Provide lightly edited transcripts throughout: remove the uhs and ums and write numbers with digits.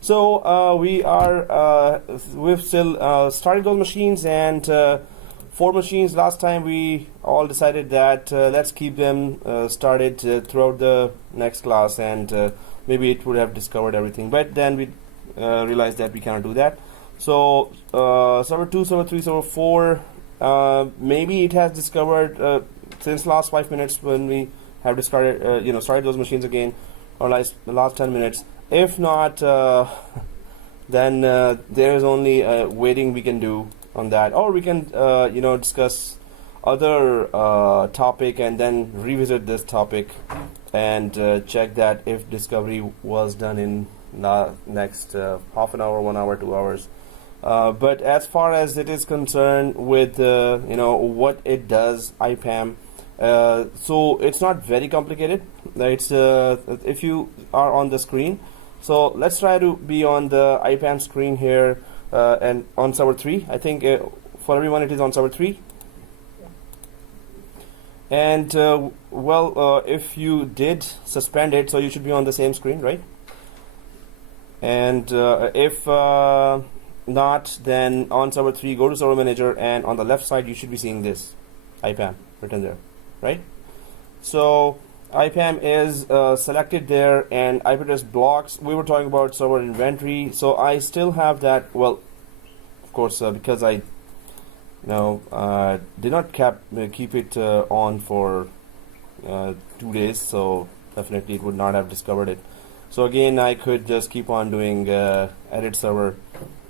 So we've still started those machines, and 4 machines last time. We all decided that let's keep them started throughout the next class, and maybe it would have discovered everything. But then we realized that we cannot do that. So server 2, server 3, server 4, maybe it has discovered since last 5 minutes when we have discarded, started those machines again, or like the last 10 minutes. If not, then there is only waiting we can do on that, or we can discuss other topic and then revisit this topic and check that if discovery was done in next half an hour, 1 hour, 2 hours. But as far as it is concerned with what it does, IPAM, so it's not very complicated. It's if you are on the screen. So let's try to be on the IPAM screen here and on server 3. I think for everyone it is on server 3. And if you did suspend it, so you should be on the same screen, right? And if not, then on server 3, go to server manager, and on the left side you should be seeing this IPAM written there, right? So IPAM is selected there, and IP address blocks. We were talking about server inventory, so I still have that. Well, of course, because I did not keep it on for 2 days, so definitely it would not have discovered it. So again, I could just keep on doing edit server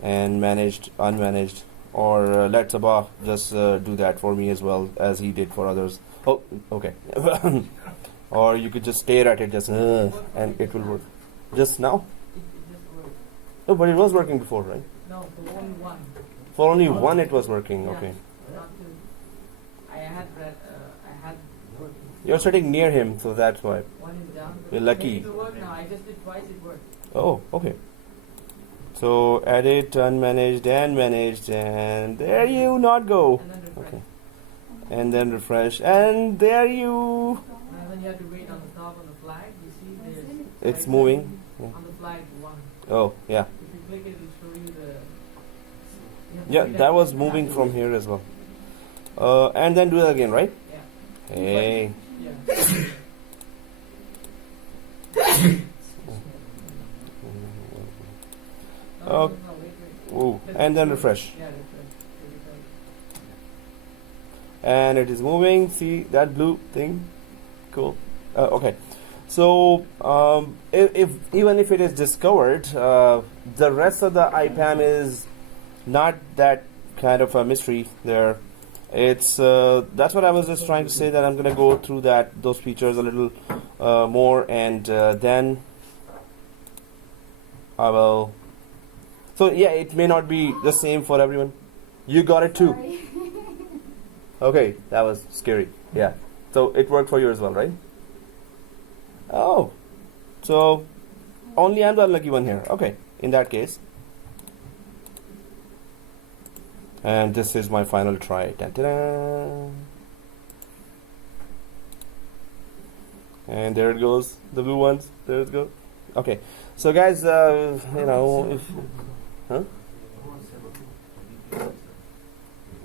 and managed, unmanaged, or let Sabah just do that for me as well as he did for others. Oh, okay. Or you could just stare at it just and it will work. Just now? No, but it was working before, right? No, for only one. For only one it was working, Yeah. okay. I had working. You're sitting near him, so that's why. One is down. You're lucky. It work now. I just did twice, it worked. Oh, okay. So edit, unmanaged, and managed, and there you not go. And then refresh. Okay. And then refresh, and there you. And then you have to wait on the top on the flag. You see, there's It's moving. Yeah. on the flag one. Oh, yeah. If you click it, it'll show you the. Yeah, that was moving from here as well. And then do that again, right? Yeah. Hey. Yeah. Oh. Wait. Ooh. And then refresh. Yeah, refresh. And it is moving. See that blue thing? Cool. Okay. So if even if it is discovered, the rest of the IPAM is not that kind of a mystery there. It's that's what I was just trying to say, that I'm gonna go through those features a little more, and then I will. So yeah, it may not be the same for everyone. You got it too. Okay, that was scary. Yeah. So it worked for you as well, right? Oh, so only I'm the unlucky one here. Okay, in that case. And this is my final try. Da-da-da. And there it goes, the blue ones. There it goes. Okay, so guys, if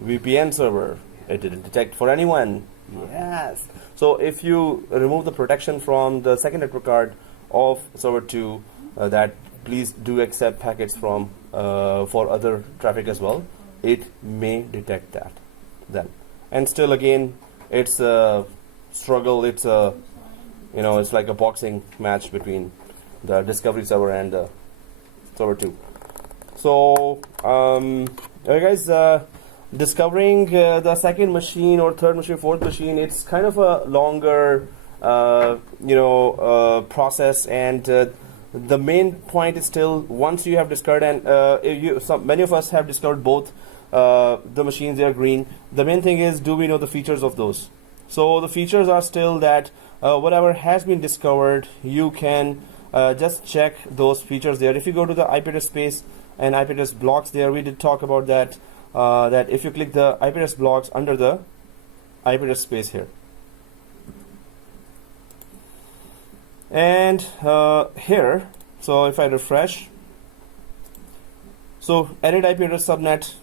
VPN server, it didn't detect for anyone. Yes. So if you remove the protection from the second network card of server 2, that please do accept packets from for other traffic as well. It may detect that then. And still again, it's a struggle. It's a it's like a boxing match between the discovery server and the server 2. So okay guys, discovering the second machine or third machine, fourth machine, it's kind of a longer process, and the main point is still, once you have discovered, and many of us have discovered both the machines, they are green. The main thing is, do we know the features of those? So the features are still that whatever has been discovered, you can just check those features there. If you go to the IP address space and IP address blocks there, we did talk about that, that if you click the IP address blocks under the IP address space here, and here, so if I refresh, So edit IP address subnet.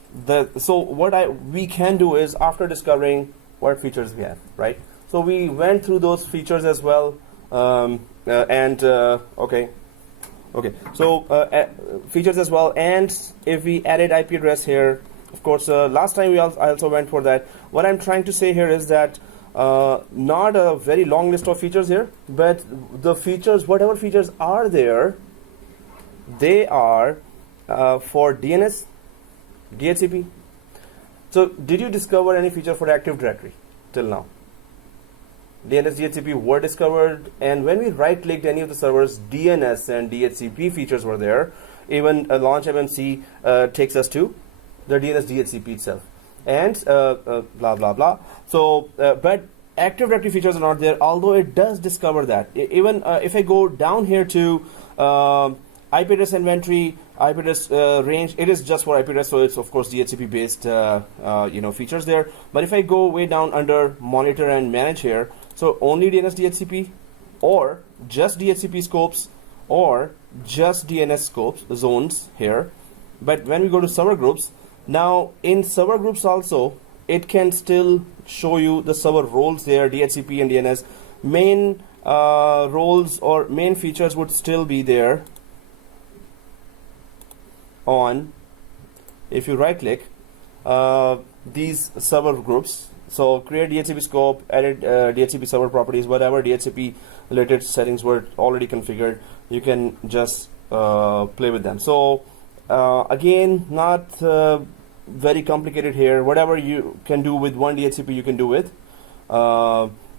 So what we can do is, after discovering what features we have, right? So we went through those features as well, okay. So features as well, and if we added IP address here, of course, last time I also went for that. What I'm trying to say here is that not a very long list of features here, but the features, whatever features are there, they are for DNS, DHCP. So did you discover any feature for Active Directory till now? DNS, DHCP were discovered, and when we right-clicked any of the servers, DNS and DHCP features were there. Even launch MMC takes us to the DNS, DHCP itself, and blah blah blah. So, but Active Directory features are not there, although it does discover that. Even if I go down here to IP address inventory, IP address range, it is just for IP address, so it's of course DHCP based features there. But if I go way down under monitor and manage here, so only DNS DHCP, or just DHCP scopes, or just DNS scopes zones here. But when we go to server groups, now in server groups also, it can still show you the server roles there, DHCP and DNS. Main roles or main features would still be there on, if you right click these server groups. So create DHCP scope, edit DHCP server properties, whatever DHCP related settings were already configured, you can just play with them. So again, not very complicated here. Whatever you can do with one DHCP, you can do with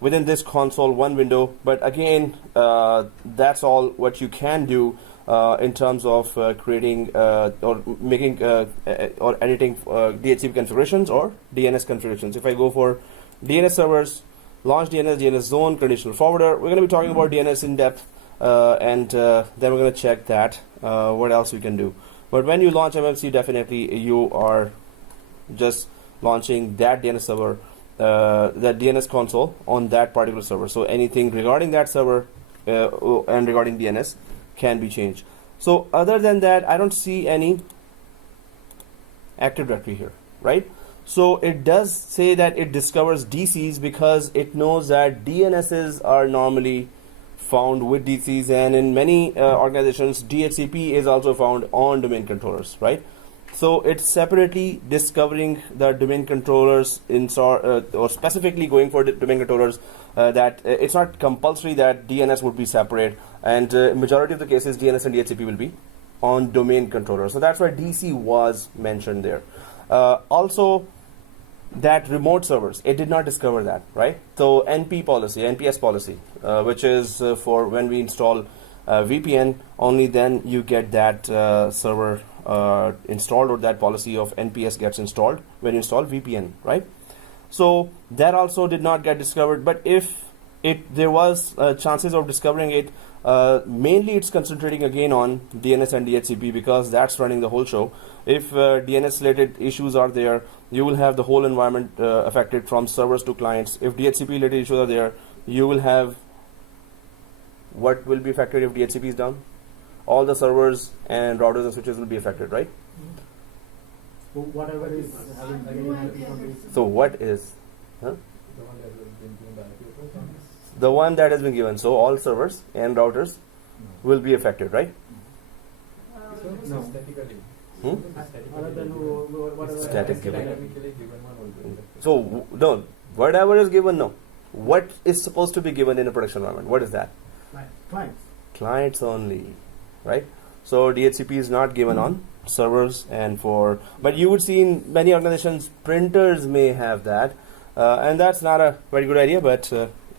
within this console, one window. But again, that's all what you can do in terms of creating or making or editing DHCP configurations or DNS configurations. If I go for DNS servers, launch DNS, DNS zone, conditional forwarder, we're going to be talking about DNS in depth, and then we're going to check that what else we can do. But when you launch MMC, definitely you are just launching that DNS server, that DNS console on that particular server. So anything regarding that server and regarding DNS can be changed. So other than that, I don't see any Active Directory here, right? So it does say that it discovers DCs because it knows that DNSs are normally found with DCs, and in many organizations, DHCP is also found on domain controllers, right? So it's separately discovering the domain controllers or specifically going for the domain controllers, that it's not compulsory that DNS would be separate, and majority of the cases DNS and DHCP will be on domain controllers. So that's why DC was mentioned there. Also, that remote servers, it did not discover that, right? So NPS policy, which is for when we install VPN, only then you get that server installed, or that policy of NPS gets installed when you install VPN, right? So that also did not get discovered. But if there was chances of discovering it, mainly it's concentrating again on DNS and DHCP because that's running the whole show. If DNS related issues are there, you will have the whole environment affected from servers to clients. If DHCP related issues are there, you will have what will be affected if DHCP is down? All the servers and routers and switches will be affected, right? So whatever is having So what is? The one that has been given. So all servers and routers will be affected, right? no. Other than whatever Static given. So no, whatever is given, no. What is supposed to be given in a production environment? What is that? clients. Clients only, right? So DHCP is not given on servers and but you would see in many organizations printers may have that, and that's not a very good idea. But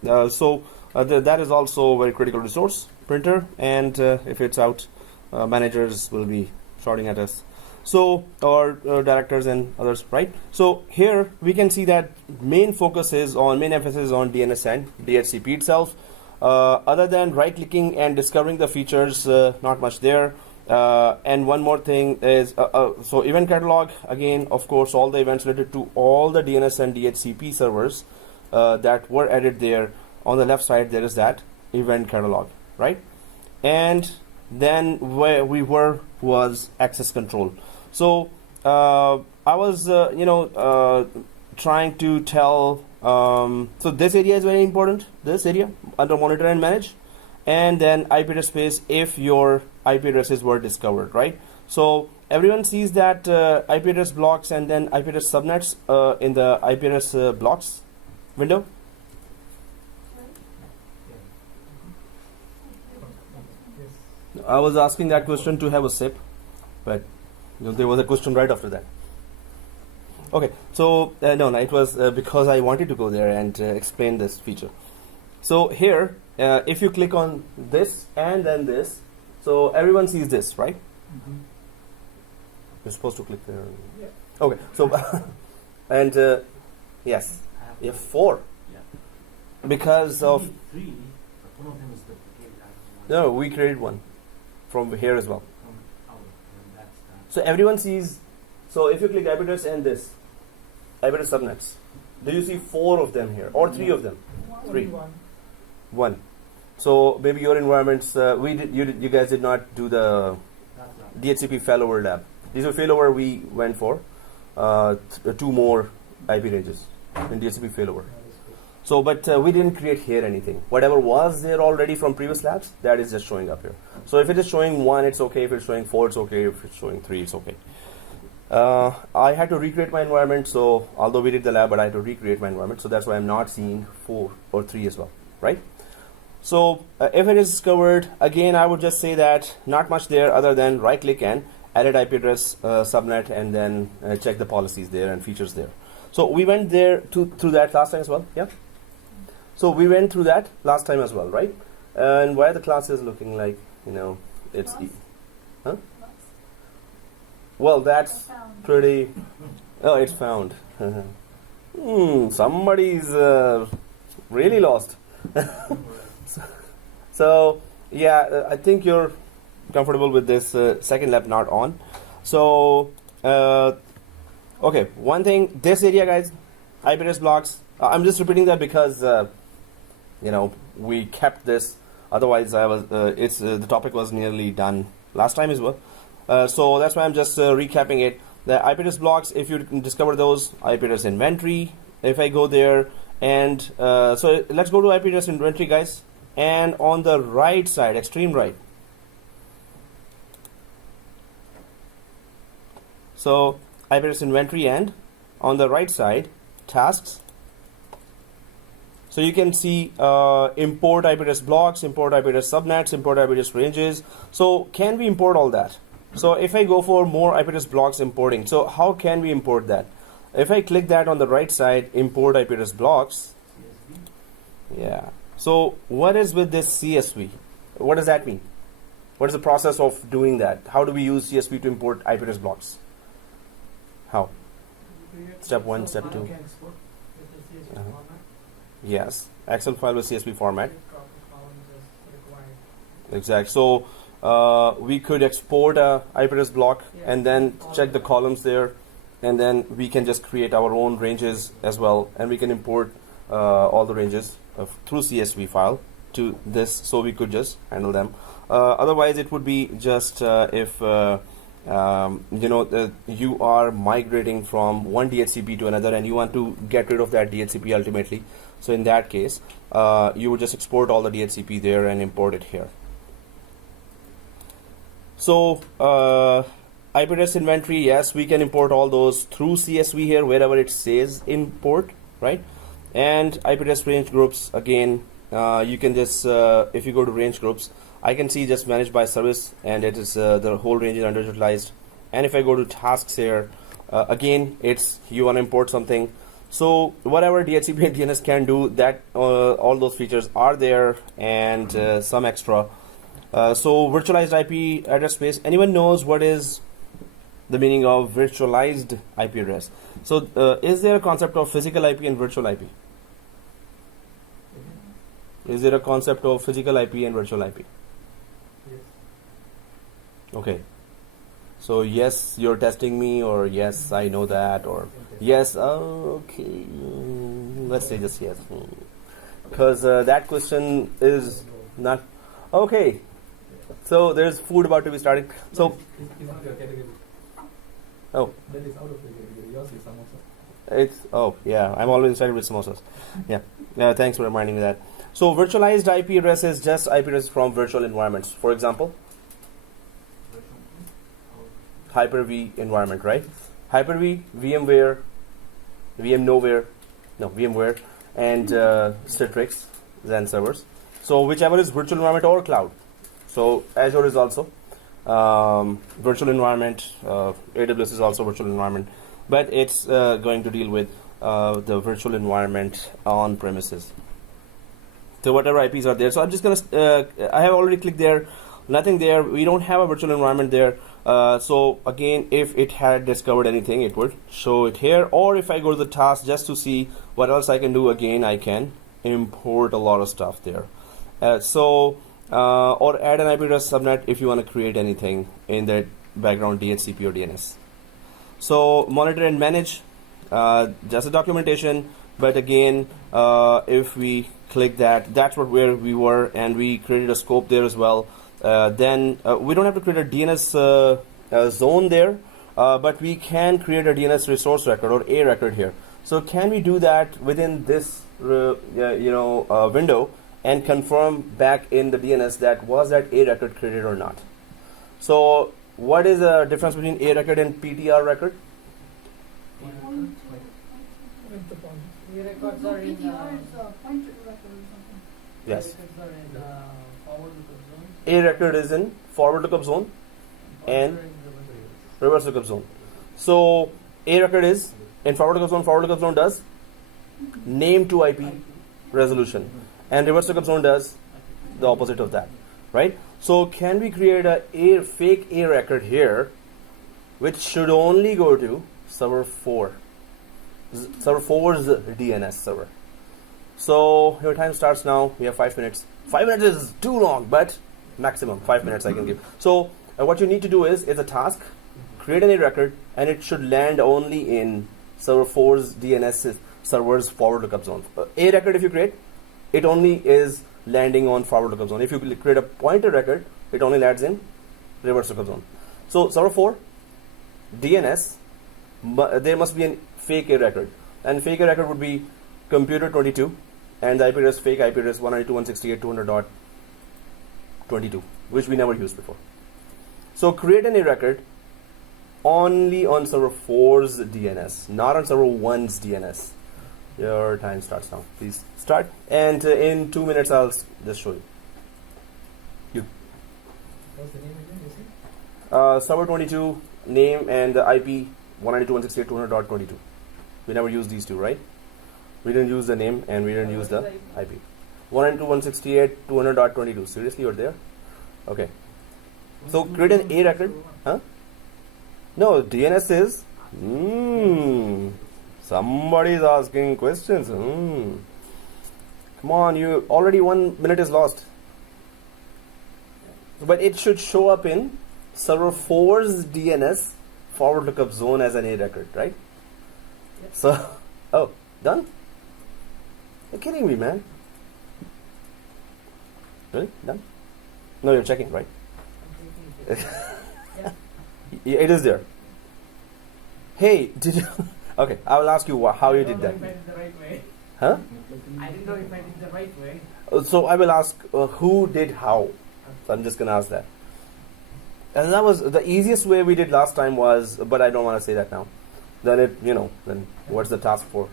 that is also a very critical resource, printer, and if it's out, managers will be shouting at us. So, or directors and others, right? So here we can see that main emphasis is on DNS and DHCP itself. Other than right-clicking and discovering the features, not much there. And one more thing is, so event catalog, again, of course, all the events related to all the DNS and DHCP servers that were added there. On the left side, there is that event catalog, right? And then where we were was access control. So I was, trying to tell. So this area is very important. This area under monitor and manage, and then IP address space if your IP addresses were discovered, right? So everyone sees that IP address blocks and then IP address subnets in the IP address blocks window. I was asking that question to have a sip, but there was a question right after that. Okay, so no, it was because I wanted to go there and explain this feature. So here, if you click on this and then this, so everyone sees this, right? Mm-hmm. You're supposed to click there. Yeah. Okay, so and yes, you have 4 because of 3, but one of them is duplicated. no, we created one from here as well. From our, and that's So everyone sees. So if you click IP address and this IP address subnets, do you see 4 of them here or 3 of them? 3. 1. So maybe your environments. You guys did not do the DHCP failover lab. These are failover we went for. 2 more IP ranges in DHCP failover. So, but we didn't create here anything. Whatever was there already from previous labs, that is just showing up here. So if it is showing 1, it's okay. If it's showing 4, it's okay. If it's showing 3, it's okay. I had to recreate my environment. So although we did the lab, but I had to recreate my environment. So that's why I'm not seeing 4 or 3 as well, right? So if it is discovered, again, I would just say that not much there other than right click and edit IP address subnet and then check the policies there and features there. So we went there through that last time as well. Yeah. So we went through that last time as well, right? And why the class is looking like, it's... Huh? Well, that's pretty... Oh, it's found. Somebody's really lost. So, yeah, I think you're comfortable with this second lab not on. So, okay, one thing, this area, guys, IP address blocks. I'm just repeating that because... we kept this. Otherwise, the topic was nearly done last time as well. So that's why I'm just recapping it. The IP address blocks, if you discover those, IP address inventory. If I go there and so let's go to IP address inventory, guys. And on the right side, extreme right. So IP address inventory and on the right side, tasks. So you can see import IP address blocks, import IP address subnets, import IP address ranges. So can we import all that? So if I go for more IP address blocks importing, so how can we import that? If I click that on the right side, import IP address blocks. Yeah. So what is with this CSV? What does that mean? What is the process of doing that? How do we use CSV to import IP address blocks? How? Step 1, step 2. Yes, Excel file with CSV format. Exactly. So we could export a IP address block and then check the columns there, and then we can just create our own ranges as well, and we can import all the ranges through CSV file to this, so we could just handle them. Otherwise, it would be just if you are migrating from one DHCP to another and you want to get rid of that DHCP ultimately. So in that case, you would just export all the DHCP there and import it here. So IP address inventory, yes, we can import all those through CSV here wherever it says import, right? And IP address range groups, again, you can just, if you go to range groups, I can see just managed by service, and it is the whole range is underutilized. And if I go to tasks here, again, it's you want to import something. So whatever DHCP and DNS can do, that all those features are there, and some extra. So virtualized IP address space. Anyone knows what is the meaning of virtualized IP address? So is there a concept of physical IP and virtual IP? Is there a concept of physical IP and virtual IP? Yes. Okay. So yes, you're testing me, or yes, I know that, or yes, okay. Let's say just yes, because that question is not okay. So there's food about to be started. So Oh, That is out of the category. Yours is samosa. it's yeah. I'm always excited with samosas. Yeah. Thanks for reminding me that. So virtualized IP address is just IP address from virtual environments. For example, Hyper-V environment, right? Hyper-V, VMware, VMware, and Citrix, Xen servers. So whichever is virtual environment or cloud. So Azure is also virtual environment. AWS is also virtual environment, but it's going to deal with the virtual environment on premises. So whatever IPs are there. So I'm just gonna. I have already clicked there. Nothing there. We don't have a virtual environment there. So again, if it had discovered anything, it would show it here. Or if I go to the task just to see what else I can do, again, I can import a lot of stuff there. Or add an IP address subnet if you want to create anything in that background DHCP or DNS. So monitor and manage, just a documentation. But again, if we click that, that's where we were, and we created a scope there as well. Then we don't have to create a DNS zone there, but we can create a DNS resource record or a record here. So can we do that within this window and confirm back in the DNS that was that a record created or not? So what is the difference between a record and PTR record? The records are in Yes. records are in forward lookup zone. A record is in forward lookup zone and reverse lookup zone. So a record is in forward lookup zone. Forward lookup zone does name to IP resolution, and reverse lookup zone does the opposite of that, right? So can we create a fake A record here, which should only go to server 4, server 4's DNS server? So your time starts now. We have 5 minutes. 5 minutes is too long, but maximum 5 minutes I can give. So what you need to do is a task, create an A record, and it should land only in server 4's DNS server's forward lookup zone. A record, if you create, it only is landing on forward lookup zone. If you create a pointer record, it only lands in reverse lookup zone. So server 4 DNS, there must be a fake A record, and fake A record would be computer 22, and the IP address, fake IP address 192.168.200.22, which we never used before. So create an A record only on server 4's DNS, not on server 1's DNS. Your time starts now. Please start. And in 2 minutes, I'll just show you. What's the name again, you see? Server 22 name and the IP 192.168.200.22. We never used these two, right? We didn't use the name and we didn't use the IP. 192.168.200.22. Seriously, you're there? Okay. So create an A record. Huh? No, DNS is. Somebody's asking questions. Come on, you already 1 minute is lost. But it should show up in server 4's DNS forward lookup zone as an A record, right? Yep. So, oh, done? You're kidding me, man. Really? Done? No, you're checking, right? I'm taking it. Yeah. It is there. Hey, did you? Okay, I will ask you how you did that. I don't know if I did the right way. Huh? I didn't know if I did the right way. So I will ask who did how. So I'm just gonna ask that. And that was the easiest way we did last time was, but I don't want to say that now. Then then what's the task for?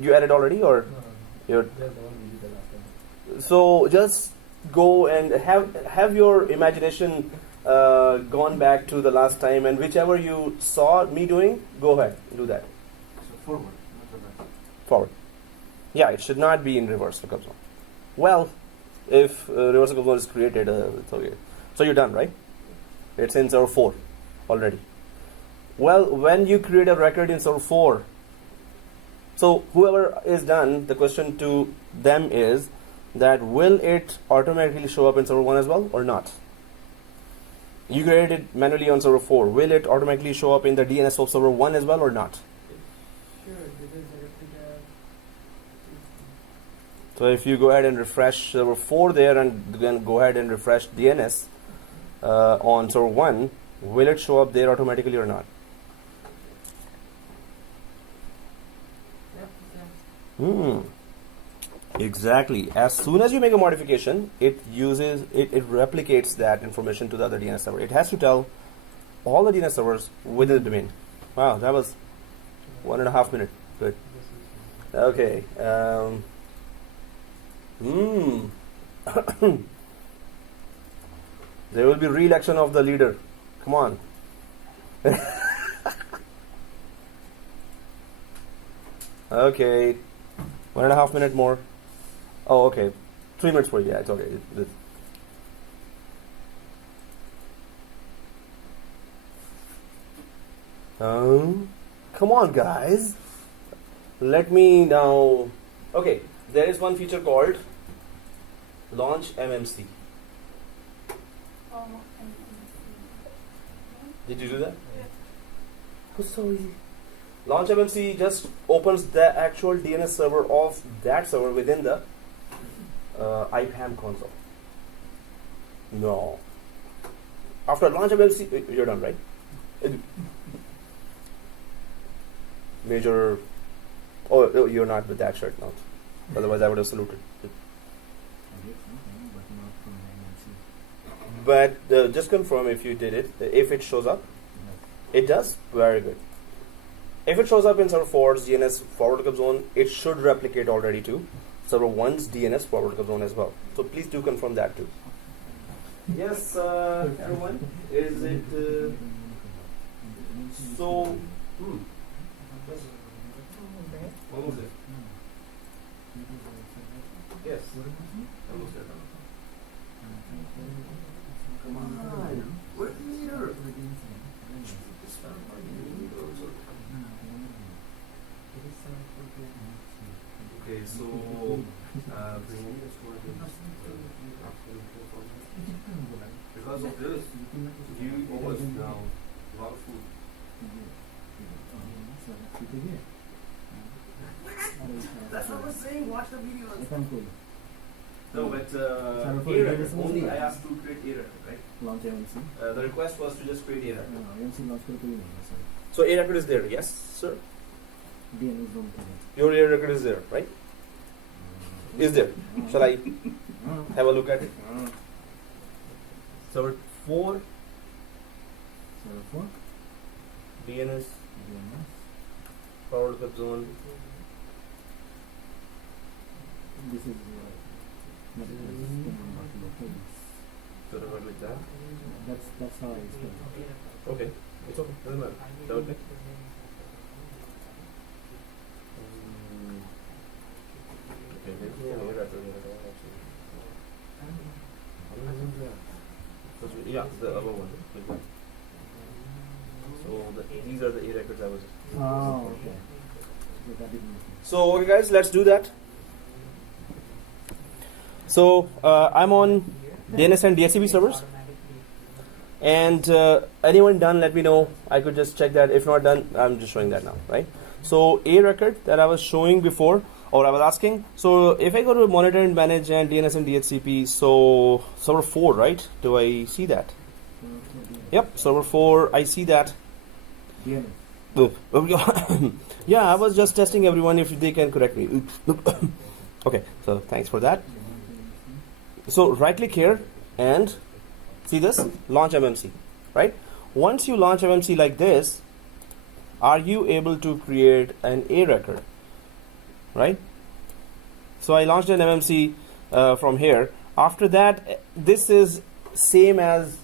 You added already, or No, you're? that's the one we did the last time. So just go and have your imagination gone back to the last time, and whichever you saw me doing, go ahead, do that. So forward, not reverse. Forward. Yeah, it should not be in reverse lookup zone. Well, if reverse lookup zone is created, it's okay. So you're done, right? It's in server 4 already. Well, when you create a record in server 4, so whoever is done, the question to them is that will it automatically show up in server 1 as well or not? You created it manually on server 4. Will it automatically show up in the DNS of server 1 as well or not? Sure, because I replica. So if you go ahead and refresh server 4 there and then go ahead and refresh DNS on server 1, will it show up there automatically or not? Yep, Exactly. As soon as you make a modification, it replicates that information to the other DNS server. It has to tell all the DNS servers within the domain. Wow, that was 1.5 minutes. Good. Okay. There will be re-election of the leader. Come on. Okay. 1.5 minutes more. Oh, okay. 3 minutes more. Yeah, it's okay. Come on, guys. Let me now. Okay, there is one feature called Launch MMC. Did you do that? Oh, so easy. Launch MMC just opens the actual DNS server of that server within the IPAM console. No. After launch MMC, you're done, right? Major. Oh, you're not with that shirt now. Otherwise, I would have saluted. But just confirm if you did it. If it shows up, it does. Very good. If it shows up in server 4's DNS forward lookup zone, it should replicate already to server 1's DNS forward lookup zone as well. So please do confirm that too. Yes, everyone. Is it so? Almost there. Yes. Almost there. Come on. We're here. Okay, so because of this, you almost now a lot of food. That's what I was saying. Watch the video. No, but only I asked to create A record, right? Launch MMC. The request was to just create A record. MMC launch sorry. So A record is there, yes, sir. DNS zone. Your A record is there, right? Is there? Shall I have a look at it? Server 4 Server 4. DNS forward lookup zone. This is Sort of like that. That's how I explain it. Okay, it's okay. Doesn't matter. That would be. Okay, maybe A record. Yeah, the other one. Like that. So these are the A records I was. Oh, okay. So okay, guys, let's do that. So I'm on DNS and DHCP servers, and anyone done, let me know. I could just check that. If not done, I'm just showing that now, right? So A record that I was showing before, or I was asking. So if I go to monitor and manage and DNS and DHCP, so server 4, right? Do I see that? Yep, server 4. I see that. DNS. Yeah, I was just testing everyone if they can correct me. Okay, so thanks for that. So right click here and see this, launch MMC, right? Once you launch MMC like this, are you able to create an A record, right? So I launched an MMC from here. After that, this is same as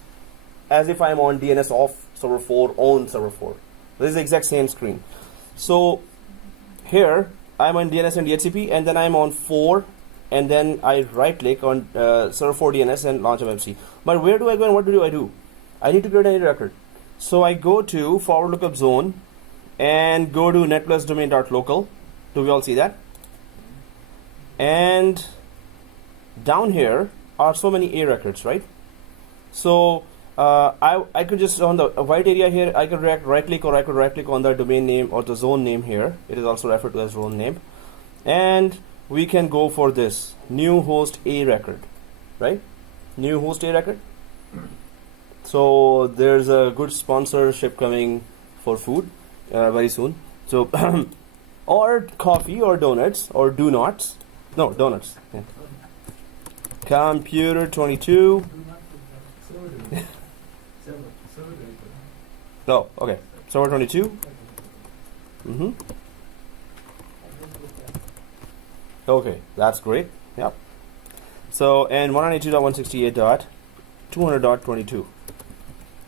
if I'm on DNS off server 4 on server 4. This is the exact same screen. So here I'm on DNS and DHCP, and then I'm on 4, and then I right click on server 4 DNS and launch MMC. But where do I go and what do I do? I need to create an A record. So I go to forward lookup zone and go to Netplus domain.local. Do we all see that? And down here are so many A records, right? So I could just, on the white area here, I could right click, or I could right click on the domain name or the zone name here. It is also referred to as zone name. And we can go for this new host A record, right? New host A record. So there's a good sponsorship coming for food very soon. So or coffee or donuts or do nots. No, donuts. Yeah. Computer 22. No, okay. Server 22. Mm-hmm. Okay, that's great. Yep. So, and 192.168.200.22.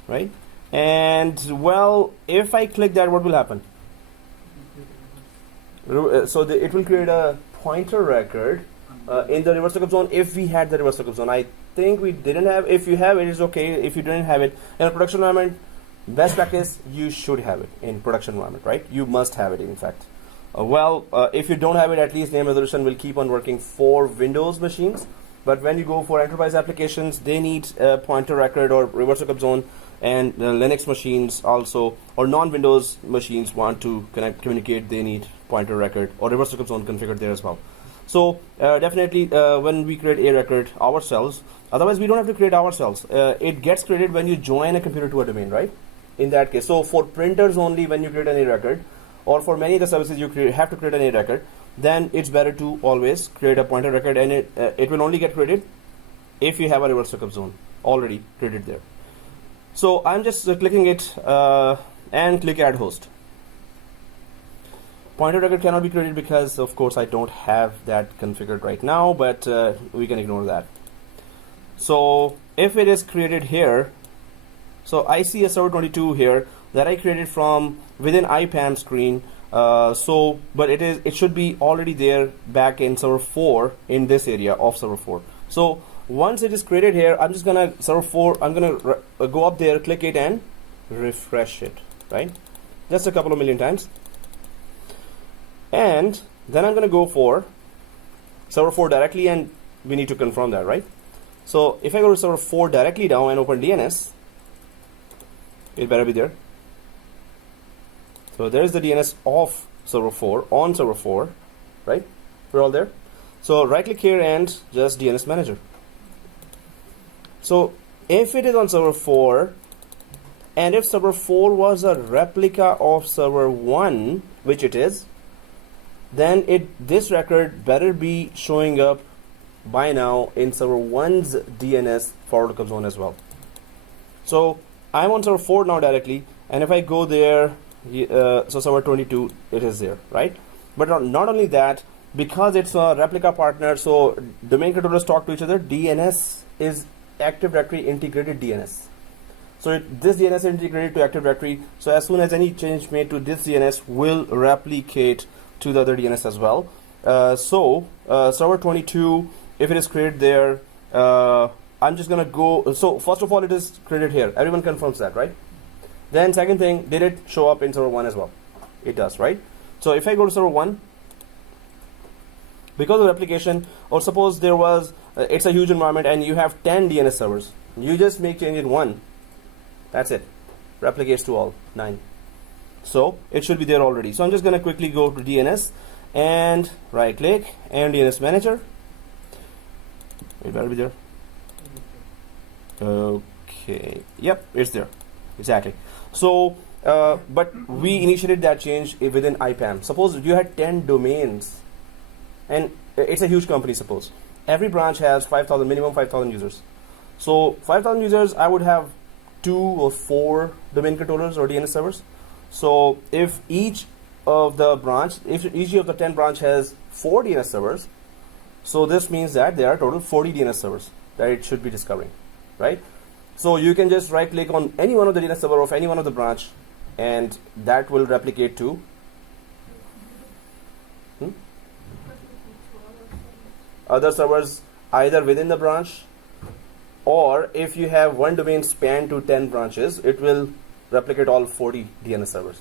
Right? And, well, if I click that, what will happen? So, it will create a pointer record in the reverse lookup zone if we had the reverse lookup zone. I think we didn't have. If you have it, is okay. If you didn't have it in a production environment, best practice, you should have it in production environment, right? You must have it, in fact. If you don't have it, at least name resolution will keep on working for Windows machines. But when you go for enterprise applications, they need a pointer record or reverse lookup zone, and Linux machines also, or non-Windows machines want to communicate, they need pointer record or reverse lookup zone configured there as well. So definitely when we create a record ourselves, otherwise we don't have to create ourselves. It gets created when you join a computer to a domain, right? In that case, so for printers only, when you create an A record, or for many of the services you have to create an A record, then it's better to always create a pointer record, and it will only get created if you have a reverse lookup zone already created there. So I'm just clicking it and click add host. Pointer record cannot be created because, of course, I don't have that configured right now, but we can ignore that. So if it is created here, so I see a server 22 here that I created from within IPAM screen. But it should be already there back in server 4 in this area of server 4. So once it is created here, I'm just gonna server 4. I'm gonna go up there, click it, and refresh it. Right, just a couple of million times, and then I'm gonna go for server 4 directly, and we need to confirm that, right? So if I go to server 4 directly down and open DNS, it better be there. So there's the DNS of server 4 on server 4, right? We're all there. So right click here and just DNS manager. So if it is on server 4, and if server 4 was a replica of server 1, which it is, then this record better be showing up by now in server 1's DNS forward lookup zone as well. So I'm on server 4 now directly, and if I go there, so server 22, it is there, right? But not only that, because it's a replica partner, so domain controllers talk to each other. DNS is Active Directory integrated DNS. So this DNS is integrated to Active Directory. So as soon as any change made to this DNS will replicate to the other DNS as well. Server 22, if it is created there, I'm just gonna go. So first of all, it is created here. Everyone confirms that, right? Then second thing, did it show up in server 1 as well? It does, right? So if I go to server 1, because of replication, or suppose there was, it's a huge environment and you have 10 DNS servers, you just make change in 1. That's it. Replicates to all 9. So it should be there already. So I'm just gonna quickly go to DNS and right click and DNS manager. It better be there. Okay. Yep, it's there. Exactly. So, but we initiated that change within IPAM. Suppose you had 10 domains, and it's a huge company. Suppose every branch has 5,000, minimum 5,000 users. So 5,000 users, I would have 2 or 4 domain controllers or DNS servers. So if each of the 10 branch has 4 DNS servers, so this means that there are total 40 DNS servers that it should be discovering, right? So you can just right click on any one of the DNS server of any one of the branch, and that will replicate to other servers either within the branch, or if you have one domain span to 10 branches, it will replicate all 40 DNS servers.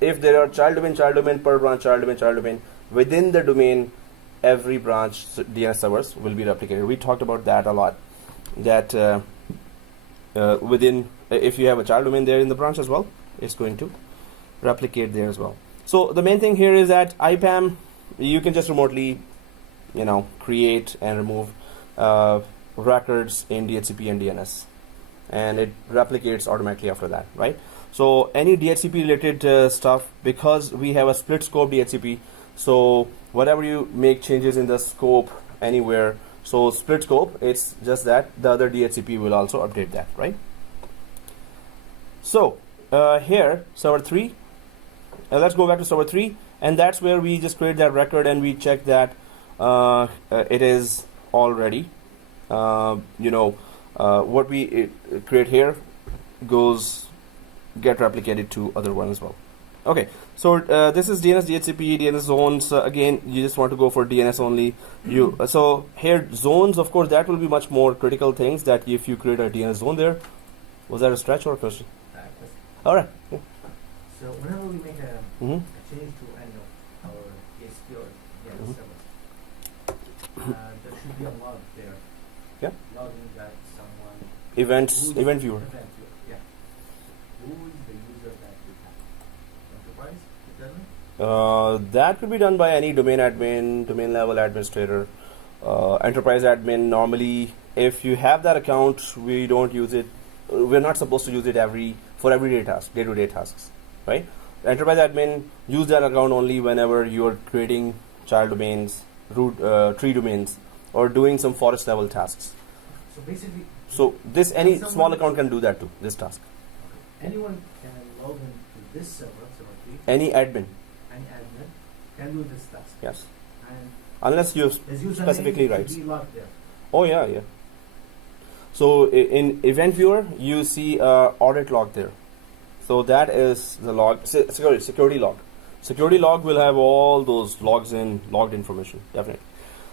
If there are child domain per branch, child domain, within the domain, every branch DNS servers will be replicated. We talked about that a lot, that if you have a child domain there in the branch as well, it's going to replicate there as well. So the main thing here is that IPAM, you can just remotely, create and remove records in DHCP and DNS, and it replicates automatically after that, right? So any DHCP related stuff, because we have a split scope DHCP, so whatever you make changes in the scope anywhere, so split scope, it's just that the other DHCP will also update that, right? So here, server 3, let's go back to server 3, and that's where we just create that record and we check that it is already, what we create here goes get replicated to other one as well. Okay, so this is DNS DHCP, DNS zones. Again, you just want to go for DNS only. So here zones, of course, that will be much more critical things that if you create a DNS zone there. Was that a stretch or a question? All right. Yeah. So whenever we make a Mm-hmm. change to any of our DSP or DNS Mhm. servers, there should be a log there. Yeah. Logging that someone. Event viewer. Yeah. Who is the user that we have? Enterprise? You tell me? That could be done by any domain admin, domain level administrator, enterprise admin. Normally, if you have that account, we don't use it. We're not supposed to use it for everyday tasks, day-to-day tasks, right? Enterprise admin use that account only whenever you're creating child domains, root tree domains, or doing some forest level tasks. So basically, So this any Someone- small account can do that too. This task. anyone can log into this server, server 3, Any admin, any admin can do this task. yes, And unless you his username specifically should writes. be logged there. Oh yeah, yeah. So in event viewer, you see audit log there. So that is the log, security log. Security log will have all those logged information, definitely.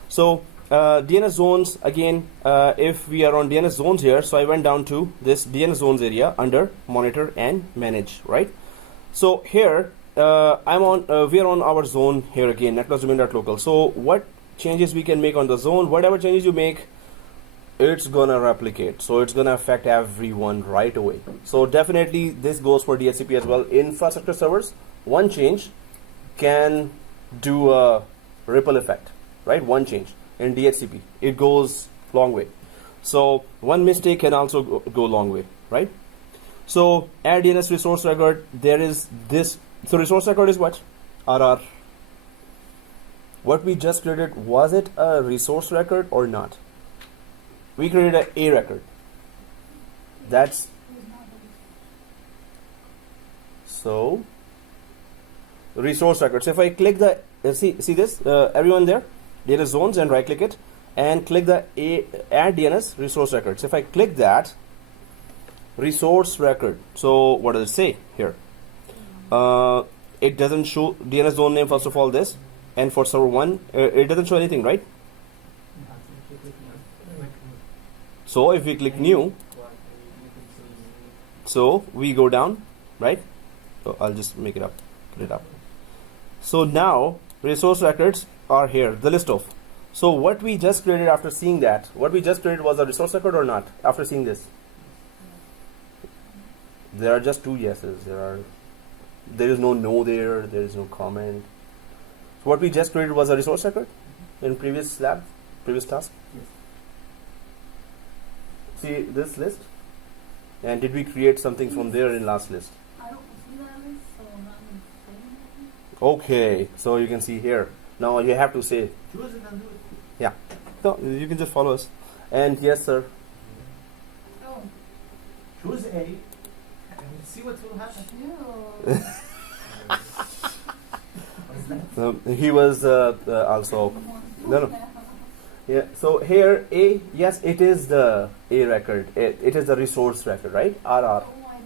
So DNS zones, again, if we are on DNS zones here, so I went down to this DNS zones area under monitor and manage, right? So here, we are on our zone here again, Netplus domain.local. So what changes we can make on the zone, whatever changes you make, it's gonna replicate, so it's gonna affect everyone right away. So definitely this goes for DHCP as well. Infrastructure servers, one change can do a ripple effect, right? One change in DHCP, it goes long way. So one mistake can also go long way, right? So add DNS resource record, there is this. So resource record is what? RR. What we just created, was it a resource record or not? We created an A record. That's so resource records. If I click the see this everyone there, DNS zones, and right click it and click the add DNS resource records. If I click that resource record, so what does it say here? It doesn't show DNS zone name first of all this, and for server 1 it doesn't show anything, right? So if we click new, so we go down, right? So I'll just make it up, put it up. So now resource records are here, the list of. So what we just created after seeing that, what we just created was a resource record or not? After seeing this, there are just two yeses. There is no there. There is no comment. So what we just created was a resource record in previous task. Yes. See this list, and did we create something from there in last list? I don't see that list, so I'm not going to say anything. Okay, so you can see here. Now you have to say, Choose it and do it. no, you can just follow us. And yes, sir. Oh, Choose A and see what will happen. ew. What is that? He was also. No. Yeah. So here A, yes, it is the A record. It is the resource record, right? RR. Oh, I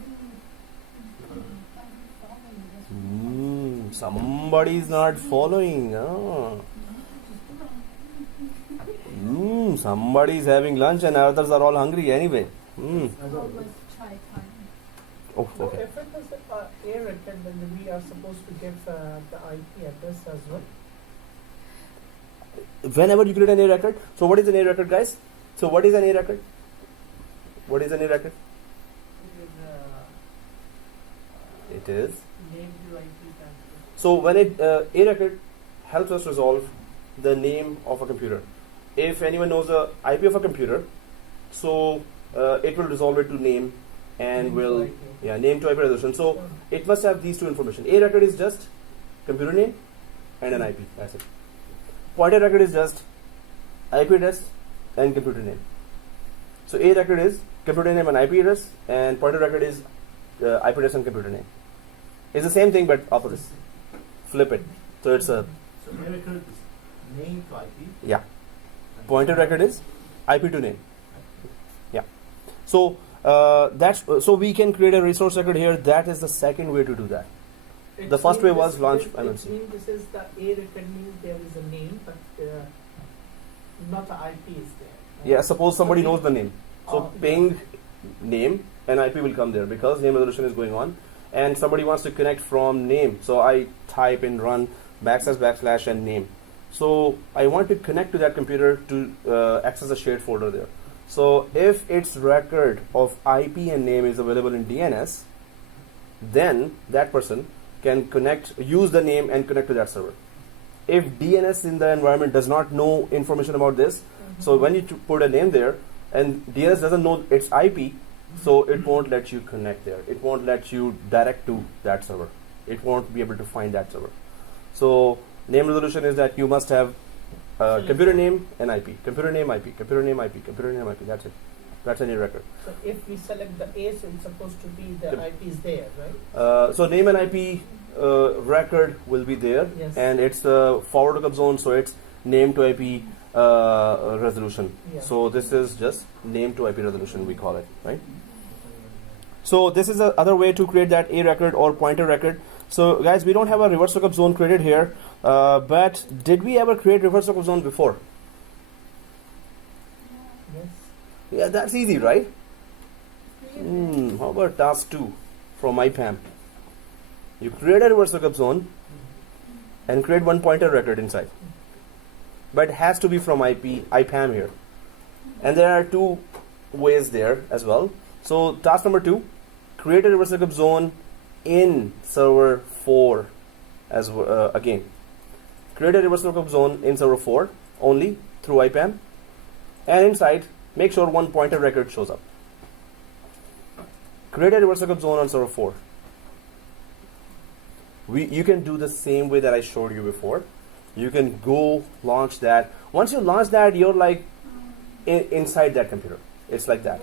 didn't Somebody is not following. Somebody is having lunch and others are all hungry anyway. Always chai time. Oh, So okay. if it is a record, then we are supposed to give the IP address as well. Whenever you create an A record, so what is an A record, guys? So what is an A record? What is an A record? It is It is. name to IP transfer. So when A record helps us resolve the name of a computer. If anyone knows the IP of a computer, so it will resolve it to name and will name to IP resolution. So it must have these two information. A record is just computer name and an IP. That's it. Pointer record is just IP address and computer name. So A record is computer name and IP address, and pointer record is IP address and computer name. It's the same thing but opposite. Flip it. So it's a So A record is name to IP. yeah. Pointer record is IP to name. Yeah. So that's so we can create a resource record here. That is the second way to do that. The first way was launch MMC. This is the A record means there is a name, but not the IP is there. Right? Yeah. Suppose somebody knows the name. So Oh, ping name and IP will come there because name resolution is going on, and somebody wants to connect from name. So I type in run // and name. So I want to connect to that computer to access a shared folder there. So if its record of IP and name is available in DNS, then that person can use the name and connect to that server. If DNS in the environment does not know information about this, so when you put a name there and DNS doesn't know its IP, so it won't let you connect there. It won't let you direct to that server. It won't be able to find that server. So name resolution is that you must have computer name and IP. Computer name IP. Computer name IP. Computer name IP. That's it. That's any record. So if we select the A, so it's supposed to be the IP is there, right? So name and IP record will be there, Yes. and it's the forward lookup zone, so it's name to IP resolution. Yeah. So this is just name to IP resolution, we call it, right? So this is the other way to create that A record or pointer record. So guys, we don't have a reverse lookup zone created here, but did we ever create reverse lookup zone before? Yes. Yeah, that's easy, right? How about task 2 from IPAM? You create a reverse lookup zone and create one pointer record inside. But it has to be from IPAM here. And there are two ways there as well. So task number 2, create a reverse lookup zone in server 4 as again. Create a reverse lookup zone in server 4 only through IPAM. And inside, make sure one pointer record shows up. Create a reverse lookup zone on server 4. You can do the same way that I showed you before. You can go launch that. Once you launch that, you're like inside that computer. It's like that.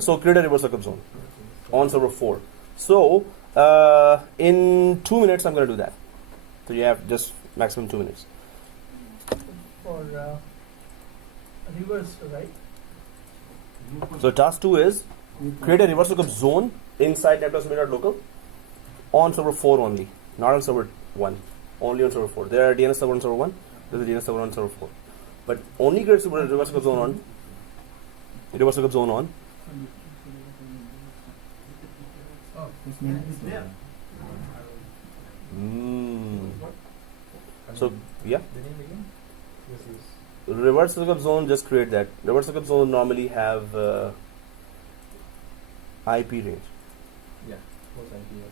So create a reverse lookup zone on server 4. So in 2 minutes, I'm going to do that. So you have just maximum 2 minutes. For reverse, right? So task 2 is create a reverse lookup zone inside Netplus.local on server 4 only, not on server 1, only on server 4. There are DNS server on server 1, there's a DNS server on server 4. But only create reverse lookup zone on Oh, it's there. So yeah, The name again? This is reverse lookup zone, just create that. Reverse lookup zone normally have IP range. yeah. What's IP address?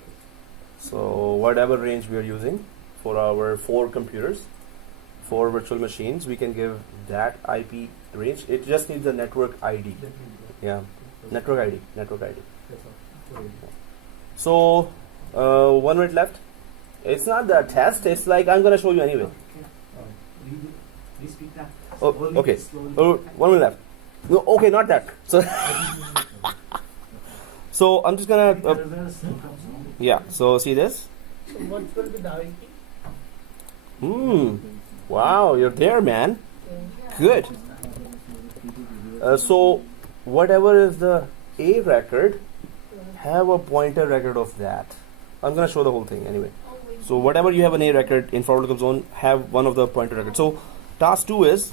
So whatever range we are using for our 4 computers, 4 virtual machines, we can give that IP range. It just needs a network ID. Yeah, network ID. That's all. So 1 minute left. It's not the test. It's like I'm gonna show you anyway. Please speak that. Oh, okay. Oh, 1 minute left. No, okay, not that. So, so I'm just gonna. Yeah. So see this. So what will be the IP? Wow, you're there, man. So, Good. So whatever is the A record, have a pointer record of that. I'm gonna show the whole thing anyway. So whatever you have an A record in forward lookup zone, have one of the pointer records. So task 2 is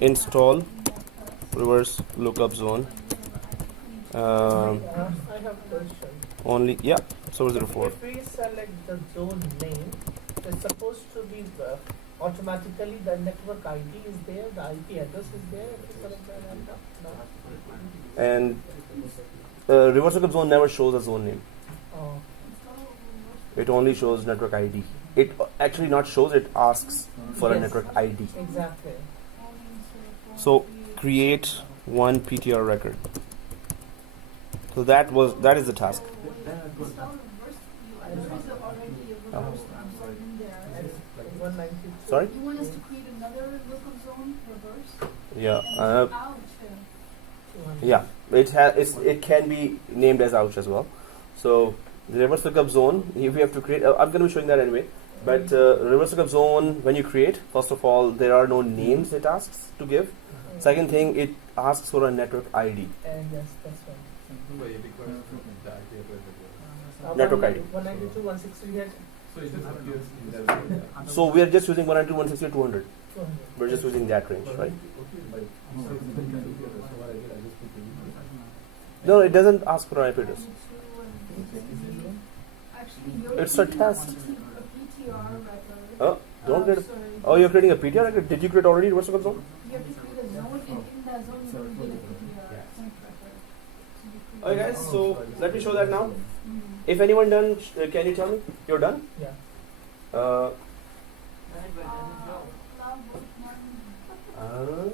install reverse lookup zone. I have a question. Only server 04. If we select the zone name, it's supposed to be automatically the network ID is there, the IP address is there. If you select that, no. And reverse lookup zone never shows a zone name. Oh. It only shows network ID. It actually not shows. It asks for a Yes. network ID. Exactly. So create one PTR record. So that is the task. Install reverse. There is already a reverse zone in there. And 192. Sorry? You want us to create another lookup zone reverse? Yeah. And ouch. Yeah. It can be named as ouch as well. So the reverse lookup zone, if we have to create, I'm going to be showing that anyway. But reverse lookup zone, when you create, first of all, there are no names it asks to give. Second thing, it asks for a network ID. And yes, that's right. Network ID. 192.168. So it just appears in the So we are just using 192, 168, 200. 200. We're just using that range, right? No, it doesn't ask for an IP address. Actually, It's a test. PTR record. Oh, don't get. Sorry. Oh, you're creating a PTR record. Did you create already reverse lookup zone? You have to create a zone, and in that zone, you will get a PTR point record. So you Okay, create- guys. So let me show that now. Mm. If anyone done, can you tell me? You're done. Yeah. Uh, Cloud Bookman, uh, Cloud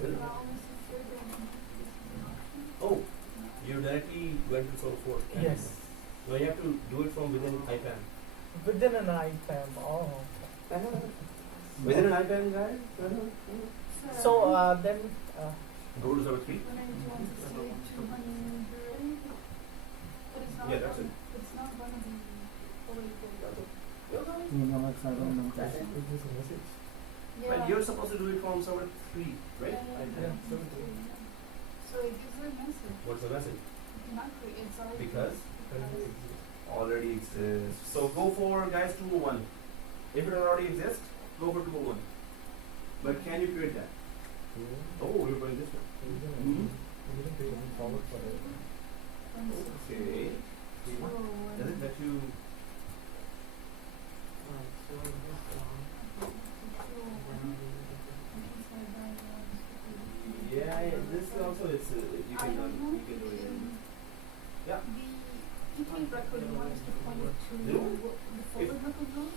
Security, oh, you directly went to Source 4. Yes. No, you have to do it from within IPAM. Within an IPAM. Oh. Okay. Within an IPAM, guys. So then. Go to server 3. When I want to say 200, but it's not. Yeah, that's it. It's not gonna be. Oh wait, wait. Yeah. But you're supposed to do it from server 3, right? Yeah. So it gives a message. What's the message? You cannot create. It's already Because? because Already exists. So go for, guys, 201. If it already exists, go for 201. But can you create that? Oh, you're going this way. Mhm. Okay. Does it let you? Yeah, this also is you can do it. Yeah. The EP record you want us to point it to Yeah. the forward lookup zone?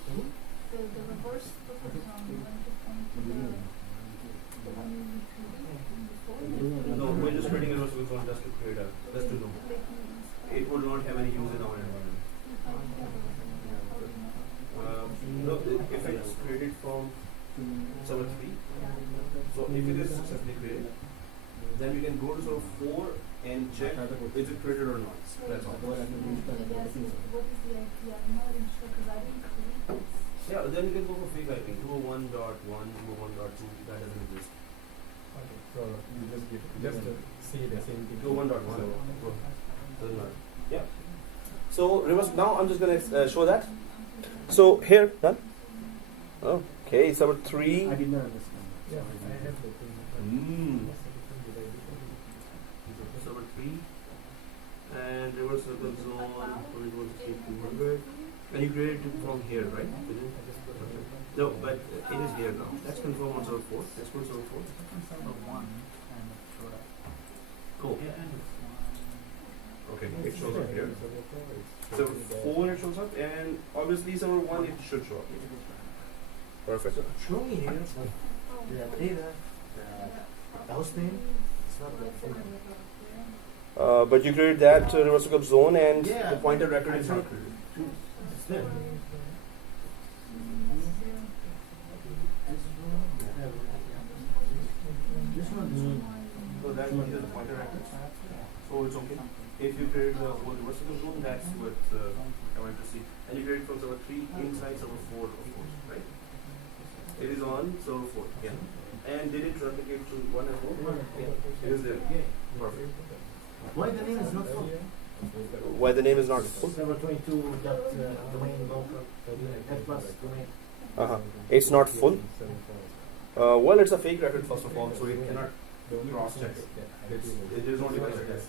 The reverse lookup zone, you want to point to the one you created before? No, we're just creating a reverse lookup zone just to create a, just to know. It would not have any use in our environment. No, if it's created from server 3, so if it is successfully created, then we can go to server 4 and check is it created or not. That's all. What is the IP? I'm not even sure because I didn't create this. Yeah, then you can go for fake IP, 201.1, 201.2, that doesn't exist. Okay, so you just get just see the same thing. 201.1, doesn't matter. Yeah. So reverse, now I'm just going to show that. So here, done. Okay, server 3. I did not understand. Yeah, I have the thing. Server 3 and reverse lookup zone 200. And you created it from here, right? No, but it is here now. Let's confirm on server 4. Let's go to server 4. Cool. Okay, it shows up here. Server 4 it shows up, and obviously server 1 it should show up. Perfect. Show me here. The data, the house name. It's not the But you created that reverse lookup zone, and Yeah. the pointer record is not created. It's there. This one. So that one is the pointer record. So it's okay. If you create the whole reverse lookup zone, that's what I want to see. And you create from server 3 inside server 4, of course, right? It is on server 4. Yeah. And did it replicate to 1 and 4? Yeah. It is there. Perfect. Why the name is not full? Why the name is not full? Server 22 dot domain local Netplus domain. It's not full. Well, it's a fake record first of all, so it cannot cross check. There is no device test.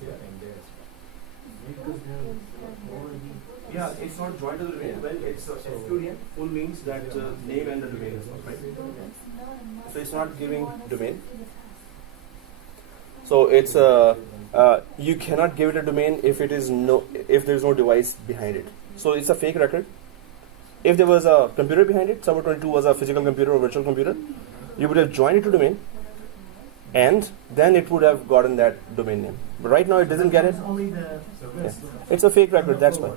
Yeah, it's not joined to the domain. Well, it's FQDN. Full means that name and the domain is not right. So it's not giving domain. So it's you cannot give it a domain if there is no device behind it. So it's a fake record. If there was a computer behind it, server 22 was a physical computer or virtual computer, you would have joined it to domain, and then it would have gotten that domain name. But right now it doesn't get it. It's only the Yeah. It's a fake record, that's why.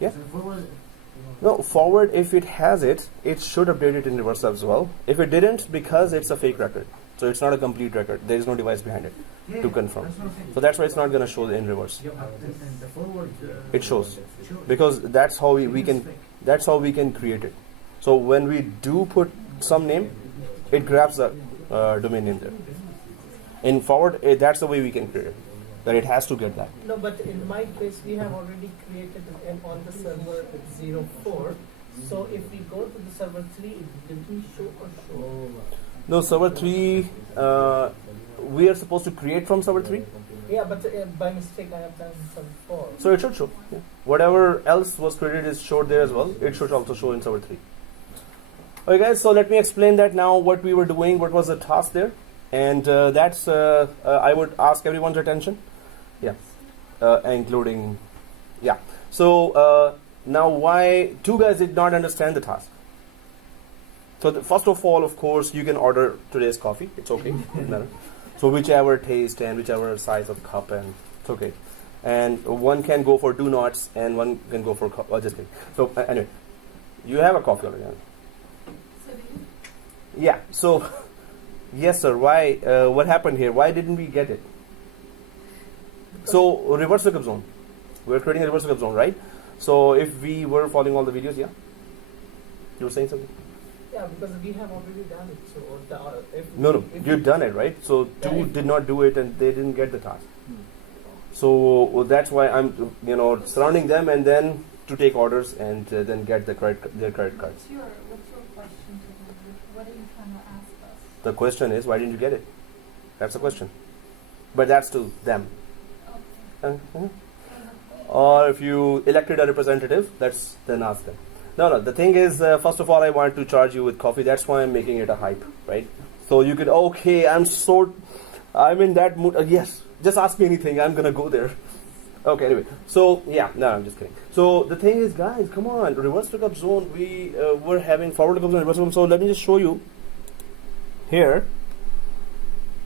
Yeah. So forward, No, forward, if it has it, it should update it in reverse as well. If it didn't, because it's a fake record, so it's not a complete record. There is no device behind it yeah, to confirm. that's what I'm saying. So that's why it's not going to show in reverse. Yeah, and the forward, It shows shows. because that's how we Even can it's fake. that's how we can create it. So when we do put some name, it grabs the domain name there. In forward, that's the way we can create it. That it has to get that. No, but in my case, we have already created an on the server 04. So if we go to the server 3, it didn't show or show. No, server 3, we are supposed to create from server 3. Yeah, but by mistake, I have done server 4. So it should show. Yeah. Whatever else was created is showed there as well. It should also show in server 3. Okay guys, so let me explain that now what we were doing, what was the task there. And that's, I would ask everyone's attention. Yeah. Including, yeah. So now why, two guys did not understand the task. So first of all, of course, you can order today's coffee. It's okay. Doesn't matter. So whichever taste and whichever size of cup, and it's okay. And one can go for 2 knots and one can go for just kidding. So anyway, you have a coffee already. So do you? Yeah. So yes, sir. Why? What happened here? Why didn't we get it? So reverse lookup zone. We're creating a reverse lookup zone, right? So if we were following all the videos, yeah. You were saying something? Yeah, because we have already done it. So if No, if you've done it, right? So 2 Right. did not do it and they didn't get the task. So that's why I'm, surrounding them and then to take orders and then get their credit cards. What's your question to them? What are you trying to ask us? The question is, why didn't you get it? That's the question. But that's to them. Okay. Or if you elected a representative, that's then ask them. No, the thing is, first of all, I want to charge you with coffee. That's why I'm making it a hype, right? So you could, okay, I'm in that mood. Yes, just ask me anything. I'm going to go there. Okay, anyway. So, yeah, no, I'm just kidding. So the thing is, guys, come on. Reverse lookup zone, we were having forward lookup zone, reverse lookup zone. So let me just show you here.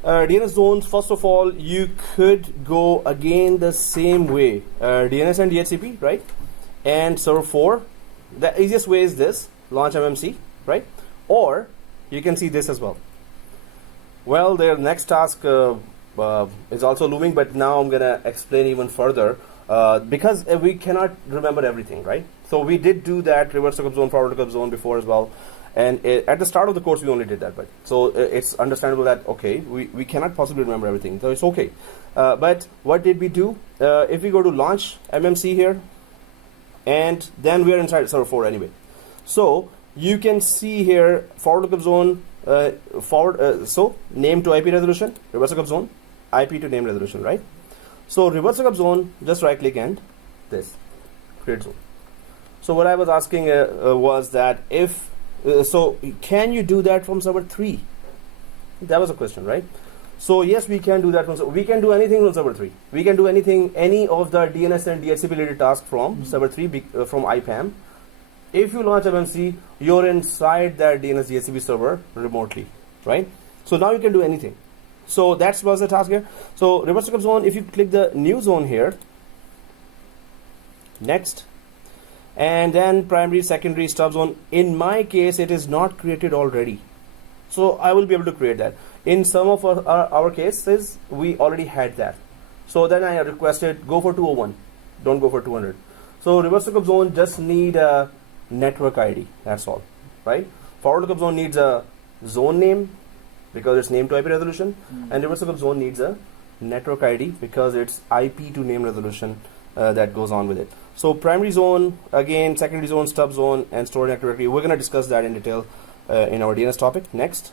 DNS zones, first of all, you could go again the same way. DNS and DHCP, right? And server 4. The easiest way is this, launch MMC, right? Or you can see this as well. Well, their next task is also looming, but now I'm going to explain even further because we cannot remember everything, right? So we did do that reverse lookup zone, forward lookup zone before as well. And at the start of the course, we only did that. But so it's understandable that, okay, we cannot possibly remember everything. So it's okay. But what did we do? If we go to launch MMC here, and then we are inside server 4 anyway. So you can see here forward lookup zone, so name to IP resolution, reverse lookup zone, IP to name resolution, right? So reverse lookup zone, just right click and this, create zone. So what I was asking was that if, so can you do that from server 3? That was a question, right? So yes, we can do that we can do anything from server 3. We can do anything, any of the DNS and DHCP related tasks from server 3, from IPAM. If you launch MMC, you're inside that DNS DHCP server remotely, right? So now you can do anything. So that was the task here. So reverse lookup zone, if you click the new zone here, next, and then primary, secondary, stub zone. In my case, it is not created already. So I will be able to create that. In some of our cases, we already had that. So then I requested go for 201. Don't go for 200. So reverse lookup zone just need a network ID. That's all, right? Forward lookup zone needs a zone name because it's name to IP resolution, and reverse lookup zone needs a network ID because it's IP to name resolution that goes on with it. So primary zone, again, secondary zone, stub zone, and storage network directory. We're going to discuss that in detail in our DNS topic next.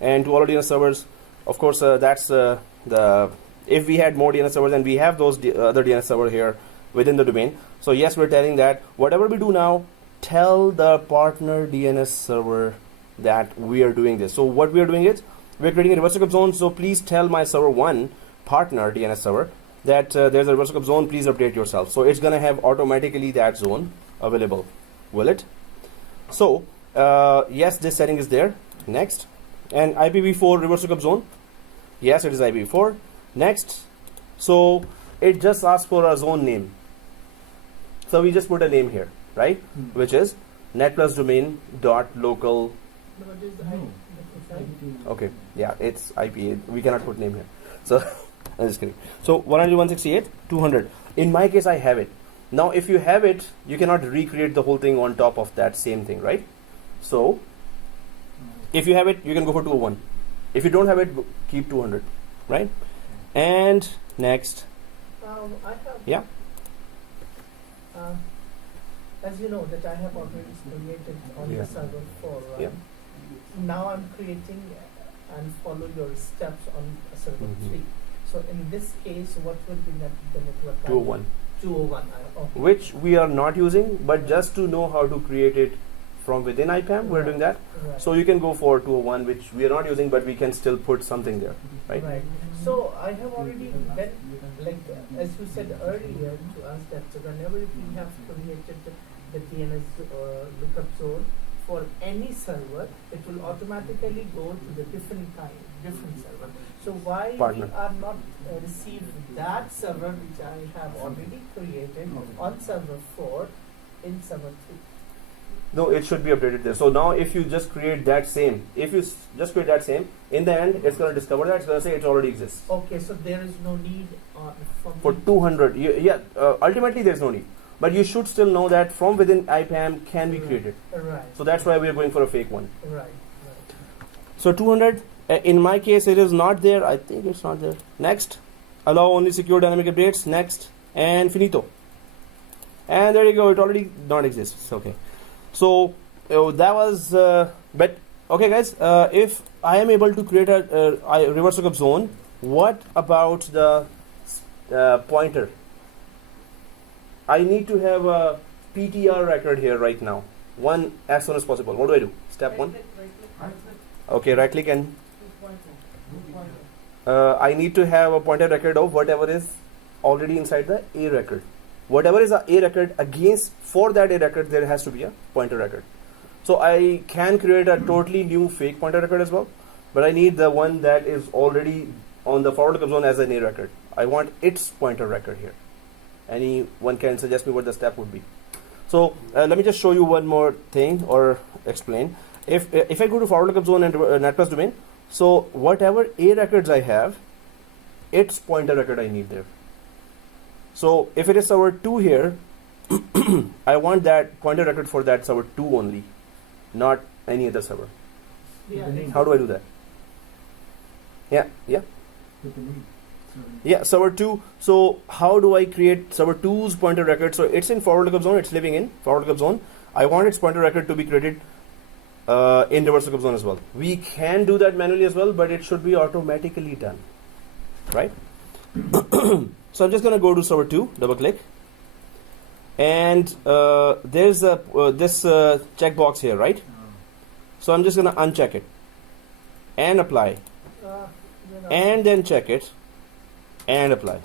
And to all our DNS servers, of course, that's if we had more DNS servers, and we have those other DNS server here within the domain. So yes, we're telling that whatever we do now, tell the partner DNS server that we are doing this. So what we are doing is we're creating a reverse lookup zone. So please tell my server 1 partner DNS server that there's a reverse lookup zone. Please update yourself. So it's gonna have automatically that zone available. Will it? So yes, this setting is there. Next, and IPv4 reverse lookup zone. Yes, it is IPv4. Next. So it just asks for a zone name. So we just put a name here, right? Which is Netplus domain dot local. No, it is I. Okay, yeah, it's IP. We cannot put name here. So I'm just kidding. So 192.168.200. In my case, I have it. Now, if you have it, you cannot recreate the whole thing on top of that same thing, right? So if you have it, you can go for 201. If you don't have it, keep 200, right? And next, I have. yeah. As you know that I have already created on Yeah. the server for. Yeah. Now I'm creating and follow your steps on server Mhm. 3. So in this case, what will be the network? ID? 201. 201. Okay. Which we are not using, but just to know how to create it from within IPAM, we're doing that. Right. So you can go for 201, which we are not using, but we can still put something there, right? Right. So I have already then, like as you said earlier to us, that whenever we have created the DNS lookup zone for any server, it will automatically go to the different server. So why Partner. we are not receive that server which I have already created on server 4 in server 3? No, it should be updated there. So now if you just create that same, just create that same, in the end, it's going to discover that, it's going to say it already exists. Okay, so there is no need For 200, ultimately there's no need. But you should still know that from within IPAM can be created. Right. So that's why we are going for a fake one. Right. So 200, in my case, it is not there. I think it's not there. Next, allow only secure dynamic updates. Next, and finito. And there you go. It already not exists. Okay. So that was, but okay, guys. If I am able to create a reverse lookup zone, what about the pointer? I need to have a PTR record here right now. One as soon as possible. What do I do? Step one. Okay, right click and I need to have a pointer record of whatever is already inside the A record. Whatever is a record, against for that A record there has to be a pointer record. So I can create a totally new fake pointer record as well, but I need the one that is already on the forward lookup zone as an A record. I want its pointer record here. Anyone can suggest me what the step would be. So let me just show you one more thing or explain. If I go to forward lookup zone and Netplus domain, so whatever A records I have, its pointer record I need there. So if it is server 2 here, I want that pointer record for that server 2 only, not any other server. Yeah. How do I do that? Yeah, server 2. So how do I create server 2's pointer record? So it's in forward lookup zone, it's living in forward lookup zone. I want its pointer record to be created in reverse lookup zone as well. We can do that manually as well, but it should be automatically done, right? So I'm just going to go to server 2, double click, and there's this checkbox here, right? So I'm just going to uncheck it and apply, and then check it and apply.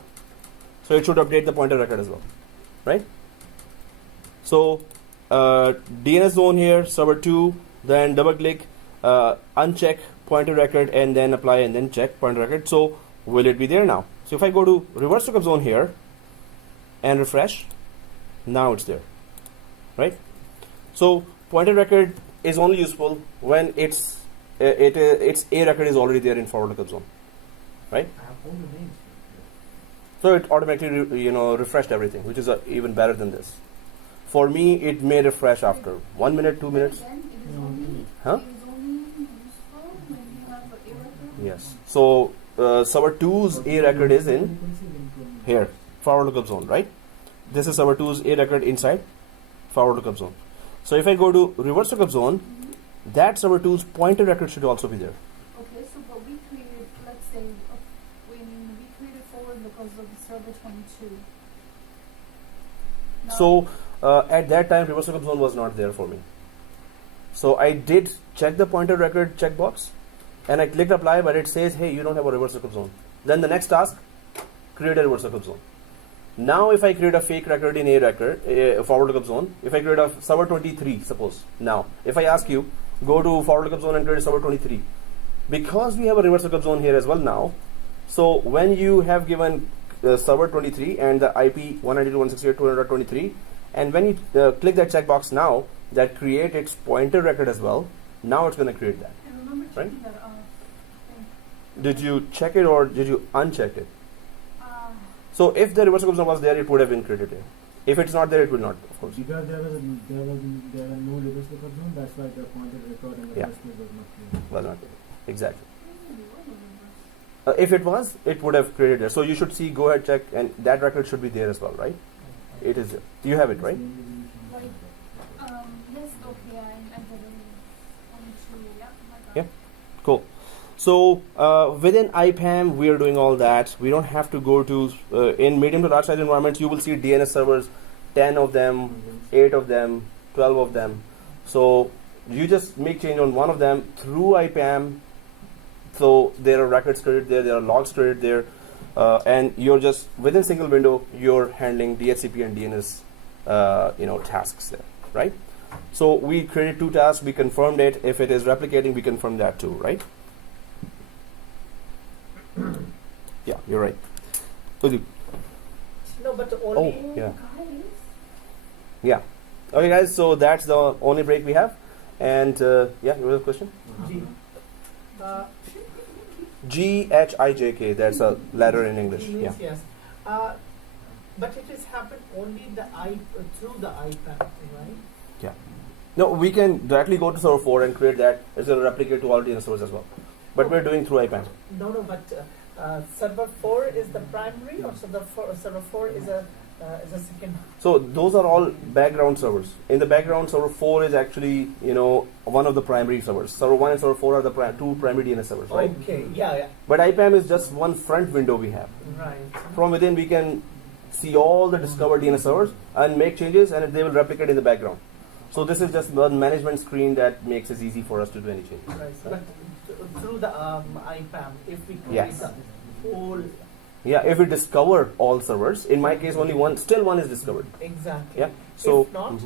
So it should update the pointer record as well, right? So DNS zone here, server 2, then double click, uncheck pointer record, and then apply, and then check pointer record. So will it be there now? So if I go to reverse lookup zone here and refresh, now it's there, right? So pointer record is only useful when its A record is already there in forward lookup zone, right? I have all the names. So it automatically refreshed everything, which is even better than this. For me, it may refresh after 1 minute, 2 minutes. Then it is only, Huh? it is only useful when you have a record. Yes. So server 2's A record is in here, forward lookup zone, right? This is server 2's A record inside forward lookup zone. So if I go to reverse lookup zone, that server 2's pointer record should also be there. Okay, so but we created, let's say, we created forward because of the server 22. Now, So at that time, reverse lookup zone was not there for me. So I did check the pointer record checkbox, and I clicked apply, but it says, hey, you don't have a reverse lookup zone. Then the next task, create a reverse lookup zone. Now if I create a fake record in A record, forward lookup zone, if I create a server 23, suppose, now, if I ask you, go to forward lookup zone and create a server 23, because we have a reverse lookup zone here as well now, So when you have given server 23 and the IP 192.168.200.23, and when you click that checkbox now, that create its pointer record as well, now it's going to create that. I remember Right? checking that off. Did you check it or did you uncheck it? Uh, So if the reverse equation was there, it would have been created here. If it's not there, it will not, of course. Because there were no reverse lookup zone, that's why the pointer record and the Yeah. first was not clear. Was not there. Exactly. maybe it was a reverse. If it was, it would have created there. So you should see, go ahead, check, and that record should be there as well, right? It is there. You have it, right? Like, yes, okay, I did it. Only two, yeah, I got Yeah. it. Cool. So within IPAM, we are doing all that. We don't have to go to, in medium to large size environments, you will see DNS servers, 10 of them, 8 of them, 12 of them. So you just make change on one of them through IPAM. So there are records created there are logs created there, and you're just within single window, you're handling DHCP and DNS, tasks there, right? So we created 2 tasks, we confirmed it. If it is replicating, we confirm that too, right? Yeah, you're right. Udip. No, but Oh, only yeah. Guys, Yeah. Okay, guys. So that's the only break we have. And yeah, you have a question? G. GHIJK. That's a letter in English. G means Yeah. yes. But it has happened only through the IPAM, right? No, we can directly go to server 4 and create that. It's going to replicate to all DNS servers as well. But we're doing through IPAM. No, but server 4 is the primary, or server 4 is a second. So those are all background servers. In the background, server 4 is actually, one of the primary servers. Server 1 and server 4 are the 2 primary DNS servers, right? Okay, yeah, But IPAM is just one front window we have. right. From within, we can see all the discovered DNS servers and make changes, and they will replicate in the background. So this is just one management screen that makes it easy for us to do any changes. Right. But through the IPAM, if we create Yes. the whole Yeah, if we discover all servers, in my case, only one is discovered. exactly. Yeah. So if not,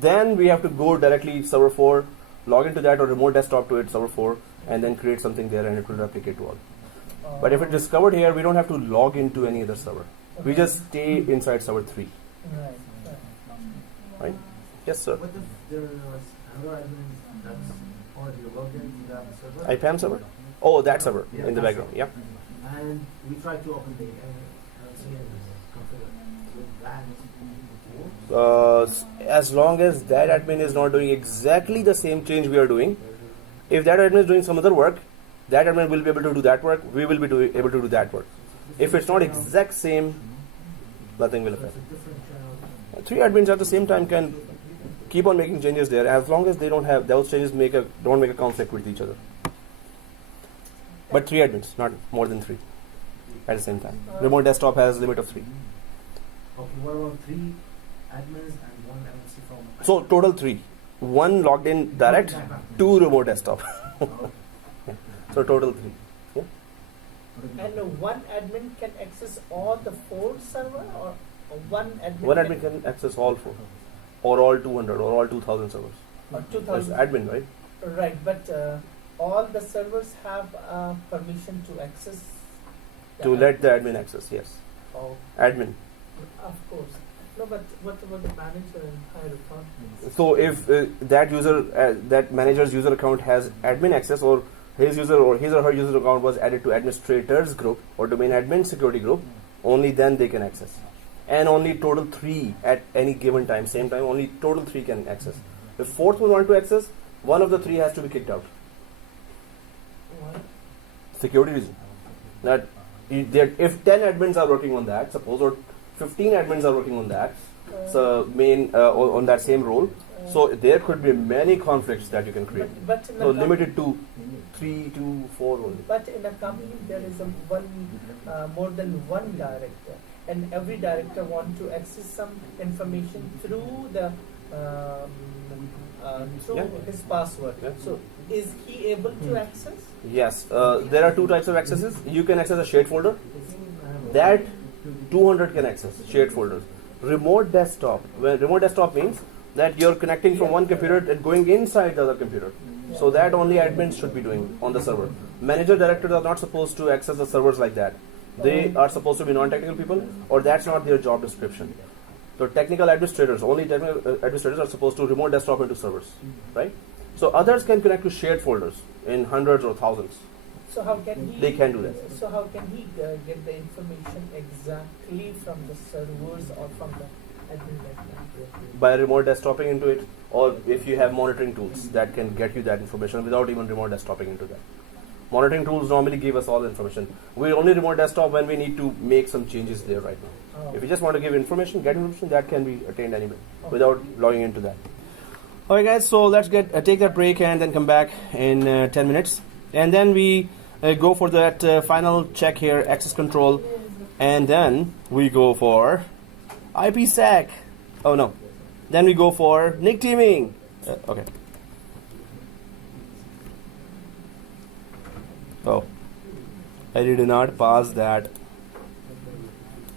then we have to go directly server 4, log into that or remote desktop to it, server 4, and then create something there, and it will replicate to all. But if it's discovered here, we don't have to log into any other server. We just stay inside server 3. right. Right. Yes, sir. What if there was another admin that's already logged into that server? IPAM server? Oh, that server Yeah, in the that background. Yeah. And we try to open the LLC and configure with that. As long as that admin is not doing exactly the same change we are doing, if that admin is doing some other work, that admin will be able to do that work, we will be able to do that work. If it's not exact same, nothing will affect. It's a different channel. 3 admins at the same time can keep on making changes there, as long as they don't have those changes don't make a conflict with each other. But 3 admins, not more than 3 at the same time. Remote desktop has a limit of 3. Okay, what about 3 admins and 1 MNC from? So total 3. 1 logged in direct, 2 remote desktop. So total 3. And one admin can access all the 4 server, or one admin? One admin can access all 4, or all 200, or all 2000 servers. Or That's 2000. admin, right? Right, but all the servers have permission to access. To let the admin access, yes. Oh, Admin. of course. No, but what about the manager and higher authorities? So if that manager's user account has admin access, or his or her user account was added to administrators group or domain admin security group, only then they can access. And only total 3 at any given time, same time, only total 3 can access. If 4th one want to access, one of the 3 has to be kicked out. Why? Security reason. That if 10 admins are working on that, suppose, or 15 admins are working on that, so on that same role, so there could be many conflicts that you can create. But in So a limited to 3 to 4 only. But in a company there is more than one director, and every director want to access some information through the Yeah. his password. Yeah. So is he able to access? Yes, there are 2 types of accesses. You can access a shared folder. That 200 can access shared folders. Remote desktop. Well, remote desktop means that you're connecting from one computer and going inside the other computer. So that only admins should be doing on the server. Manager directors are not supposed to access the servers like that. They are supposed to be non-technical people, or that's not their job description. So technical administrators, only technical administrators are supposed to remote desktop into servers, right? So others can connect to shared folders in hundreds or thousands. So how can he? They can do that. So how can he get the information exactly from the servers or from the admin network? By remote desktoping into it, or if you have monitoring tools that can get you that information without even remote desktoping into that. Monitoring tools normally give us all the information. We only remote desktop when we need to make some changes there right now. Oh. If you just want to give information, get information, that can be attained anyway without logging into that. Alright guys, so let's take that break and then come back in 10 minutes. And then we go for that final check here, access control. And then we go for IPsec. Oh no. Then we go for NIC teaming. Okay. Oh, I did not pause that.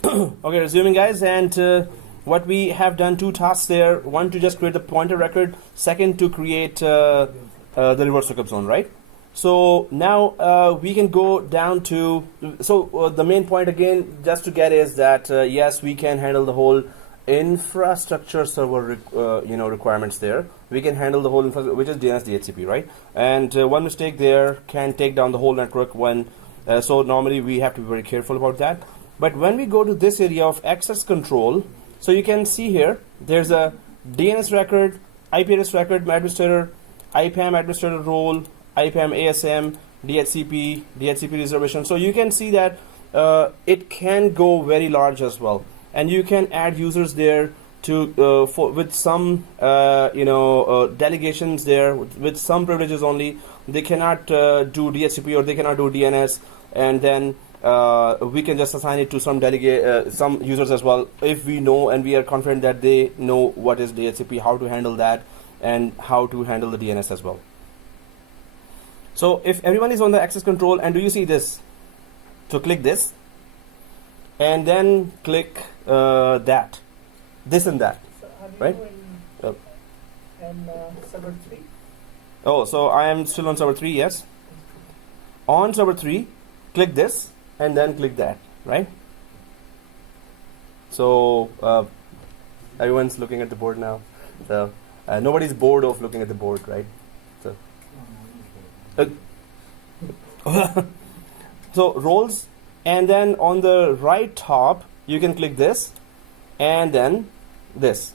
Okay, resuming guys, and what we have done, two tasks there. One to just create the pointer record. Second to create the reverse lookup zone, right? So now we can go down to, so the main point again just to get is that yes, we can handle the whole infrastructure server requirements there. We can handle the whole infrastructure, which is DNS DHCP, right? And one mistake there can take down the whole network when so normally we have to be very careful about that. But when we go to this area of access control, so you can see here there's a DNS record, IP address record, administrator, IPAM administrator role, IPAM ASM, DHCP reservation. So you can see that it can go very large as well, and you can add users there to with some delegations there with some privileges only. They cannot do DHCP or they cannot do DNS, and then we can just assign it to some some users as well if we know and we are confident that they know what is DHCP, how to handle that, and how to handle the DNS as well. So if everyone is on the access control, and do you see this? So click this, and then click that, this and that, So are you right? in server 3? Oh, so I am still on server 3, yes. On server 3, click this, and then click that, right? So everyone's looking at the board now. So nobody's bored of looking at the board, right? So so roles, and then on the right top you can click this and then this,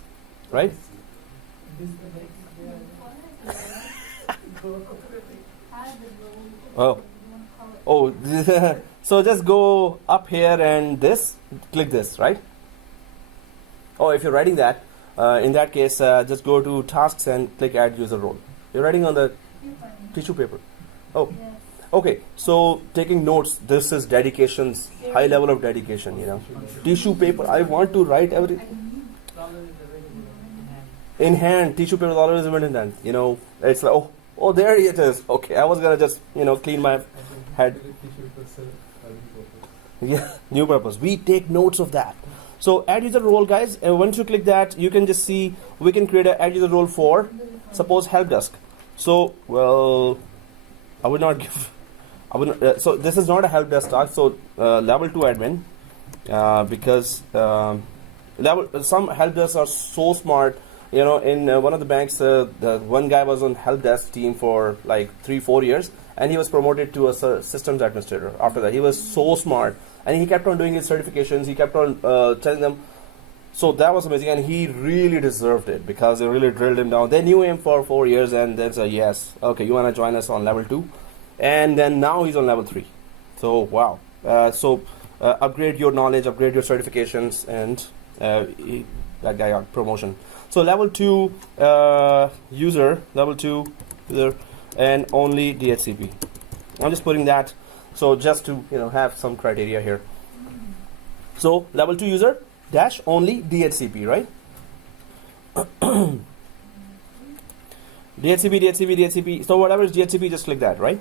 right? This is the next. Oh, so just go up here and this, click this, right? Oh, if you're writing that, in that case, just go to tasks and click add user role. You're writing on the tissue paper. Oh, okay. So taking notes, this is dedications, high level of dedication, you know. Tissue paper, I want to write everything. In hand, tissue paper is always in hand. You know, it's like, oh, there it is. Okay, I was gonna just, clean my head. Yeah, new purpose. We take notes of that. So add user role, guys. Once you click that, you can just see we can create an add user role for, suppose, help desk. So, well, I would not give. So this is not a help desk task. So level 2 admin, because some help desks are so smart. In one of the banks, the one guy was on help desk team for like 3-4 years, and he was promoted to a systems administrator. After that, he was so smart, and he kept on doing his certifications. He kept on telling them. So that was amazing, and he really deserved it because they really drilled him down. They knew him for 4 years, and then said, yes, okay, you want to join us on level 2, and then now he's on level 3. So wow. Upgrade your knowledge, upgrade your certifications, and that guy got promotion. So level 2 user, and only DHCP. I'm just putting that, so just to have some criteria here. So level 2 user dash only DHCP, right? DHCP. So whatever is DHCP, just click that, right?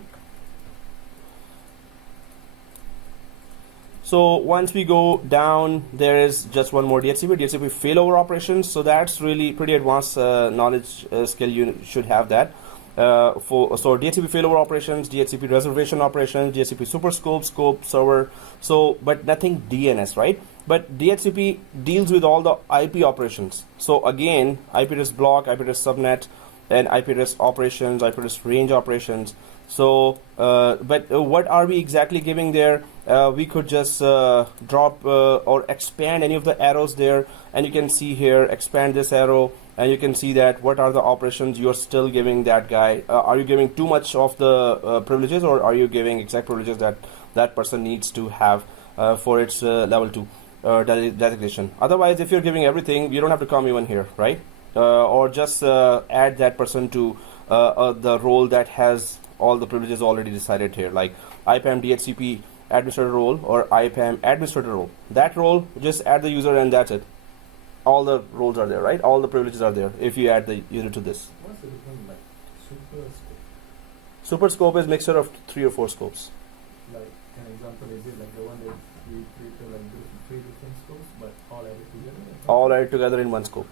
So once we go down, there is just one more DHCP failover operations. So that's really pretty advanced knowledge skill. You should have that. So DHCP failover operations, DHCP reservation operations, DHCP super scope server. So, but nothing DNS, right? But DHCP deals with all the IP operations. So again, IP address block, IP address subnet, and IP address operations, IP address range operations. So, but what are we exactly giving there? We could just drop or expand any of the arrows there, and you can see here, expand this arrow, and you can see that what are the operations you are still giving that guy. Are you giving too much of the privileges, or are you giving exact privileges that that person needs to have for its level 2 designation? Otherwise, if you're giving everything, you don't have to come even here, right? Or just add that person to the role that has all the privileges already decided here, like IPAM DHCP administrator role or IPAM administrator role. That role, just add the user and that's it. All the roles are there, right? All the privileges are there if you add the user to this. What's the difference like super scope? Super scope is mixture of 3 or 4 scopes. Like an example is it like the one that we created like 3 different scopes but all added together? All added together in one scope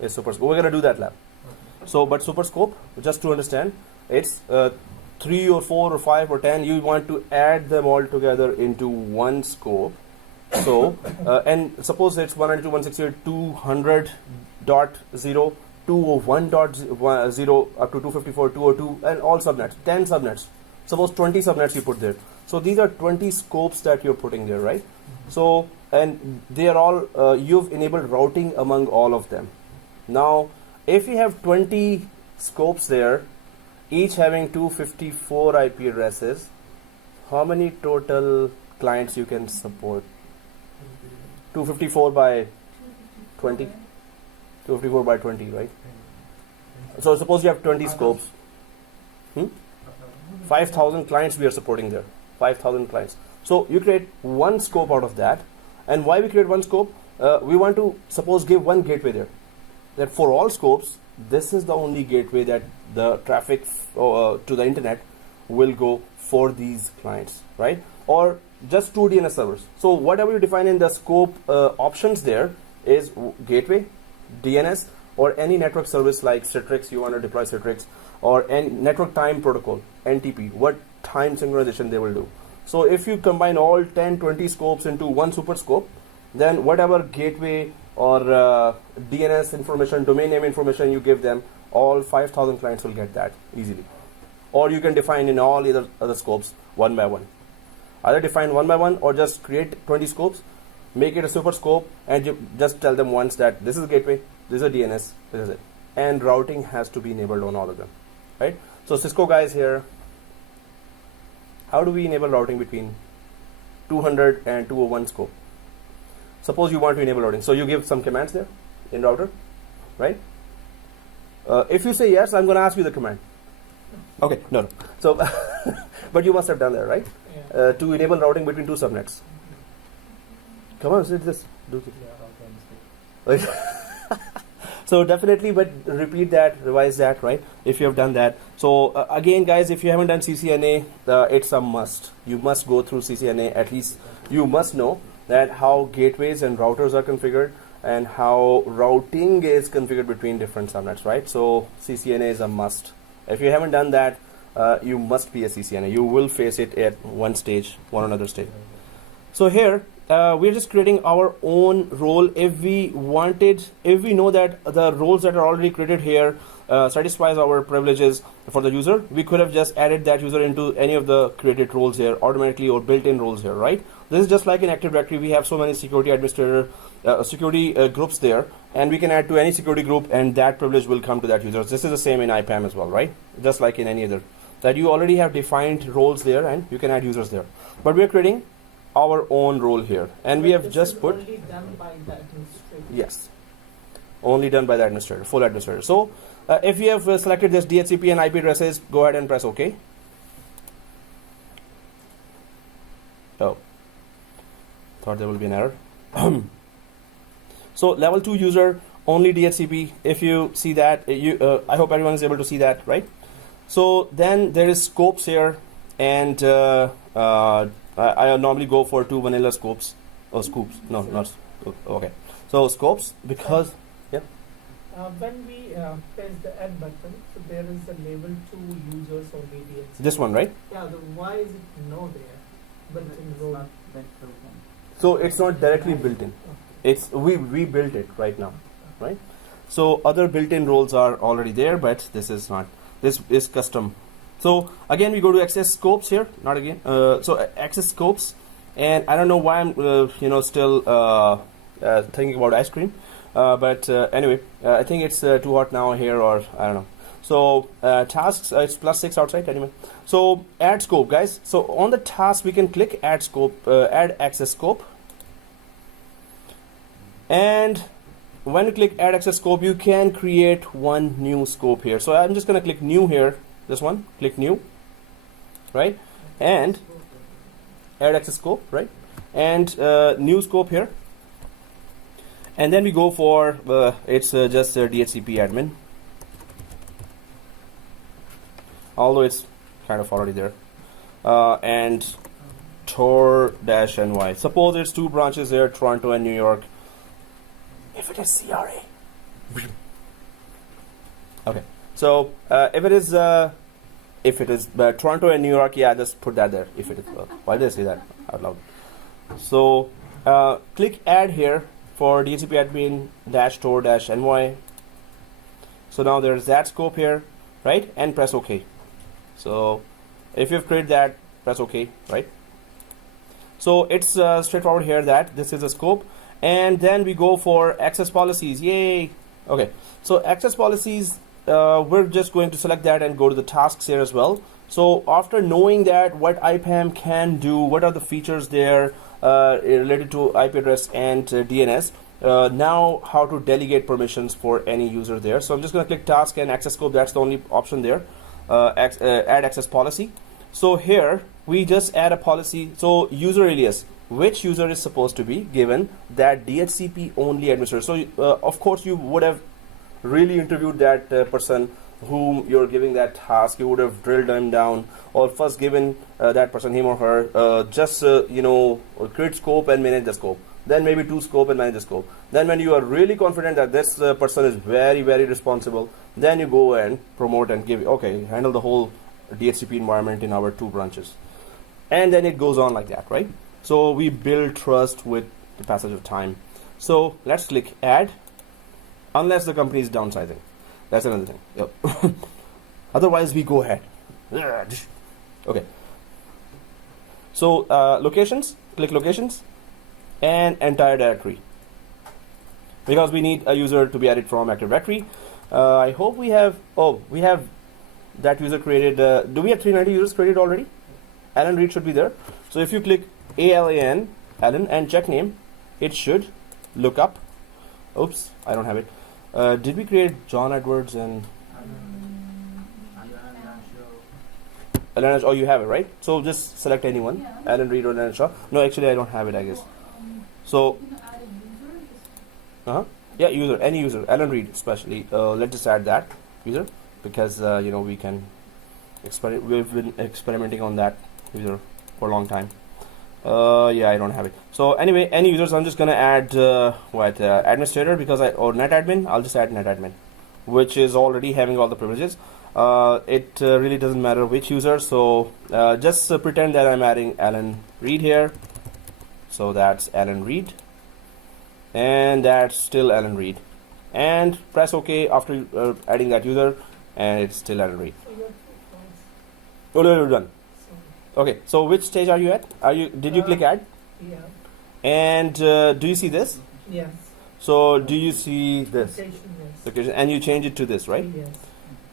is super scope. We're gonna do that lab. Okay. So, but super scope, just to understand, it's 3 or 4 or 5 or 10. You want to add them all together into one scope. So, and suppose it's 192.168.200.0, 201.0 up to 254.202, and all subnets, 10 subnets. Suppose 20 subnets you put there. So these are 20 scopes that you're putting there, right? So, and they are all, you've enabled routing among all of them. Now, if you have 20 scopes there, each having 254 IP addresses, how many total clients you can support? 254 by 20? 254 by 20, right? So suppose you have 20 scopes. 5,000 clients we are supporting there. 5,000 clients. So you create one scope out of that. And why we create one scope? We want to, suppose, give one gateway there. That for all scopes, this is the only gateway that the traffic to the internet will go for these clients, right? Or just 2 DNS servers. So whatever you define in the scope options there is gateway, DNS, or any network service like Citrix, you want to deploy Citrix, or any network time protocol, NTP, what time synchronization they will do. So if you combine all 10, 20 scopes into one super scope, then whatever gateway or DNS information, domain name information you give them, all 5,000 clients will get that easily. Or you can define in all other scopes one by one. Either define one by one or just create 20 scopes, make it a super scope, and you just tell them once that this is gateway, this is a DNS, this is it. And routing has to be enabled on all of them, right? So Cisco guys here, how do we enable routing between 200 and 201 scope? Suppose you want to enable routing. So you give some commands there in router, right? If you say yes, I'm going to ask you the command. Okay, no. So, but you must have done that, right? Yeah. To enable routing between 2 subnets. Come on, say this. Do this. Yeah, okay, So definitely, but repeat that, revise that, right? If you have done that. So again, guys, if you haven't done CCNA, it's a must. You must go through CCNA. At least you must know that how gateways and routers are configured and how routing is configured between different subnets, right? So CCNA is a must. If you haven't done that, you must be a CCNA. You will face it at one another stage. So here, we're just creating our own role. If we know that the roles that are already created here satisfies our privileges for the user, we could have just added that user into any of the created roles here automatically, or built-in roles here, right? This is just like in Active Directory. We have so many security administrator, security groups there, and we can add to any security group, and that privilege will come to that user. This is the same in IPAM as well, right? Just like in any other, that you already have defined roles there, and you can add users there. But we are creating our own role here, and we have just put only done by the administrator. yes, only done by the administrator, full administrator. So if you have selected this DHCP and IP addresses, go ahead and press OK. Oh, thought there will be an error. So level 2 user, only DHCP. If you see that, I hope everyone is able to see that, right? So then there is scopes here, and I normally go for 2 vanilla scopes. Oh, scoops. No, not okay. So scopes, because When we press the add button, so there is a label 2 users or DDS. This one, right? Yeah, why is it no there? But in role. So it's not directly built in. It's we built it right now, right? So other built-in roles are already there, but this is not. This is custom. So again, we go to access scopes here. Not again. So access scopes, and I don't know why I'm still thinking about ice cream. But anyway, I think it's too hot now here, or I don't know. So tasks, it's +6 outside anyway. So add scope, guys. So on the task, we can click add scope, add access scope. And when you click add access scope, you can create one new scope here. So I'm just going to click new here. This one, click new, right? And add access scope, right? And new scope here. And then we go for it's just DHCP admin, although it's kind of already there, and Tor-NY. Suppose it's 2 branches there, Toronto and New York. If it is CRA, okay. So if it is Toronto and New York, yeah, just put that there. If it is, why did I say that out loud? So click add here for DHCP admin -Tor-NY. So now there's that scope here, right? And press OK. So if you've created that, press OK, right? So it's straightforward here that this is a scope. And then we go for access policies. Yay! Okay, so access policies, we're just going to select that and go to the tasks here as well. So after knowing that what IPAM can do, what are the features there related to IP address and DNS, now how to delegate permissions for any user there. So I'm just going to click task and access scope. That's the only option there. Add access policy. So here we just add a policy. So user alias, which user is supposed to be given that DHCP only administrator. So of course you would have really interviewed that person whom you're giving that task. You would have drilled them down, or first given that person, him or her, just create scope and manage the scope. Then maybe 2 scope and manage the scope. Then when you are really confident that this person is very, very responsible, then you go and promote and give, okay, handle the whole DHCP environment in our 2 branches. And then it goes on like that, right? So we build trust with the passage of time. So let's click add, unless the company is downsizing. That's another thing. Yep. Otherwise, we go ahead. Okay. So locations, click locations, and entire directory. Because we need a user to be added from Active Directory. I hope we have, we have that user created. Do we have 390 users created already? Alan Reed should be there. So if you click ALAN, Alan, and check name, it should look up. Oops, I don't have it. Did we create John Edwards and Alan Shaw? Oh, you have it, right? So just select anyone. Yeah. Alan Reed or Alan Shaw. No, actually I don't have it, I guess. So yeah, user, any user, Alan Reed especially. Let's just add that user, because we can we've been experimenting on that user for a long time. Yeah, I don't have it. So anyway, any users, I'm just gonna add administrator, because or netadmin. I'll just add netadmin, which is already having all the privileges. It really doesn't matter which user. So just pretend that I'm adding Alan Reed here. So that's Alan Reed, and that's still Alan Reed. And press OK after adding that user, and it's still Alan Reed. Oh, no, done. Okay, so which stage are you at? Did you click add? Yeah. And do you see this? Yes. So do you see this? Location, and you change it to this, right? Yes.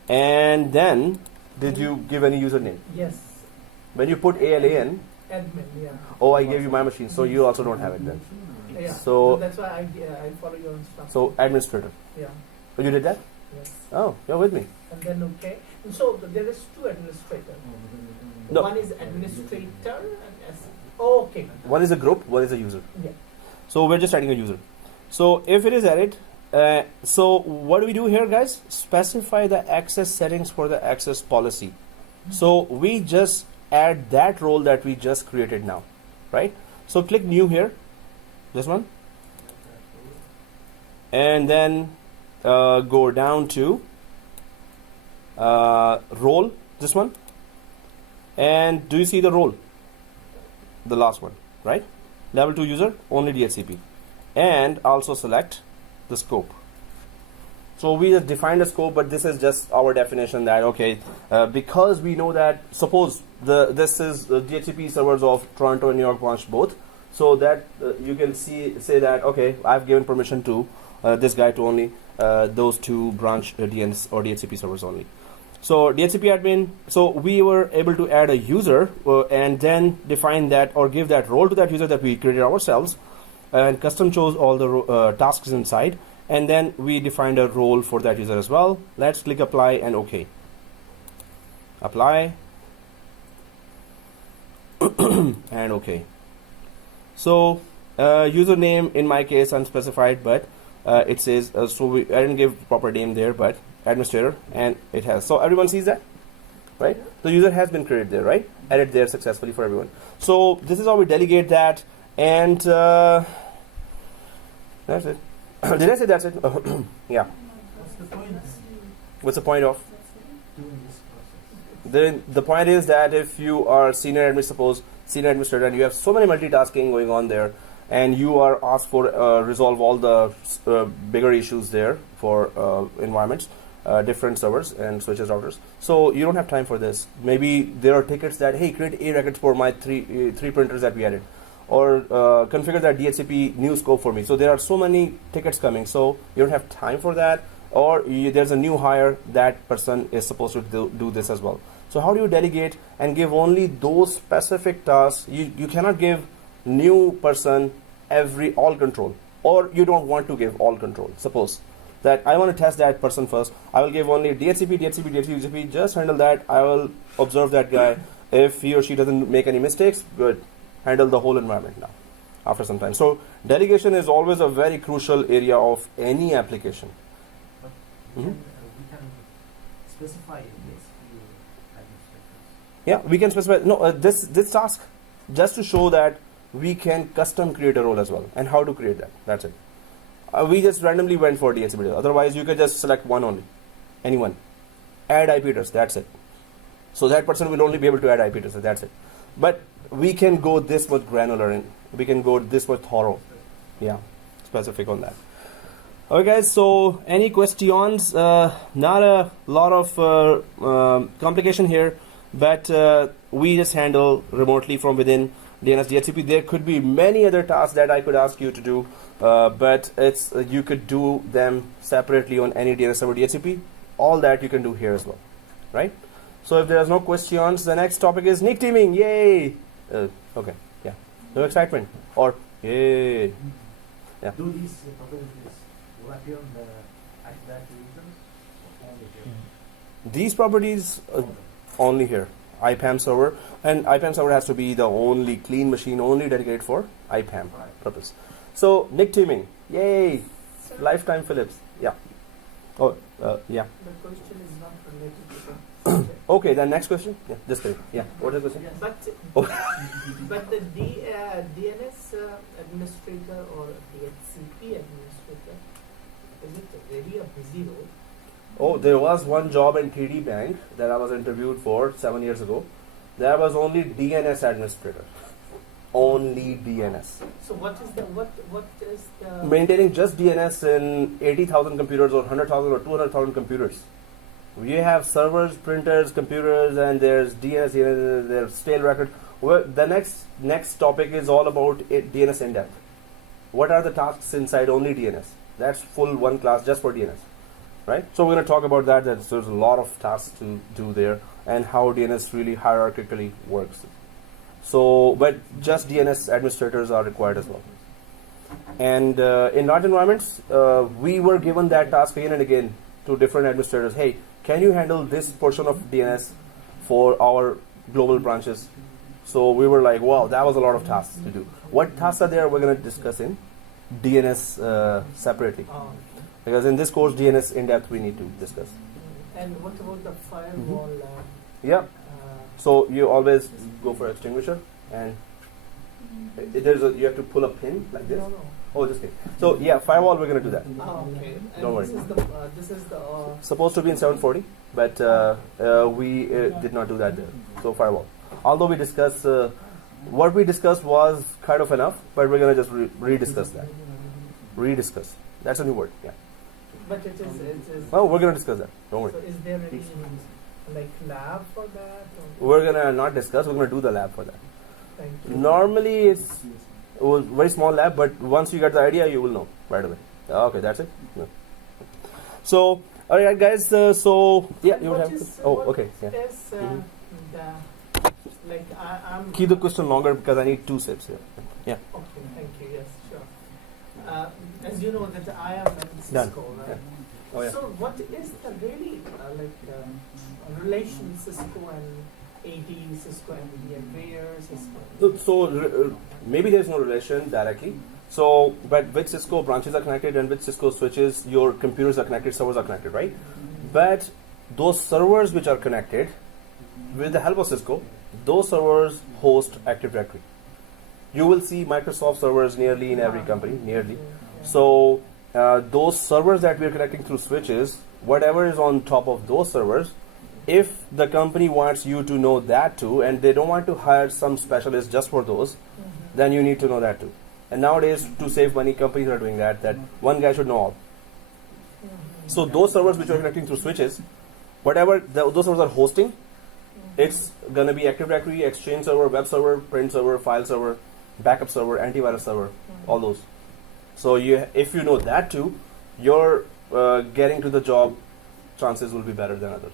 And then did you give any username? Yes. When you put ALAN, admin, yeah. Oh, I gave you my machine, so you also don't have it then. Yeah. So that's why I follow your instructions. So administrator. Yeah. Oh, you did that? Yes. Oh, you're with me. And then okay. So there is 2 administrators. No. One is administrator and S. Oh, okay. One is a group, one is a user. Yeah. So we're just adding a user. So if it is added, so what do we do here, guys? Specify the access settings for the access policy. So we just add that role that we just created now, right? So click new here, this one, and then go down to role, this one, and do you see the role? The last one, right? Level 2 user, only DHCP, and also select the scope. So we just defined a scope, but this is just our definition that, okay, because we know that, suppose this is the DHCP servers of Toronto and New York branch both, so that you can say that, okay, I've given permission to this guy to only those two branch DNS or DHCP servers only. So DHCP admin, so we were able to add a user and then define that or give that role to that user that we created ourselves, and custom chose all the tasks inside, and then we defined a role for that user as well. Let's click apply and OK. Apply and OK. So username in my case unspecified, but it says so I didn't give proper name there, but administrator, and it has. So everyone sees that, right? The user has been created there, right? Added there successfully for everyone. So this is how we delegate that, and that's it. Did I say that's it? Yeah. What's the point? What's the point of? Doing this process. The point is that if you are senior administrator, and you have so many multitasking going on there, and you are asked for resolve all the bigger issues there for environments, different servers and switches, routers. So you don't have time for this. Maybe there are tickets that, hey, create A records for my three printers that we added, or configure that DHCP new scope for me. So there are so many tickets coming, so you don't have time for that. Or there's a new hire, that person is supposed to do this as well. So how do you delegate and give only those specific tasks? You cannot give new person all control, or you don't want to give all control. Suppose that I want to test that person first. I will give only DHCP, just handle that. I will observe that guy. If he or she doesn't make any mistakes, good. Handle the whole environment now after some time. So delegation is always a very crucial area of any application. But we can specify in this few administrators. Yeah, we can specify. No, this task just to show that we can custom create a role as well, and how to create that. That's it. We just randomly went for DHCP. Otherwise, you could just select one only, anyone. Add IP address. That's it. So that person will only be able to add IP address. That's it. But we can go this much granular, and we can go this much thorough. Yeah, specific on that. Okay, guys. So any questions? Not a lot of complication here, but we just handle remotely from within DNS DHCP. There could be many other tasks that I could ask you to do, but it's you could do them separately on any DNS server DHCP. All that you can do here as well, right? So if there are no questions, the next topic is NIC teaming. Yay! Okay, yeah. No excitement or yay? Yeah. Do these properties will appear on the active users or only here? These properties only here. IPAM server, and IPAM server has to be the only clean machine, only dedicated for IPAM purpose. So NIC teaming, yay! So Lifetime Philips, yeah. Oh, yeah. The question is not related to the Okay, then next question. Yeah, just kidding. Yeah. What is the question? but Oh. but the DNS administrator or DHCP administrator, is it really a busy role? Oh, there was one job in TD Bank that I was interviewed for 7 years ago. There was only DNS administrator. Only DNS. So what is the Maintaining just DNS in 80,000 computers or 100,000 or 200,000 computers. We have servers, printers, computers, and there's DNS, there's stale record. Well, the next topic is all about DNS in depth. What are the tasks inside only DNS? That's full one class just for DNS. Right? So we're going to talk about that. There's a lot of tasks to do there, and how DNS really hierarchically works. So, but just DNS administrators are required as well. And in large environments, we were given that task again and again to different administrators. Hey, can you handle this portion of DNS for our global branches? So we were like, wow, that was a lot of tasks to do. What tasks are there? We're going to discuss in DNS separately. Because in this course, DNS in depth we need to discuss. And what about the firewall? Yeah. So you always go for extinguisher, and you have to pull a pin like this. No. Oh, just kidding. So yeah, firewall, we're gonna do that. Okay. And Don't worry. This is the Supposed to be in 740, but we did not do that there. So firewall. Although we discussed, what we discussed was kind of enough, but we're gonna just rediscuss that. Rediscuss. That's a new word. Yeah. but it is. Well, we're gonna discuss that. Don't worry. So is there any like lab for that? Or? We're gonna not discuss. We're gonna do the lab for that. Thank you. Normally, it's a very small lab, but once you get the idea, you will know right away. Okay, that's it. No. So, all right, guys. So, yeah, And you would what have. is, Oh, what okay. Yeah. is, Mhm. the like I'm Keep the question longer because I need 2 sips here. Okay, thank you. Yes, sure. As you know that I am in Cisco, right? Yeah. Oh yeah. So what is the really relation Cisco and AD, Cisco and VMware, Cisco? So maybe there's no relation directly. So, but with Cisco branches are connected, and with Cisco switches, your computers are connected, servers are connected, right? But those servers which are connected, with the help of Cisco, those servers host Active Directory. You will see Microsoft servers nearly in every company, nearly. So those servers that we are connecting through switches, whatever is on top of those servers, if the company wants you to know that too, and they don't want to hire some specialist just for those, then you need to know that too. And nowadays, to save money, companies are doing that one guy should know all. So those servers which are connecting through switches, whatever those servers are hosting, it's going to be Active Directory, Exchange server, web server, print server, file server, backup server, antivirus server, all those. So if you know that too, your getting to the job chances will be better than others.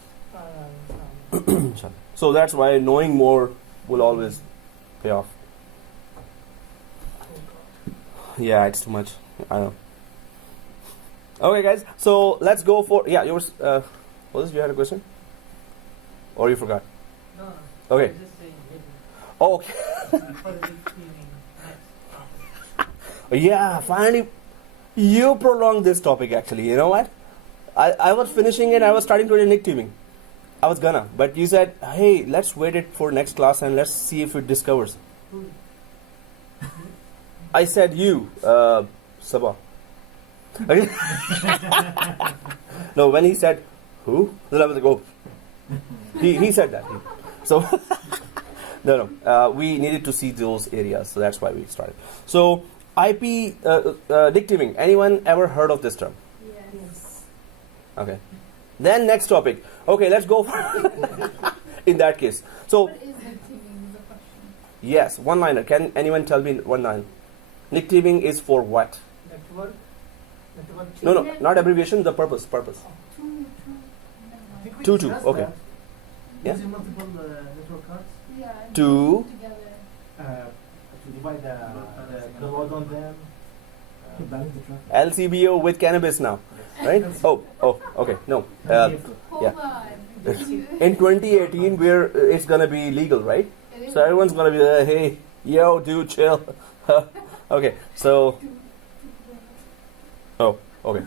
So that's why knowing more will always pay off. Yeah, it's too much. I know. Okay, guys. So let's go for yours. What you had a question, or you forgot? No. Okay. I'm just saying Okay. for the next topic. Yeah, finally, you prolonged this topic. Actually, you know what? I was finishing it. I was starting to do NIC teaming. I was gonna, but you said, "Hey, let's wait it for next class and let's see if it discovers." I said you, Sabah. Okay. No, when he said who, then I was like, oh. He said that. So no, we needed to see those areas, so that's why we started. So IP NIC teaming. Anyone ever heard of this term? Yes. Okay. Then next topic. Okay, let's go. In that case, so What is NIC teaming is the question. yes, one-liner. Can anyone tell me one line? NIC teaming is for what? Network. No, not abbreviation. The purpose. Two. I think we Two, discussed okay. that. Yeah. Using multiple network cards Yeah. and Two. Together. to divide the load on them. To balance the traffic. LCBO with cannabis now, right? Oh, okay. No. Hold Yeah. on. In 2018, it's gonna be legal, right? It is- So everyone's gonna be like, hey, yo, dude, chill. Okay, so okay.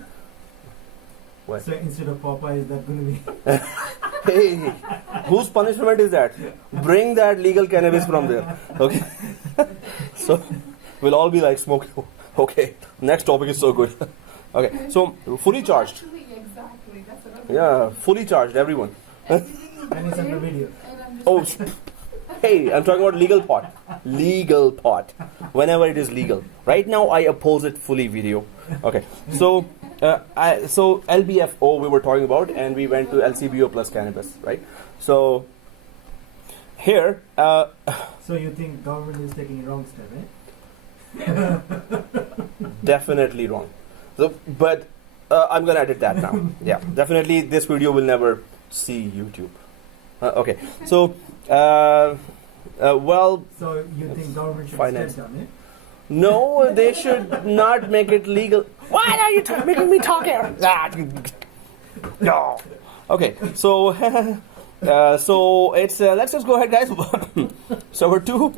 What? So instead of Popeye, is that going to be? Hey, whose punishment is that? Bring that legal cannabis from there. Okay. So we'll all be like smoking. Okay. Next topic is so good. Okay. So fully charged. Actually, exactly. That's what I'm Yeah, fully charged. Everyone. And it's under video. And I'm just Oh, hey, I'm talking about legal pot. Legal pot. Whenever it is legal. Right now, I oppose it fully video. Okay. So, so LBFO we were talking about, and we went to LCBO plus cannabis, right? So, here. So you think government is taking a wrong step, eh? Definitely wrong. So, but I'm gonna edit that now. Yeah, definitely this video will never see YouTube. Okay. So, well. So you think government should Finance. step down, eh? No, they should not make it legal. Why are you making me talk here? No. Okay, so so it's let's just go ahead, guys. Server 2.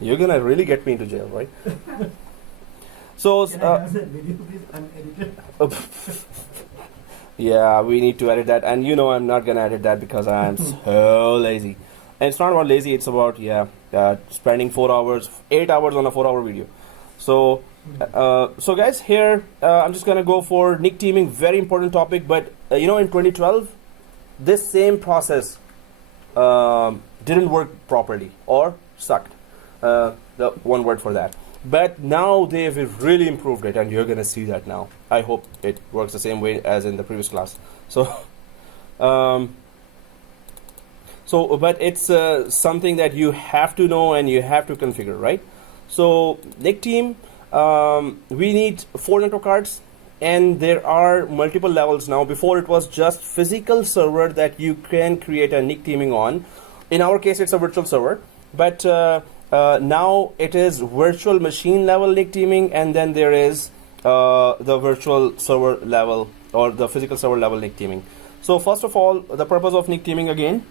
You're gonna really get me into jail, right? So Can I have that video, please? Unedited. yeah, we need to edit that, and I'm not gonna edit that because I'm so lazy. And it's not about lazy; it's about spending 4 hours, 8 hours on a 4-hour video. So So guys, here I'm just gonna go for NIC teaming, very important topic, but in 2012 this same process didn't work properly or sucked, the one word for that. But now they've really improved it, and you're gonna see that now. I hope it works the same way as in the previous class. So but it's something that you have to know and you have to configure, right? So NIC team, we need 4 network cards, and there are multiple levels now. Before it was just physical server that you can create a NIC teaming on. In our case, it's a virtual server, but now it is virtual machine level NIC teaming, and then there is the virtual server level or the physical server level NIC teaming. So first of all, the purpose of NIC teaming again,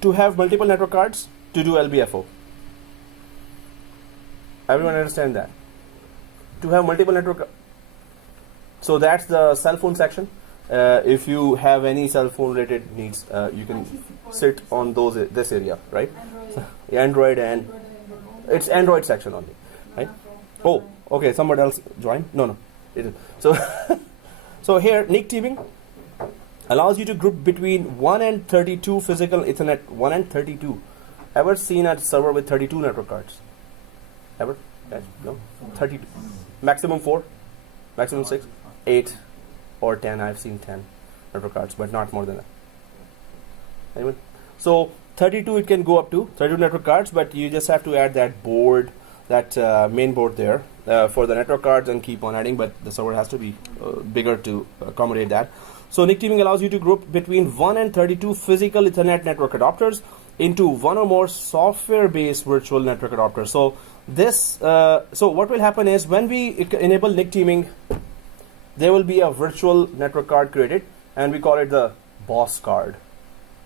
to have multiple network cards to do LBFO. Everyone understand that? To have multiple network. So that's the cell phone section. If you have any cell phone related needs, you can sit on this area, right? Android and it's Android section only, right? Oh, okay. Somebody else join? No. It is. So, so here NIC teaming allows you to group between 1 and 32 physical Ethernet. 1 and 32. Ever seen a server with 32 network cards? Ever? No. 32. Maximum 4. Maximum 6. 8 or 10. I've seen 10 network cards, but not more than that. Anyone? So 32 it can go up to 32 network cards, but you just have to add that board, that main board there for the network cards, and keep on adding. But the server has to be bigger to accommodate that. So NIC teaming allows you to group between 1 and 32 physical Ethernet network adapters into one or more software-based virtual network adapters. So this, so what will happen is when we enable NIC teaming, there will be a virtual network card created, and we call it the boss card,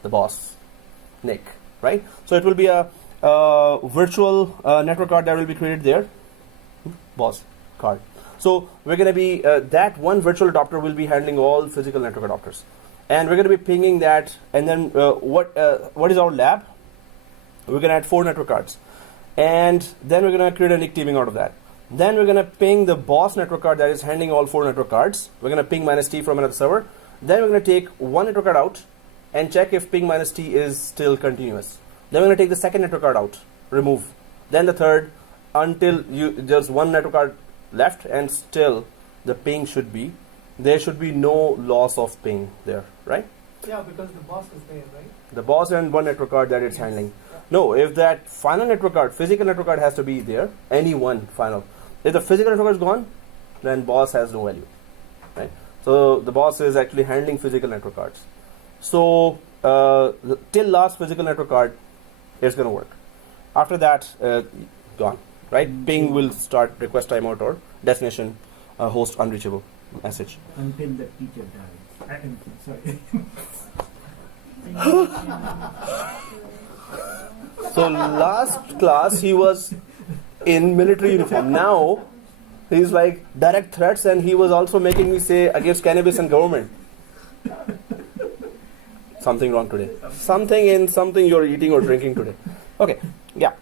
the boss NIC, right? So it will be a virtual network card that will be created there, boss card. So we're going to be, that one virtual adapter will be handling all physical network adapters. And we're going to be pinging that, and then what is our lab? We're going to add 4 network cards. And then we're going to create a NIC teaming out of that. Then we're going to ping the boss network card that is handling all 4 network cards. We're going to ping -T from another server. Then we're going to take one network card out and check if ping -T is still continuous. Then we're going to take the second network card out, remove. Then the third, until there's one network card left, and still the ping should be, there should be no loss of ping there, right? Yeah, because the boss is there, right? The boss and one network card that it's handling. Yeah. No, if that final network card, physical network card has to be there, any one final. If the physical network card is gone, then boss has no value, right? So the boss is actually handling physical network cards. So till last physical network card, it's going to work. After that, gone, right? Ping will start request timeout or destination host unreachable message. Until the teacher dies. Sorry. So last class he was in military uniform. Now he's like direct threats, and he was also making me say against cannabis and government. Something wrong today. Something you're eating or drinking today. Okay, yeah.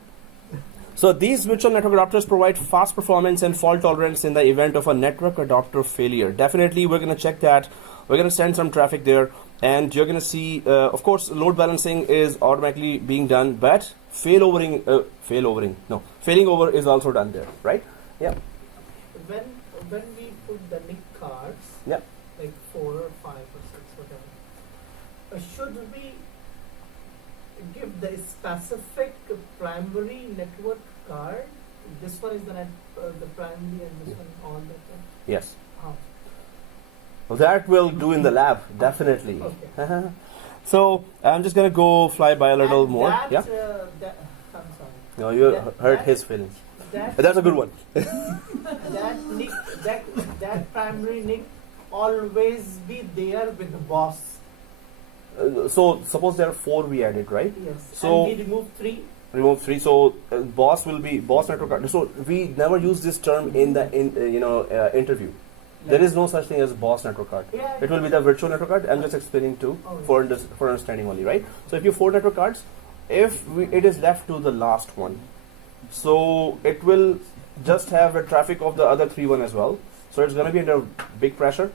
So these virtual network adapters provide fast performance and fault tolerance in the event of a network adapter failure. Definitely, we're going to check that. We're going to send some traffic there, and you're going to see, of course, load balancing is automatically being done, but failing over is also done there, right? Yeah. When we put the NIC cards, Yeah. like 4 or 5 or 6, whatever, should we give the specific primary network card? This one is the primary, and this one all that one? Yes. How? Well, that we'll do in the lab, definitely. Okay. So I'm just going to go fly by a little And more. That, Yeah. I'm sorry. No, you that- hurt that- his feelings. That, But that's a good one. that NIC, that primary NIC always be there with the boss. So suppose there are 4 we added, right? Yes. So- and we remove 3. Remove 3. So boss will be boss network card. So we never use this term in the interview. There is no such thing as boss network card. Yeah. It will be the virtual network card. I'm just explaining to Oh, for understanding only, right? So if you have 4 network cards, if it is left to the last one, so it will just have the traffic of the other 3 as well. So it's going to be under big pressure.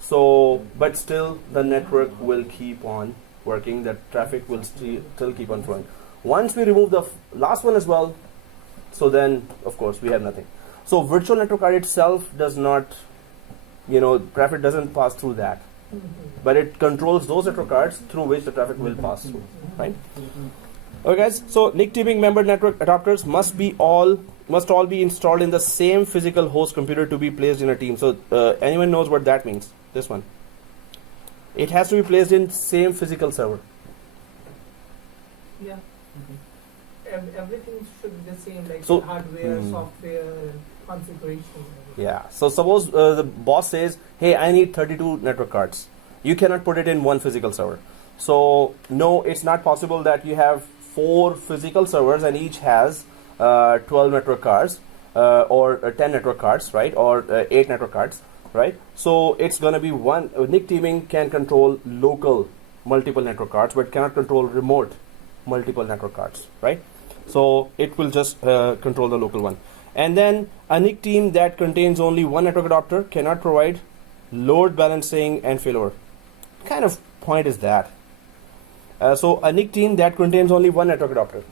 So, but still the network will keep on working. The traffic will still keep on flowing. Once we remove the last one as well, so then of course we have nothing. So virtual network card itself does not, traffic doesn't pass through that, but it controls those network cards through which the traffic will pass through, right? Okay, guys. So NIC teaming member network adapters must all be installed in the same physical host computer to be placed in a team. So anyone knows what that means? This one. It has to be placed in same physical server. Yeah. Everything should be the same, like So- hardware, software, and configuration. Yeah. So suppose the boss says, "Hey, I need 32 network cards." You cannot put it in one physical server. So no, it's not possible that you have 4 physical servers and each has 12 network cards or 10 network cards, right? Or 8 network cards, right? So it's going to be one. NIC teaming can control local multiple network cards, but cannot control remote multiple network cards, right? So it will just control the local one. And then a NIC team that contains only one network adapter cannot provide load balancing and failover. What kind of point is that? So a NIC team that contains only one network adapter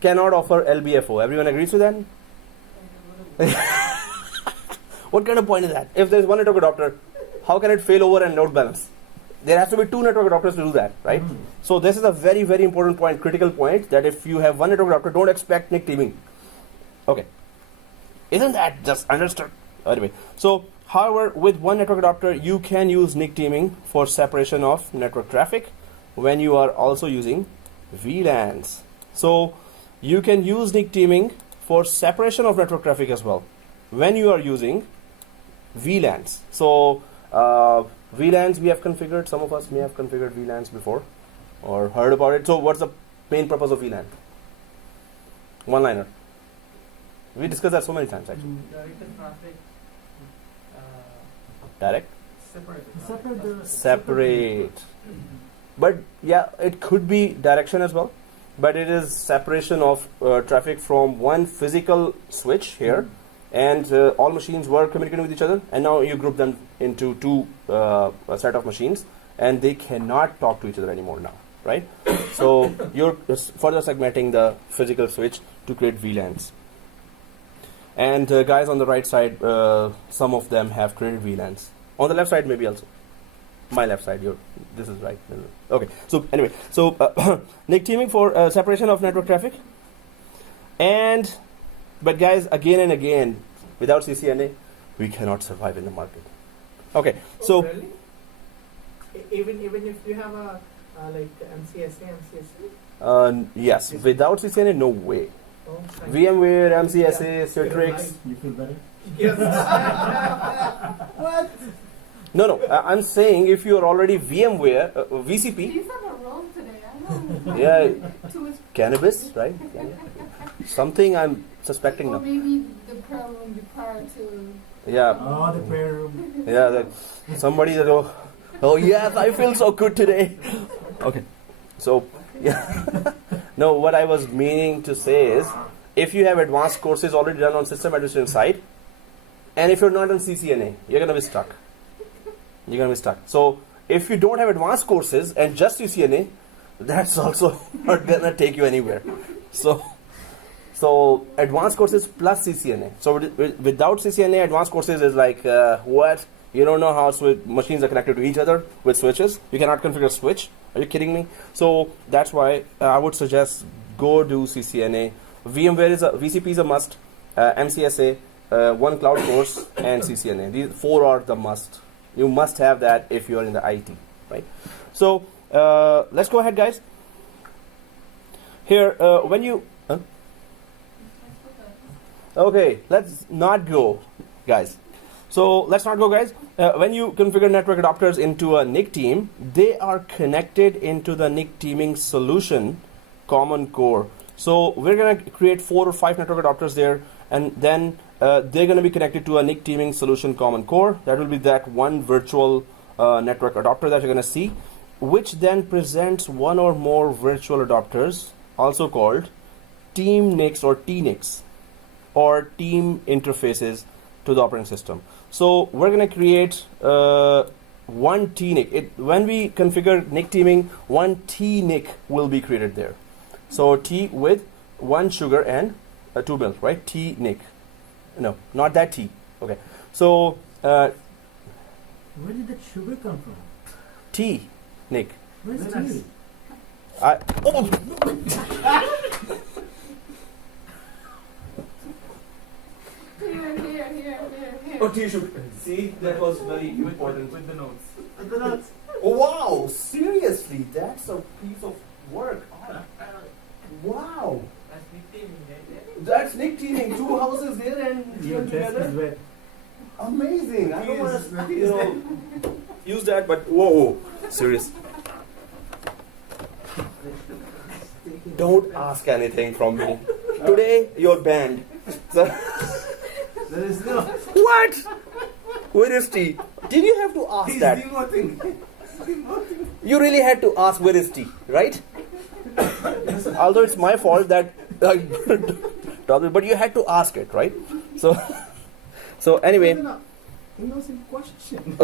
cannot offer LBFO. Everyone agrees with that? What kind of point is that? If there's one network adapter, how can it fail over and load balance? There has to be 2 network adapters to do that, right? So this is a very, very important point, critical point, that if you have one network adapter, don't expect NIC teaming. Okay. Isn't that just understood? Anyway, so however, with one network adapter, you can use NIC teaming for separation of network traffic when you are also using VLANs. So you can use NIC teaming for separation of network traffic as well when you are using VLANs. So VLANs we have configured. Some of us may have configured VLANs before or heard about it. So what's the main purpose of VLAN? One-liner. We discussed that so many times actually. Direct traffic. Direct? Separate. Separate. But yeah, it could be direction as well. But it is separation of traffic from one physical switch here, and all machines were communicating with each other, and now you group them into 2 a set of machines, and they cannot talk to each other anymore now, right? So you're further segmenting the physical switch to create VLANs. And guys on the right side, some of them have created VLANs. On the left side, maybe also. My left side, this is right. Okay, so anyway, so NIC teaming for separation of network traffic. But guys, again and again, without CCNA, we cannot survive in the market. Okay, so really? Even if you have a like MCSA. Yes, without CCNA, no way. Oh, thank VMware, MCSA, Citrix. You feel better? Yes. What? No, I'm saying if you are already VMware, VCP, He's on a roll today. I know. yeah, To his, cannabis, right? Something I'm suspecting or now. maybe the prayer room prior to. Yeah, Oh, the prayer room. yeah, that somebody that, oh yes, I feel so good today. Okay, so yeah, no, what I was meaning to say is, if you have advanced courses already done on system administration side, and if you're not on CCNA, you're gonna be stuck. You're gonna be stuck. So if you don't have advanced courses and just CCNA, that's also not gonna take you anywhere. So advanced courses plus CCNA. So without CCNA, advanced courses is like what? You don't know how machines are connected to each other with switches. You cannot configure a switch. Are you kidding me? So that's why I would suggest go do CCNA. VCP is a must. MCSA, one cloud course, and CCNA. These 4 are the must. You must have that if you are in the IT, right? So let's go ahead, guys. Here, when you okay, let's not go, guys. So let's not go, guys. When you configure network adapters into a NIC team, they are connected into the NIC teaming solution common core. So we're gonna create 4 or 5 network adapters there, and then they're going to be connected to a NIC teaming solution common core. That will be that one virtual network adapter that you're going to see, which then presents one or more virtual adapters, also called team NICs or TNICs. or team interfaces to the operating system. So we're going to create one TNIC. When we configure NIC teaming, one TNIC will be created there. So T with 1 sugar and 2 milk, right? TNIC. No, not that T. Okay. So Where did that sugar come from? TNIC. Where's Linux. tea? Oh. Here. Oh, T sugar. See, that was very important. With the notes. The nuts. Oh, wow, seriously, that's a piece of work. Wow, That's nicknaming, right? that's Nick teaming. 2 houses there and Your team desk is together. wet. Amazing. I don't Yes, want to, use that, but whoa, serious. Don't ask anything from me. Today, you're banned. So, There is no. what? Where is T? Did you have to ask He's that? demoting. You really had to ask where is T, right? Although it's my fault that, but you had to ask it, right? So anyway. Innocent question.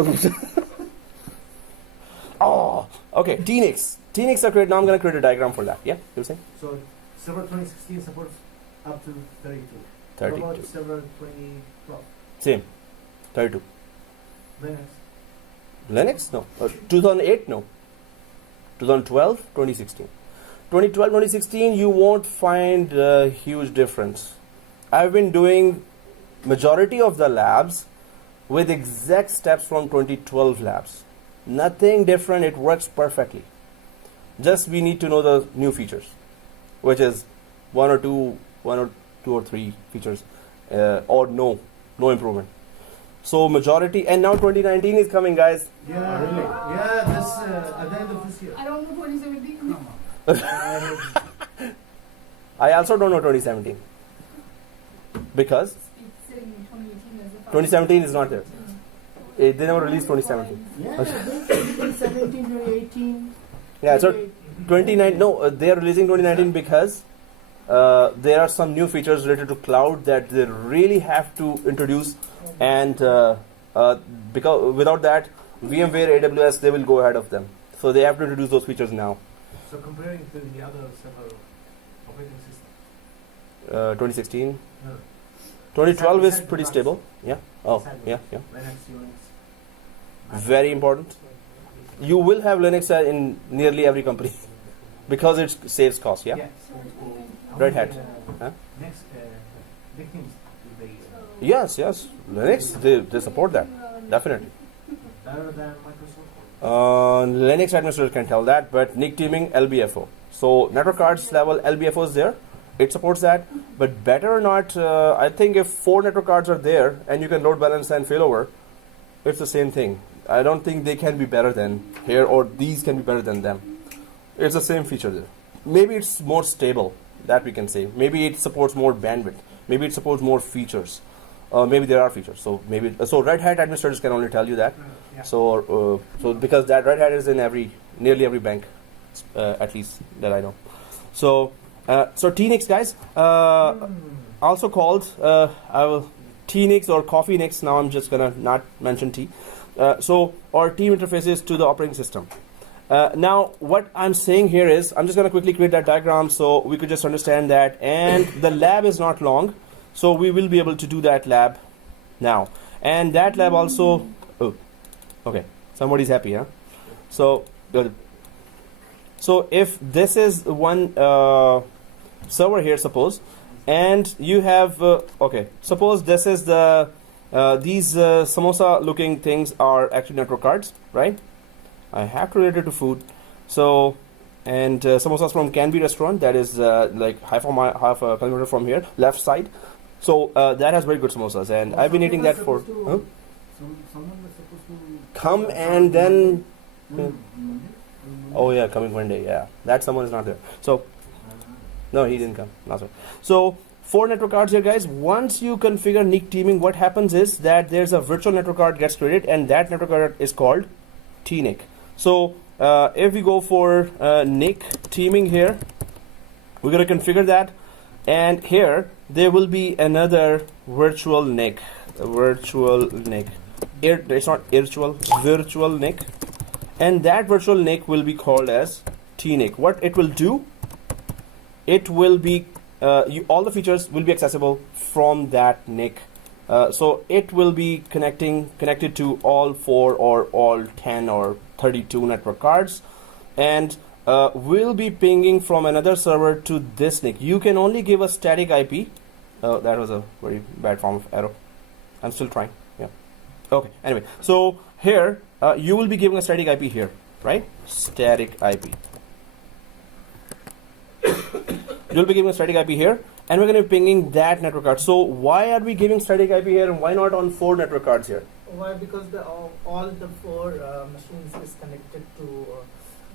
Oh, okay. TNICs. TNICs are created. Now I'm going to create a diagram for that. Yeah, you were saying? So server 2016 supports up to 32. 32. What about server 2012? Same. 32. Linux. Linux? No. 2008? No. 2012? 2016. 2012, 2016, you won't find a huge difference. I've been doing majority of the labs with exact steps from 2012 labs. Nothing different. It works perfectly. Just we need to know the new features, which is one or two or three features, or no improvement. So majority, and now 2019 is coming, guys. Yeah, really? Yeah, this at the end of this year. I don't know 2017. I also don't know 2017 because It's saying 2018 as a 2017 is not there. They never released 2017. Yeah, 2017, 2018. Yeah, so 29. No, they are releasing 2019 because there are some new features related to cloud that they really have to introduce, and because without that, VMware, AWS, they will go ahead of them. So they have to introduce those features now. So comparing to the other several operating systems. 2016, No. 2012 is Besides pretty the stable. Yeah. Oh, Besides yeah. Linux, Unix. Very important. You will have Linux in nearly every company because it saves cost. Yeah. Red Hat. Huh? Next, victims. Yes. Linux, they support that definitely. Better than Microsoft. Linux administrators can tell that, but NIC teaming LBFO. So network cards level LBFO is there. It supports that, but better or not, I think if 4 network cards are there and you can load balance and failover, it's the same thing. I don't think they can be better than here, or these can be better than them. It's the same feature there. Maybe it's more stable, that we can say. Maybe it supports more bandwidth. Maybe it supports more features. Maybe there are features. So maybe Red Hat administrators can only tell you that. Yeah. So because that Red Hat is in nearly every bank, at least that I know. So TNICs, guys, also called TNICs or coffee NICs. Now I'm just gonna not mention T. Or team interfaces to the operating system. Now what I'm saying here is, I'm just gonna quickly create that diagram so we could just understand that. And the lab is not long, so we will be able to do that lab now. And that lab also. Oh, okay. Somebody's happy, huh? So good. So if this is one server here, suppose, and you have suppose this is the these samosa looking things are actually network cards, right? I have to relate it to food. So, and samosas from Canby restaurant, that is like half a kilometer from here, left side. So that has very good samosas, and I've been eating that for. Someone was supposed to Come and then. Monday? Oh yeah, coming Monday. Yeah, that someone is not there. So no, he didn't come. Not so. So 4 network cards here, guys. Once you configure NIC teaming, what happens is that there's a virtual network card gets created, and that network card is called TNIC. So if we go for NIC teaming here, we're going to configure that, and here there will be another virtual NIC. It's not virtual NIC. And that virtual NIC will be called as TNIC. What it will do, it will be, all the features will be accessible from that NIC. So it will be connected to all 4 or all 10 or 32 network cards, and will be pinging from another server to this NIC. You can only give a static IP. That was a very bad form of error. I'm still trying. Yeah. Okay. Anyway, so here you will be giving a static IP here, right? Static IP. You'll be giving a static IP here, and we're going to be pinging that network card. So why are we giving static IP here, and why not on 4 network cards here? Why? Because all the 4 machines is connected to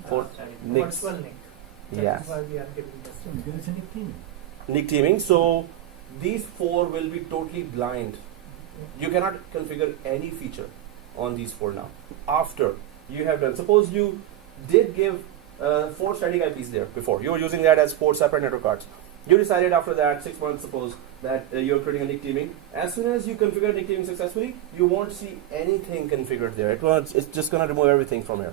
4 NICs. virtual NIC. Yeah. That's why we are giving this. There is a NIC teaming. NIC teaming. So these 4 will be totally blind. You cannot configure any feature on these 4 now. After you have done, suppose you did give 4 static IPs there before. You were using that as 4 separate network cards. You decided after that 6 months, suppose that you're creating a NIC teaming. As soon as you configure NIC teaming successfully, you won't see anything configured there. It's just going to remove everything from here.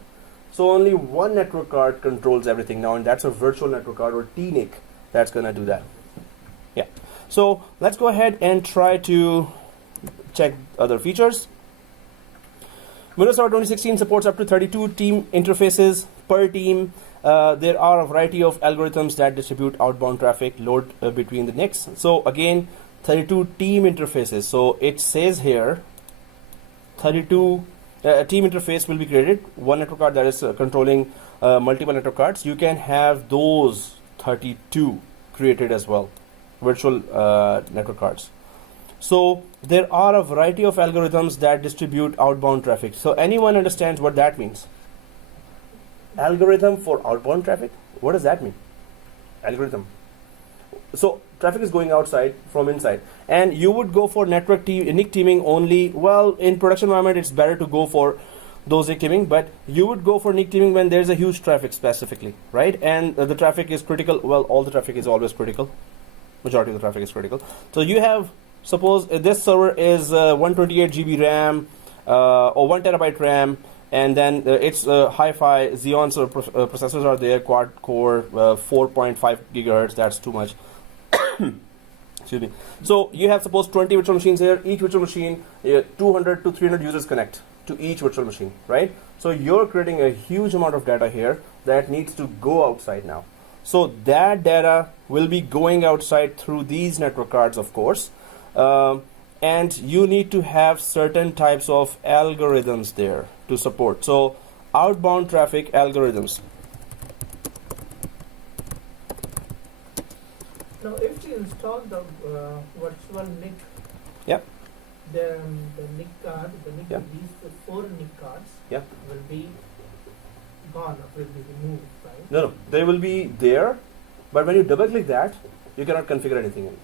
So only one network card controls everything now, and that's a virtual network card, or TNIC, that's going to do that. Yeah. So let's go ahead and try to check other features. Windows Server 2016 supports up to 32 team interfaces per team. There are a variety of algorithms that distribute outbound traffic load between the NICs. So again, 32 team interfaces. So it says here 32 team interface will be created. One network card that is controlling multiple network cards. You can have those 32 created as well, virtual network cards. So there are a variety of algorithms that distribute outbound traffic. So anyone understands what that means? Algorithm for outbound traffic? What does that mean? Algorithm. So traffic is going outside from inside, and you would go for NIC teaming only. Well, in production environment, it's better to go for those NIC teaming, but you would go for NIC teaming when there's a huge traffic specifically, right? And the traffic is critical. Well, all the traffic is always critical. Majority of the traffic is critical. So you have, suppose this server is 128 GB RAM or 1 terabyte RAM, and then it's hi-fi Xeon processors are there, quad core, 4.5 gigahertz. That's too much. Excuse me. So you have, suppose, 20 virtual machines here. Each virtual machine, 200 to 300 users connect to each virtual machine, right? So you're creating a huge amount of data here that needs to go outside now. So that data will be going outside through these network cards, of course. And you need to have certain types of algorithms there to support. So outbound traffic algorithms. Now, if you install the virtual NIC, Yep. the NIC card, Yep. these 4 NIC cards Yep. will be gone, or will be removed, right? No, they will be there, but when you double click that, you cannot configure anything in.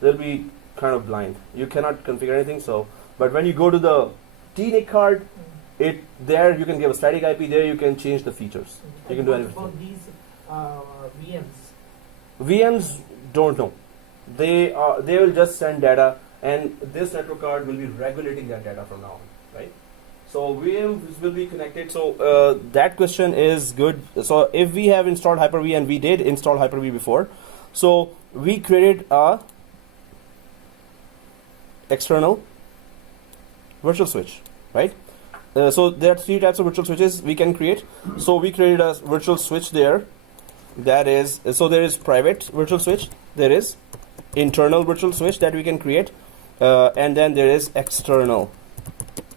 They'll be kind of blind. You cannot configure anything. So, but when you go to the TNIC card, there you can give a static IP. There you can change the features. You can do What anything. about these VMs? VMs don't know. They will just send data, and this network card will be regulating that data from now on, right? So VMs will be connected. So that question is good. So if we have installed Hyper-V, and we did install Hyper-V before, so we created a external virtual switch, right? So there are 3 types of virtual switches we can create. So we created a virtual switch there. That is, so there is private virtual switch, there is internal virtual switch that we can create, and then there is external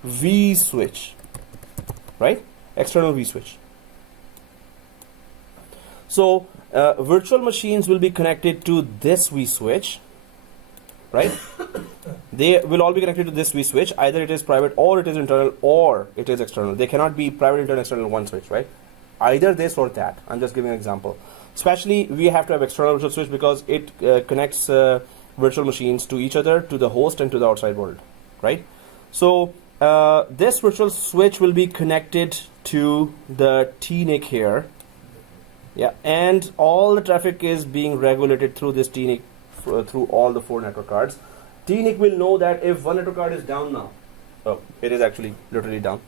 V switch, right? External V switch. So virtual machines will be connected to this V switch, right? They will all be connected to this V switch. Either it is private, or it is internal, or it is external. They cannot be private, internal, external in one switch, right? Either this or that. I'm just giving an example. Especially we have to have external virtual switch because it connects virtual machines to each other, to the host, and to the outside world, right? So this virtual switch will be connected to the TNIC here. Yeah, and all the traffic is being regulated through this TNIC through all the 4 network cards. TNIC will know that if one network card is down now, oh, it is actually literally down,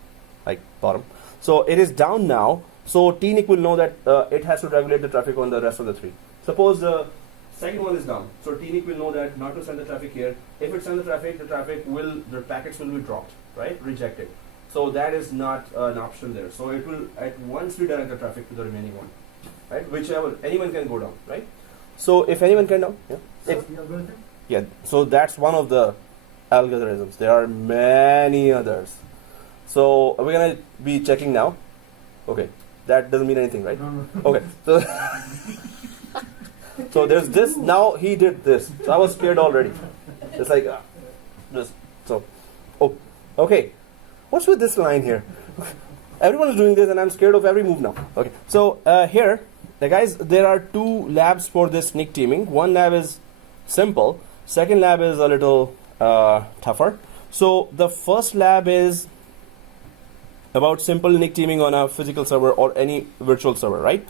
like bottom. So it is down now. So TNIC will know that it has to regulate the traffic on the rest of the 3. Suppose the second one is down, so TNIC will know that not to send the traffic here. If it sends the the packets will be dropped, right? Rejected. So that is not an option there. So it will at once redirect the traffic to the remaining one, right? Whichever, anyone can go down, right? So if anyone can down, yeah. That's the algorithm? Yeah, so that's one of the algorithms. There are many others. So we're gonna be checking now. Okay, that doesn't mean anything, right? No. Okay, so so there's this. Now he did this. So I was scared already. It's like this. So, oh, okay. What's with this line here? Everyone is doing this, and I'm scared of every move now. Okay, so here, guys, there are 2 labs for this NIC teaming. One lab is simple. Second lab is a little tougher. So the first lab is about simple NIC teaming on a physical server or any virtual server, right?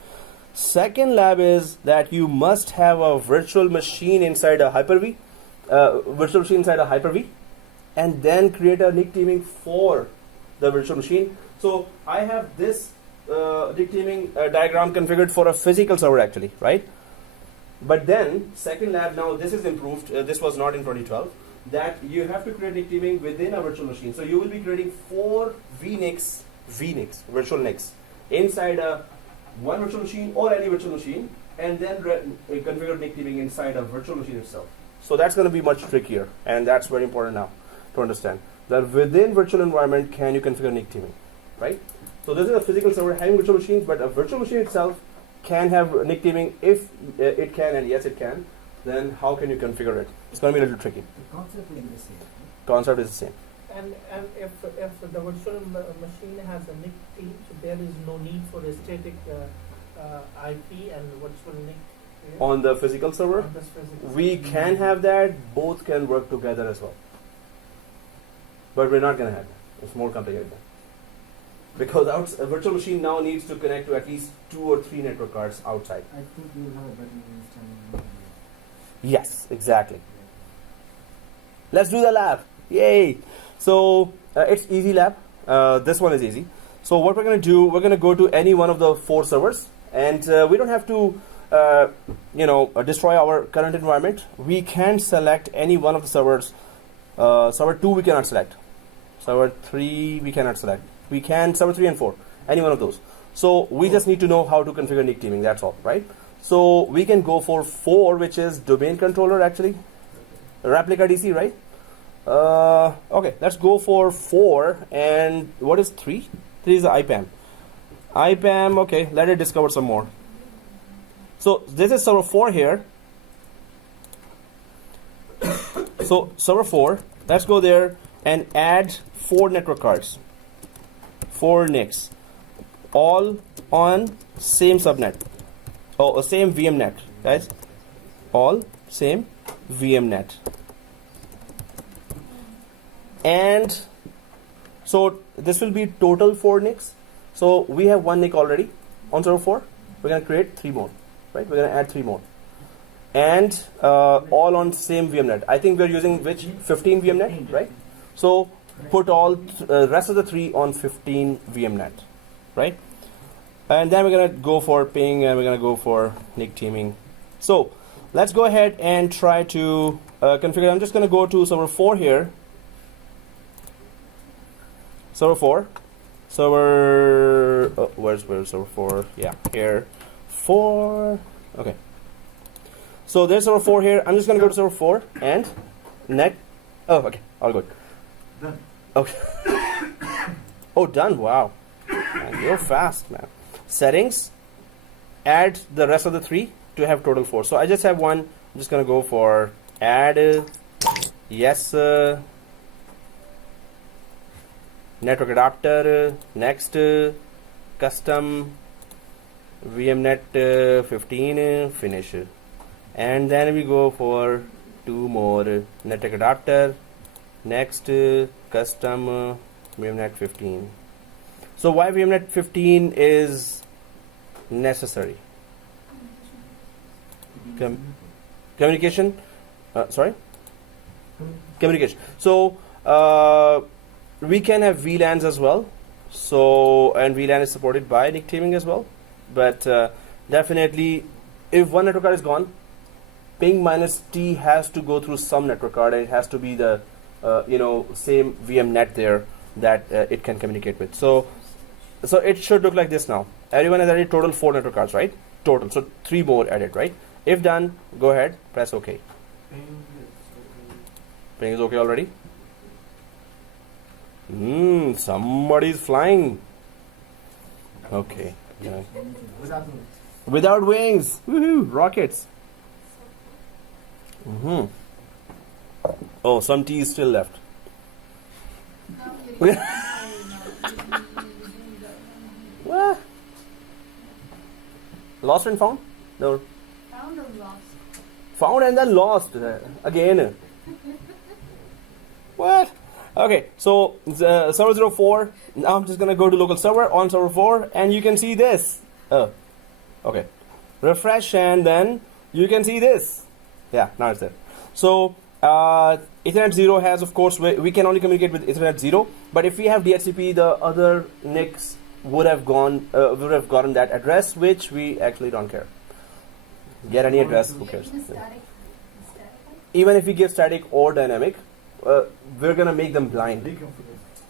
Second lab is that you must have a virtual machine inside a Hyper-V, and then create a NIC teaming for the virtual machine. So I have this NIC teaming diagram configured for a physical server actually, right? But then second lab, now this is improved. This was not in 2012. That you have to create NIC teaming within a virtual machine. So you will be creating 4 VNICs, virtual NICs, inside one virtual machine or any virtual machine, and then configure NIC teaming inside a virtual machine itself. So that's going to be much trickier, and that's very important now to understand that within virtual environment can you configure NIC teaming, right? So this is a physical server having virtual machines, but a virtual machine itself can have NIC teaming if it can, and yes it can. Then how can you configure it? It's going to be a little tricky. The concept will be the same. Concept is the same. And if the virtual machine has a NIC team, so there is no need for a static IP and virtual NIC. On the physical server, On this physical we server. can have that. Both can work together as well. But we're not going to have that. It's more complicated. Because a virtual machine now needs to connect to at least 2 or 3 network cards outside. I think you will have a better understanding. Yes, exactly. Let's do the lab. Yay! So it's easy lab. This one is easy. So what we're going to do, we're going to go to any one of the 4 servers, and we don't have to destroy our current environment. We can select any one of the servers. Server 2 we cannot select. Server 3 we cannot select. We can server 3 and 4, any one of those. So we just need to know how to configure NIC teaming. That's all, right? So we can go for 4, which is domain controller actually, replica DC, right? Okay, let's go for 4. And what is 3? 3 is the IPAM. IPAM, okay, let it discover some more. So this is server 4 here. So server 4, let's go there and add 4 network cards. 4 NICs, all on same subnet. Oh, same VMnet, guys. All same VMnet. And so this will be total 4 NICs. So we have 1 NIC already on server 4. We're going to create 3 more, right? We're going to add 3 more. And all on same VMnet. I think we're using which? 15 VMnet, right? So put all rest of the 3 on 15 VMnet, right? And then we're going to go for ping, and we're going to go for NIC teaming. So let's go ahead and try to configure. I'm just going to go to server 4 here. Server 4. Server, where's server 4? Yeah, here. 4. Okay. So there's server 4 here. I'm just going to go to server 4 and net. Oh, okay. All good. Done. Okay. Oh, done. Wow. Man, you're fast, man. Settings. Add the rest of the 3 to have total 4. So I just have 1. I'm just going to go for add. Yes. Network adapter. Next. Custom. VMnet 15. Finish. And then we go for 2 more. Network adapter. Next. Custom. VMnet 15. So why VMnet 15 is necessary? Communication. Sorry? Communication. So we can have VLANs as well. So, and VLAN is supported by NIC teaming as well. But definitely, if one network card is gone, ping minus T has to go through some network card, and it has to be the same VM net there that it can communicate with. So it should look like this now. Everyone has added total 4 network cards, right? Total. So 3 more added, right? If done, go ahead, press OK. Ping is OK already. Somebody's flying. Okay. Yeah. Without wings. Woohoo! Rockets. Oh, some tea is still left. What? Lost and found? No. Found or lost? Found and then lost again. What? Okay, so server 04. Now I'm just gonna go to local server on server 4, and you can see this. Oh, okay. Refresh, and then you can see this. Yeah, now it's there. So Ethernet 0 has, of course, we can only communicate with Ethernet 0. But if we have DHCP, the other NICs would have gotten that address, which we actually don't care. Get any address, who cares? Even if we give static or dynamic, we're gonna make them blind.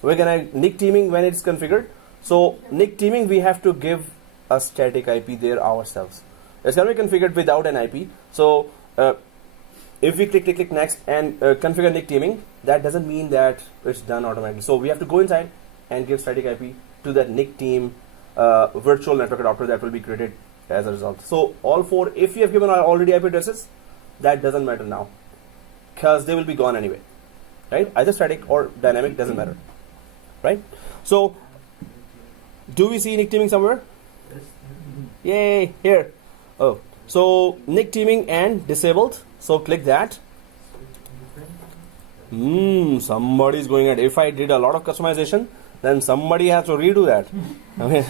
We're gonna NIC teaming when it's configured. So NIC teaming, we have to give a static IP there ourselves. It's gonna be configured without an IP. So if we click next and configure NIC teaming, that doesn't mean that it's done automatically. So we have to go inside and give static IP to that NIC team virtual network adapter that will be created as a result. So all 4, if you have given already IP addresses, that doesn't matter now, because they will be gone anyway, right? Either static or dynamic, doesn't matter, right? So do we see NIC teaming somewhere? Yay, here. Oh, so NIC teaming and disabled. So click that. Somebody's going at. If I did a lot of customization, then somebody has to redo that. Okay.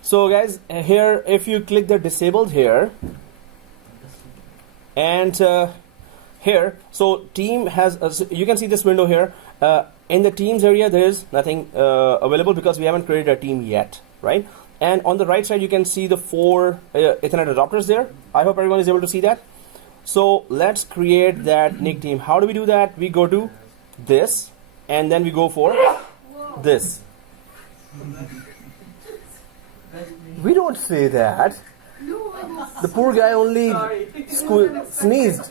So guys, here if you click the disabled here, and here, so team has, you can see this window here. In the teams area, there is nothing available because we haven't created a team yet, right? And on the right side, you can see the 4 Ethernet adapters there. I hope everyone is able to see that. So let's create that NIC team. How do we do that? We go to this, and then we go for this. We don't say that. The poor guy only sneezed.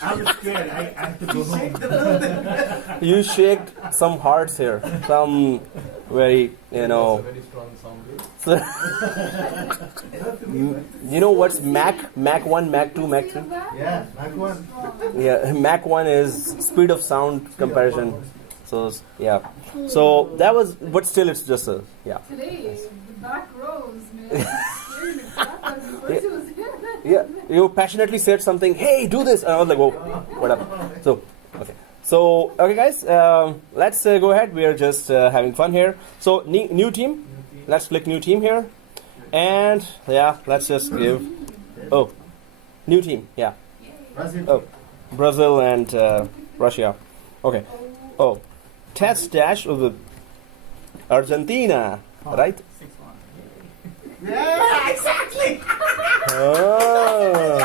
I'm scared. I have to go home. You shaked some hearts here. Some very, Very strong sound wave. You know what's Mac? Mac 1, Mac 2, Mac 3? Yeah, Mac 1. Yeah, Mac 1 is speed of sound comparison. So, yeah. So that was, but still it's just a, yeah. Today, the back rows, man. Scaring the crap out of me. First it was Yeah, you passionately said something, hey, do this. And I was like, whoa, what up? So, okay. So, okay guys, let's go ahead. We are just having fun here. So, new team. Let's click new team here. And, yeah, let's just give, oh, new team, yeah. Brazil. Oh, Brazil and Russia. Okay. Oh, test dash of the Argentina, right? Yeah, exactly. Oh,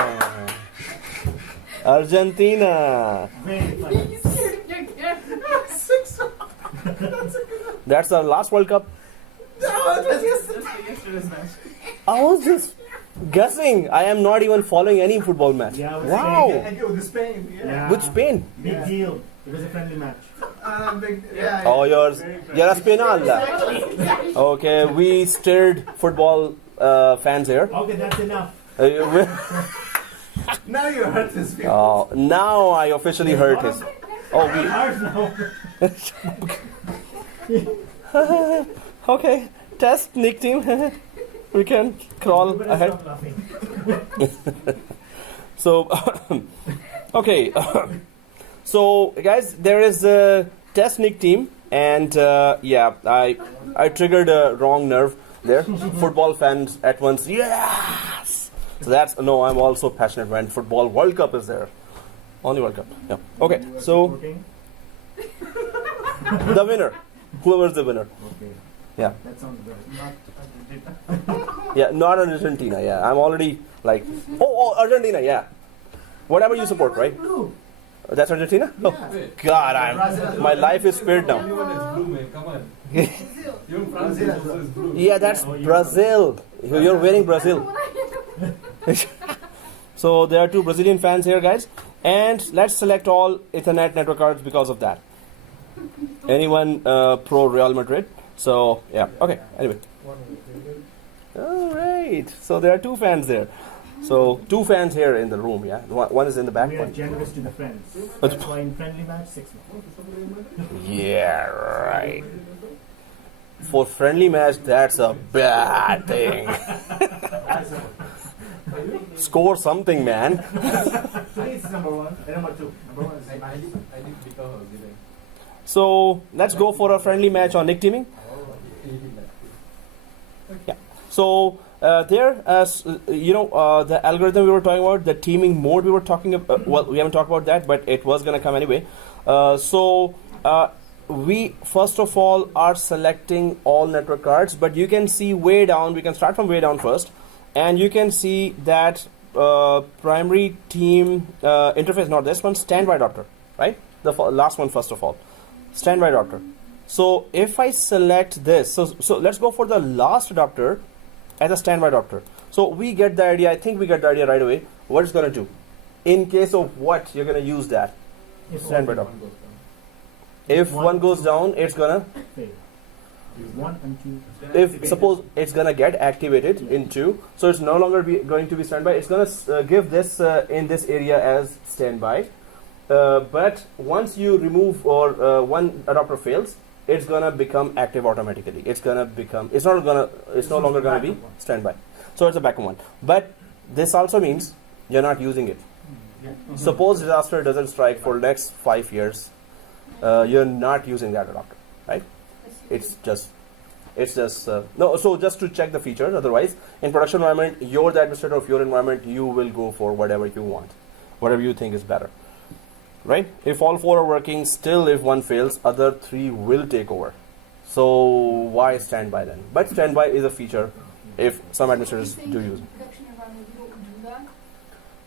Argentina. Very funny. That's our last World Cup. No, it was yesterday's match. I was just guessing. I am not even following any football match. Yeah, with Wow. With Spain. Yeah. With Spain. Big deal. It was a friendly match. Oh, yours. You're a Spainal. Okay, we stirred football fans here. Okay, that's enough. Now you hurt his feelings. Oh, now I officially hurt his. Oh, we. Okay, test NIC team. We can crawl ahead. Stop laughing. So, okay. So, guys, there is a test NIC team, and yeah, I triggered a wrong nerve there. Football fans at once, yes, So that's no. I'm also passionate when football World Cup is there. Only World Cup. Yeah. Okay. You are So supporting? the winner, whoever's the winner. Okay. Yeah. That sounds good. Not Argentina. Yeah. Not Argentina. Yeah. I'm already like. Oh, Argentina. Yeah. Whatever you support, right? Blue. That's Argentina. Yeah. Oh, God, my life is spared now. Everyone is blue, man. Come on. Brazil. Even France is also is blue. Yeah, that's Brazil. You're wearing Brazil. So there are two Brazilian fans here, guys. And let's select all Ethernet network cards because of that. Anyone pro Real Madrid? So, yeah. Okay, anyway. All right. So there are two fans there. So, two fans here in the room, yeah? One is in the back We are one. generous to the friends. That's why in friendly match, 6 months. Yeah, right. For friendly match, that's a bad thing. Score something, man. Today is number 1. Number 2. Number 1 is I did because of the So, let's go for a friendly match on NIC teaming. So, there, as the algorithm we were talking about, the teaming mode we were talking about, well, we haven't talked about that, but it was going to come anyway. We, first of all, are selecting all network cards, but you can see way down, we can start from way down first, and you can see that primary team interface, not this one, standby adapter, right? The last one, first of all, standby adapter. So, if I select this, so let's go for the last adapter as a standby adapter. So we get the idea, I think we get the idea right away, what it's going to do. In case of what, you're going to use that standby adapter. If one goes down, it's going to, fail. 1 and 2. if suppose it's going to get activated in 2, so it's no longer going to be standby, it's going to give this in this area as standby. But once you remove or one adapter fails, it's gonna become active automatically. It's no longer gonna be standby. So it's a backup one. But this also means you're not using it. Suppose disaster doesn't strike for next 5 years, you're not using that adapter, right? It's just no. So just to check the features. Otherwise, in production environment, you're the administrator of your environment. You will go for whatever you want, whatever you think is better. Right? If all 4 are working, still if one fails, other 3 will take over. So why standby then? But standby is a feature if some administrators do use it. Production environment, you don't do that?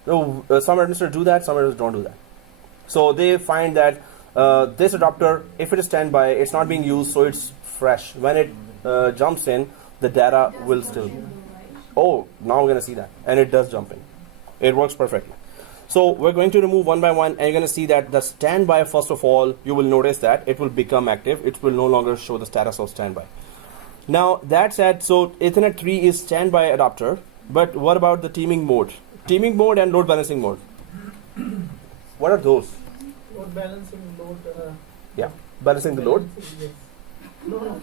No, some administrators do that, some administrators don't do that. So they find that this adapter, if it is standby, it's not being used, so it's fresh. When it jumps in, the data will still. Oh, now we're going to see that. And it does jump in. It works perfectly. So we're going to remove one by one, and you're going to see that the standby, first of all, you will notice that it will become active. It will no longer show the status of standby. Now, that said, so Ethernet 3 is standby adapter, but what about the teaming mode? Teaming mode and load balancing mode. What are those? Load balancing, load. Yeah, balancing the load. Yes. No.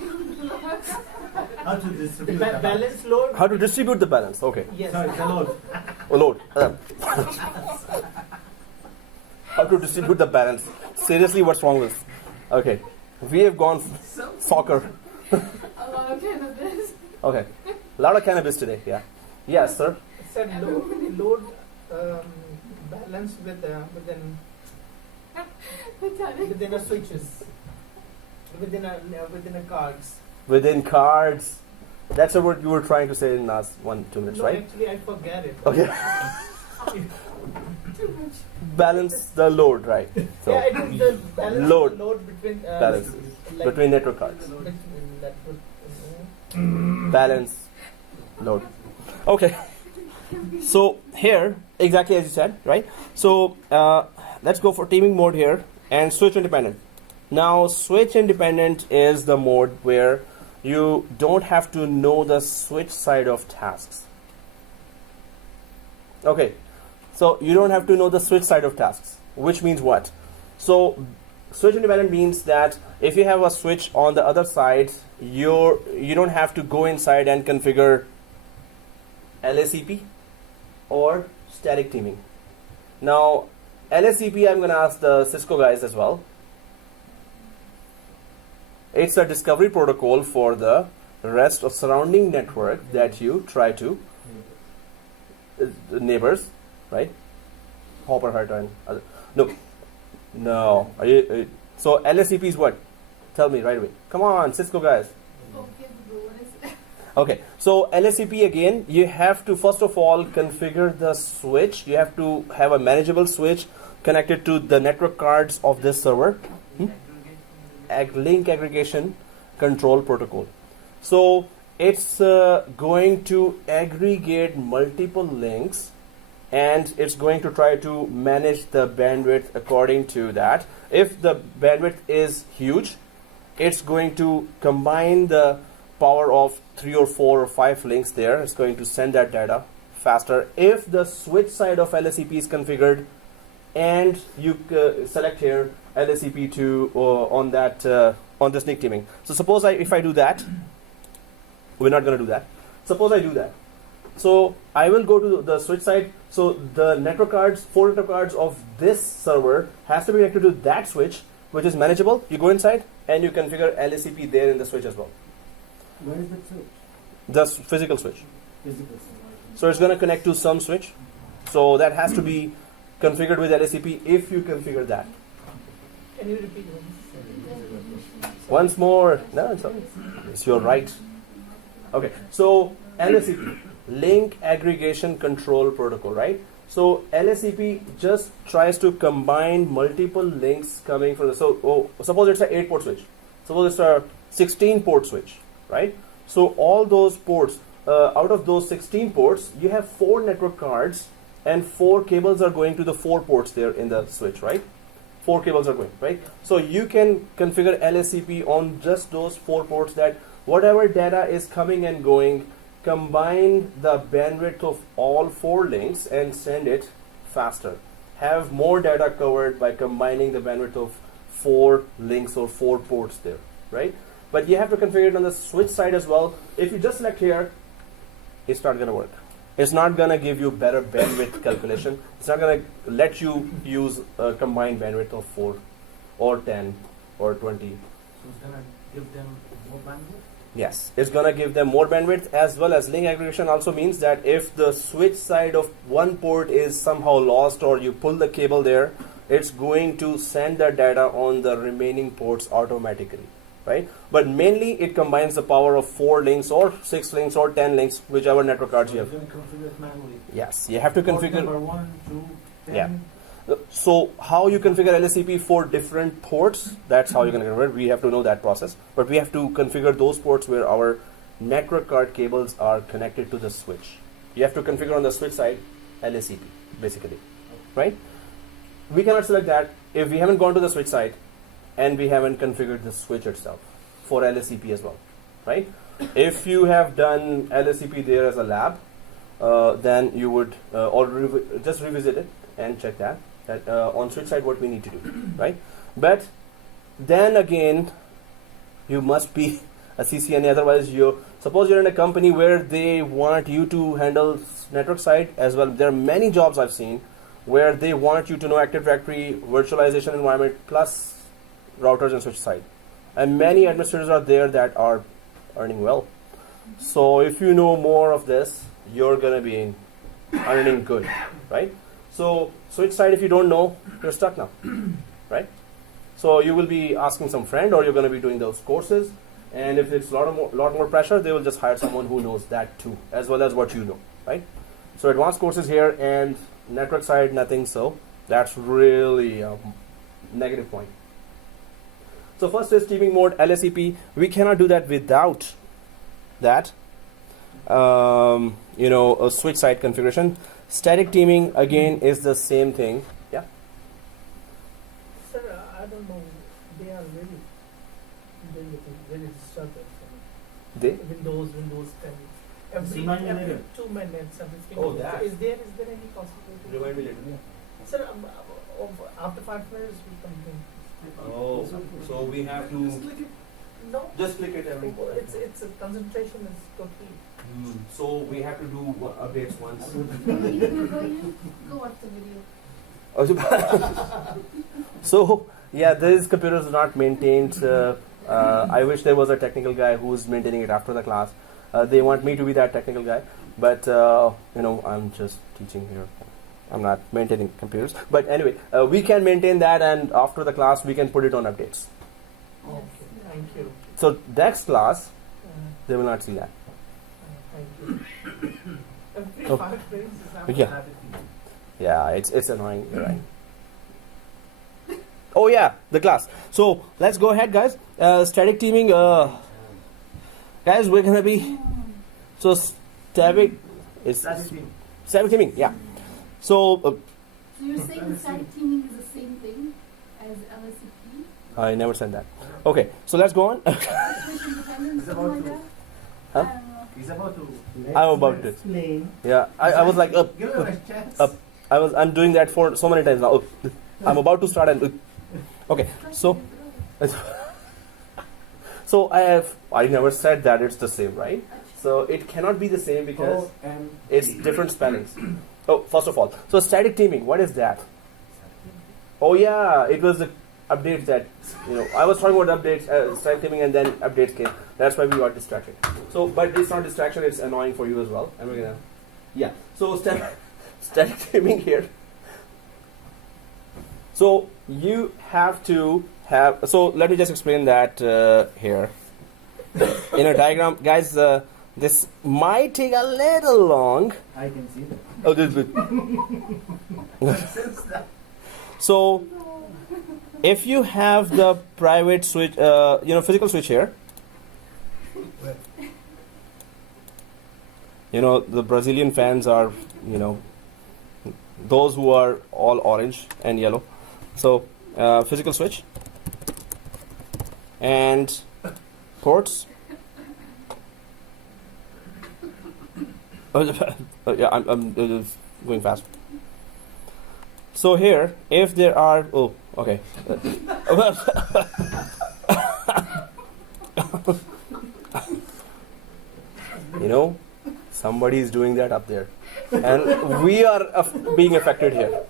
How to distribute The balance load. How to distribute the balance? Okay. Yes. Sorry, the load. Oh, load. How to distribute the balance? Seriously, what's wrong with? Okay, we have gone soccer. A lot of cannabis. Okay, a lot of cannabis today. Yeah. Yes, sir. Said load balance within a switches, within a cards. Within cards. That's what you were trying to say in last 1-2 minutes, No, right? actually I forget it. Okay. Balance the load, right? So yeah, it is the balance load. the load between balance like between network cards. between that would, Balance load. Okay. So here, exactly as you said, right? So let's go for teaming mode here and switch independent. Now, switch independent is the mode where you don't have to know the switch side of tasks. Okay, so you don't have to know the switch side of tasks, which means what? So switch independent means that if you have a switch on the other side, you don't have to go inside and configure LACP or static teaming. Now, LACP, I'm going to ask the Cisco guys as well. It's a discovery protocol for the rest of surrounding network that you try to neighbors, right? Hopper, Herta, and other. No. So LSCP is what? Tell me right away. Come on, Cisco guys. Okay, bro, what is it? Okay, so LSCP again, you have to first of all configure the switch. You have to have a manageable switch connected to the network cards of this server. Link aggregation control protocol. So it's going to aggregate multiple links, and it's going to try to manage the bandwidth according to that. If the bandwidth is huge, it's going to combine the power of 3 or 4 or 5 links there. It's going to send that data faster. If the switch side of LSCP is configured, and you select here LSCP to on this NIC teaming. So suppose if I do that, we're not going to do that. Suppose I do that. So I will go to the switch side. So the network cards, 4 network cards of this server has to be connected to that switch, which is manageable. You go inside and you configure LSCP there in the switch as well. Where is that switch? The physical switch. Physical switch. So it's going to connect to some switch. So that has to be configured with LSCP if you configure that. Can you repeat Once more. No, it's okay. Yes, you're right. Okay, so LSCP, Link Aggregation Control Protocol, right? So LSCP just tries to combine multiple links coming from the, suppose it's an 8-port switch. Suppose it's a 16-port switch, right? So all those ports, out of those 16 ports, you have 4 network cards, and 4 cables are going to the 4 ports there in the switch, right? 4 cables are going, right? So you can configure LSCP on just those 4 ports, that whatever data is coming and going, combine the bandwidth of all 4 links and send it faster. Have more data covered by combining the bandwidth of 4 links or 4 ports there, right? But you have to configure it on the switch side as well. If you just select here, it's not going to work. It's not going to give you better bandwidth calculation. It's not going to let you use a combined bandwidth of 4 or 10 or 20. So it's gonna give them more bandwidth? Yes, it's going to give them more bandwidth, as well as link aggregation also means that if the switch side of one port is somehow lost or you pull the cable there, it's going to send the data on the remaining ports automatically, right? But mainly it combines the power of 4 links or 6 links or 10 links, whichever network cards you have. You're going to configure it manually. Yes, you have to Port configure. number 1, 2, 10. Yeah. So how you configure LSCP for different ports, that's how you're going to configure it. We have to know that process. But we have to configure those ports where our network card cables are connected to the switch. You have to configure on the switch side LSCP, basically, right? We cannot select that if we haven't gone to the switch side and we haven't configured the switch itself for LSCP as well, right? If you have done LSCP there as a lab, then you would just revisit it and check that on switch side what we need to do, right? But then again, you must be a CCNA, otherwise suppose you're in a company where they want you to handle network side as well. There are many jobs I've seen where they want you to know Active Directory, virtualization environment, plus routers and switch side. And many administrators are there that are earning well. So if you know more of this, you're going to be earning good, right? So switch side, if you don't know, you're stuck now, right? So you will be asking some friend, or you're going to be doing those courses. And if it's a lot more pressure, they will just hire someone who knows that too, as well as what you know, right? So advanced courses here, and network side, nothing. So that's really a negative point. So first is teaming mode, LSCP. We cannot do that without that, a switch side configuration. Static teaming, again, is the same thing. Yeah? Sir, I don't know. They are very disturbed. They? Windows 10. Remind me Every later. 2 minutes, everything. Oh, that. Is there any possibility? Remind me later. Sir, after 5 minutes we complain. Oh, so we have to No. just click it every. It's a concentration is totally. So we have to do updates once. Go watch the video. So yeah, this computer is not maintained. I wish there was a technical guy who's maintaining it after the class. They want me to be that technical guy. but I'm just teaching here. I'm not maintaining computers, but anyway, we can maintain that, and after the class we can put it on updates. Okay, thank you. So next class Uh, they will not see that. Thank you. Every Oh. 5 minutes is happening. Yeah. Yeah, it's annoying. You're right. Oh yeah, the class. So let's go ahead, guys. Static teaming. Guys, we're gonna be so static. It's static teaming. Yeah. So So you're saying the static teaming is the same thing as LSCP? I never said that. Okay, so let's go on. Artificial independence, something like that? Huh? I don't know. He's about to. I'm about to. Explain. Yeah, I was like, Give him a chance. up. I'm doing that for so many times now. I'm about to start and. Okay, so I never said that it's the same, right? So it cannot be the same because it's different spellings. Oh, first of all, so static teaming, what is that? Oh yeah, it was the updates that I was talking about updates, static teaming, and then updates came. That's why we got distracted. So, but it's not distraction; it's annoying for you as well. And we're gonna, yeah. So static teaming here. So you have to have. So let me just explain that here in a diagram, guys. This might take a little long. I can see that. Oh, this is So if you have the private switch, physical switch here, the Brazilian fans are, those who are all orange and yellow. So physical switch and ports. Yeah, I'm going fast. So here, if there are, okay. Somebody is doing that up there, and we are being affected here.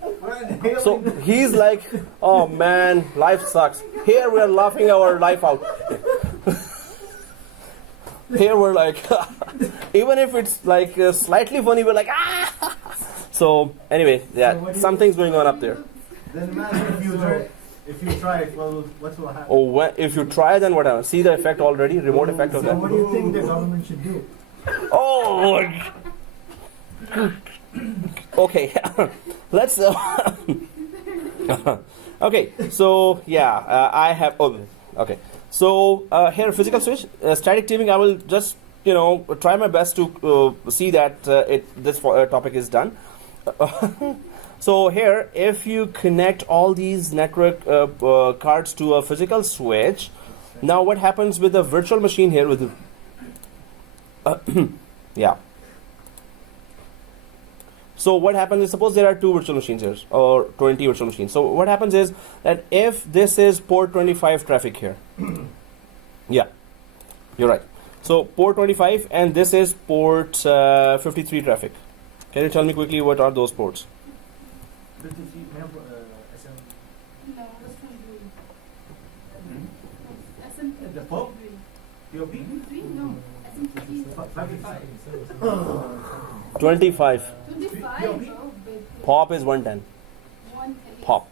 So he's like, oh man, life sucks. Here we are laughing our life out. Here we're like, even if it's like slightly funny, we're like, ah. So anyway, yeah, So something's going on up there. Then imagine if you try it, well, what will happen? Oh, if you try, then what happens? See the effect already, remote effect of So that. what do you think the government should do? Oh. Okay, let's. Okay, so yeah, I have. Oh, okay. So here, physical switch, static teaming. I will just try my best to see that this topic is done. So here, if you connect all these network cards to a physical switch, now what happens with the virtual machine here? With the yeah. So what happens is, suppose there are 2 virtual machines here, or 20 virtual machines. So what happens is that if this is port 25 traffic here, yeah, you're right. So port 25, and this is port 53 traffic. Can you tell me quickly what are those ports? No, that's 23. SMP. The Pope? POP? 23? No. SMP is 25. 25. POP? Oh, but Pop is 110. 110. Pop.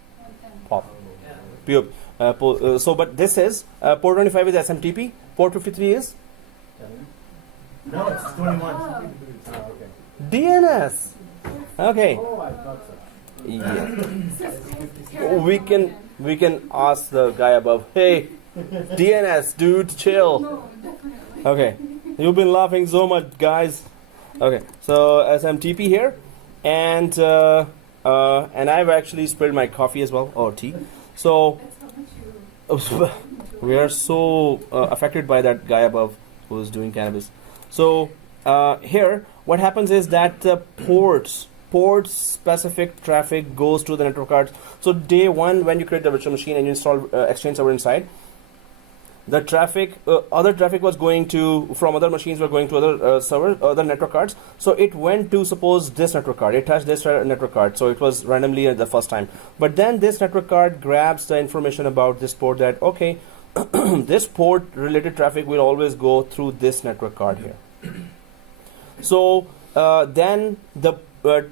110. Pop. So, but this is port 25 is SMTP. Port 53 is No, it's 21. Ah. Okay. DNS. Okay. Oh, I thought so. Yeah. We can ask the guy above. Hey, DNS, dude, chill. No, definitely. Okay. You've been laughing so much, guys. Okay. So SMTP here, and I've actually spilled my coffee as well, or tea. So That's how much you. we are so affected by that guy above who is doing cannabis. So here, what happens is that port specific traffic goes to the network cards. So day 1, when you create the virtual machine and you install Exchange server inside, the traffic, other traffic was going to, from other machines were going to other servers, other network cards. So it went to, suppose, this network card. It touched this network card. So it was randomly the first time. But then this network card grabs the information about this port that, okay, this port related traffic will always go through this network card here. So then the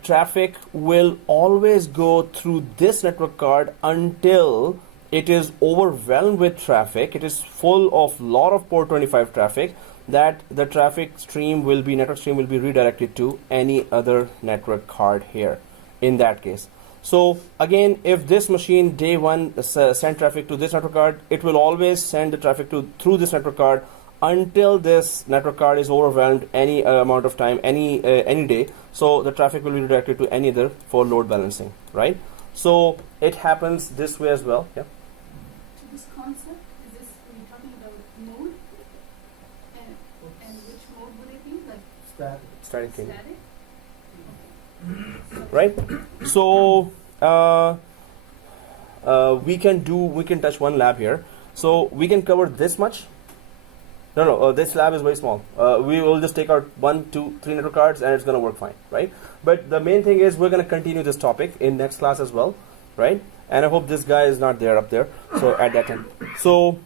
traffic will always go through this network card until it is overwhelmed with traffic. It is full of lot of port 25 traffic, that the traffic stream will be, network stream will be redirected to any other network card here in that case. So again, if this machine day one send traffic to this network card, it will always send the traffic through this network card until this network card is overwhelmed any amount of time, any day. So the traffic will be redirected to any other for load balancing, right? So it happens this way as well. Yeah. This concept, is this when you're talking about mode? And which mode would it be? Like Static thing. static? Right? So we can touch one lab here. So we can cover this much. No, this lab is very small. We will just take out 1, 2, 3 network cards and it's going to work fine, right? But the main thing is we're going to continue this topic in next class as well, right? And I hope this guy is not there up there, so at that time. So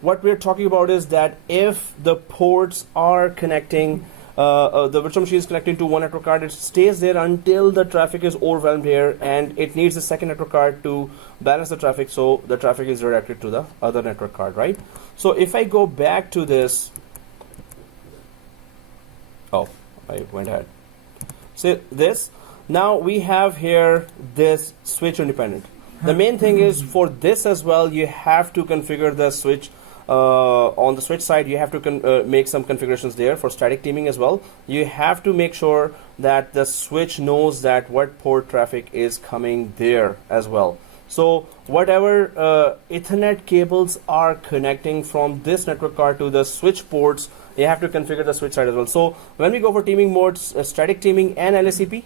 what we're talking about is that if the ports are connecting, the virtual machine is connecting to one network card, it stays there until the traffic is overwhelmed here, and it needs a second network card to balance the traffic, so the traffic is redirected to the other network card, right? So if I go back to this, I went ahead. So this, now we have here this switch independent. The main thing is for this as well, you have to configure the switch. On the switch side, you have to make some configurations there for static teaming as well. You have to make sure that the switch knows that what port traffic is coming there as well. So whatever Ethernet cables are connecting from this network card to the switch ports, you have to configure the switch side as well. So when we go for teaming modes, static teaming and LSCP,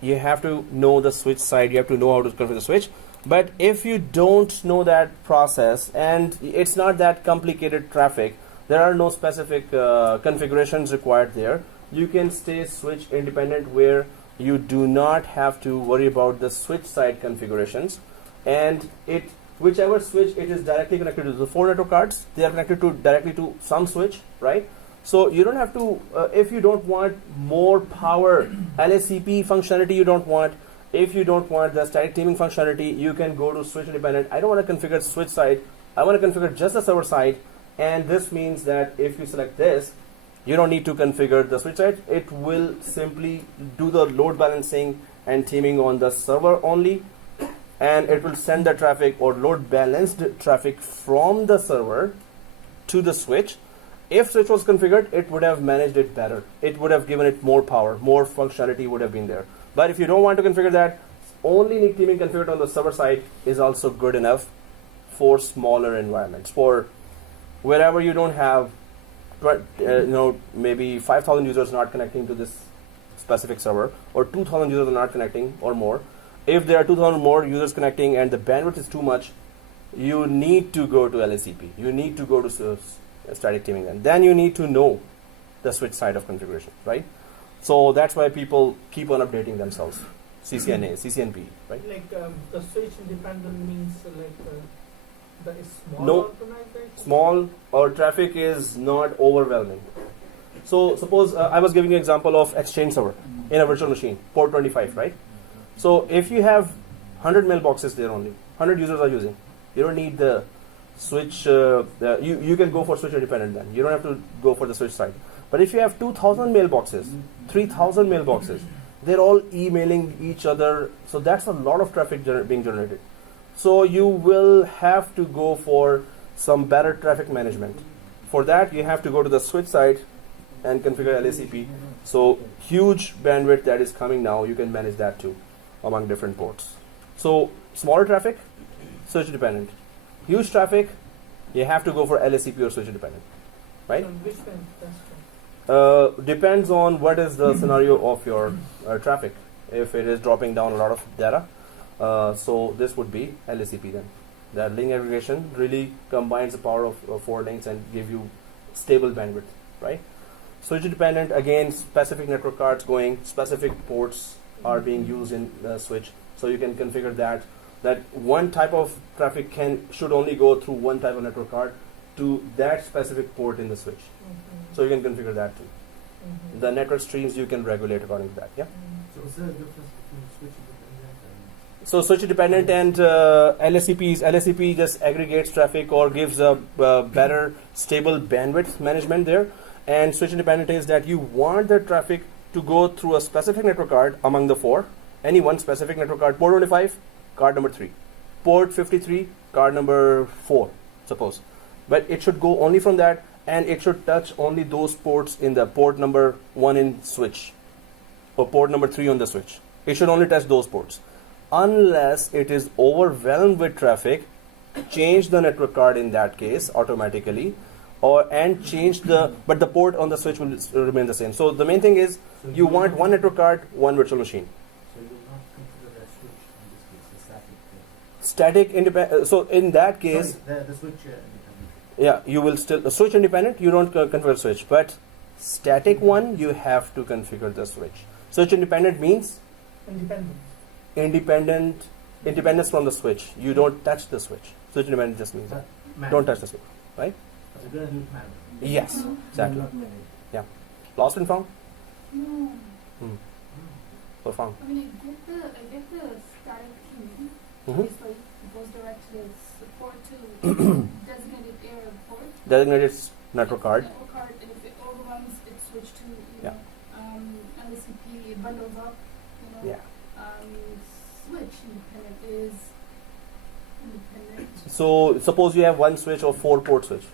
you have to know the switch side. You have to know how to configure the switch. But if you don't know that process, and it's not that complicated traffic, there are no specific configurations required there. You can stay switch independent where you do not have to worry about the switch side configurations. And whichever switch it is directly connected to, the 4 network cards, they are connected to directly to some switch, right? So you don't have to, if you don't want more power LSCP functionality, you don't want. If you don't want the static teaming functionality, you can go to switch independent. I don't want to configure switch side. I want to configure just the server side. And this means that if you select this, you don't need to configure the switch side. It will simply do the load balancing and teaming on the server only. And it will send the traffic or load balanced traffic from the server to the switch. If switch was configured, it would have managed it better. It would have given it more power, more functionality would have been there. But if you don't want to configure that, only NIC teaming configured on the server side is also good enough for smaller environments. For wherever you don't have, maybe 5,000 users not connecting to this specific server, or 2,000 users are not connecting or more. If there are 2,000 more users connecting and the bandwidth is too much, you need to go to LSCP. You need to go to static teaming, and then you need to know the switch side of configuration, right? So that's why people keep on updating themselves. CCNA, CCNP, right? Like the switch independent means like the small No. organization? Small or traffic is not overwhelming. So suppose I was giving you an example of Exchange server in a virtual machine, port 25, right? So if you have 100 mailboxes there only, 100 users are using, you don't need the switch, you can go for switch independent then. You don't have to go for the switch side. But if you have 2,000 mailboxes, 3,000 mailboxes, they're all emailing each other. So that's a lot of traffic being generated. So you will have to go for some better traffic management. For that, you have to go to the switch side and configure LSCP. So huge bandwidth that is coming now, you can manage that too among different ports. So smaller traffic, switch dependent. Huge traffic, you have to go for LSCP or switch dependent, right? So which one? That's one. Depends on what is the scenario of your traffic. If it is dropping down a lot of data, so this would be LSCP then. The link aggregation really combines the power of 4 links and give you stable bandwidth, right? Switch dependent, again, specific network cards going, specific ports are being used in the switch, so you can configure that one type of traffic should only go through one type of network card to that specific port in the switch. So you can configure that too. the network streams you can regulate according to that. Yeah. So is there a difference between switch independent and So switch dependent and LSCP just aggregates traffic or gives a better stable bandwidth management there. And switch independent is that you want the traffic to go through a specific network card among the four, any one specific network card, port 25, card number 3, port 53, card number 4, suppose. But it should go only from that, and it should touch only those ports in the port number 1 in switch, or port number 3 on the switch. It should only touch those ports. Unless it is overwhelmed with traffic, change the network card in that case automatically, and change but the port on the switch will remain the same. So the main thing is you want one network card, one virtual machine. so you will not consider that switch in this case, the static Static independent. So in that case, sorry, the switch independent. yeah, you will still switch independent. You don't configure switch, but static one you have to configure the switch. Switch independent means independence from the switch. You don't touch the switch. Switch independent just means that don't touch the switch, right? So you're gonna do it manually. Yes, exactly. Lost and found No. or found. I mean, I get the static tuning. Mm-hmm. Obviously, it goes directly to support to designated area port. Designated network card. Network card, and if it overruns, it switch to Yeah. LSCP, it bundles up. Yeah. Switch independent is independent. So suppose you have one switch or 4-port switch,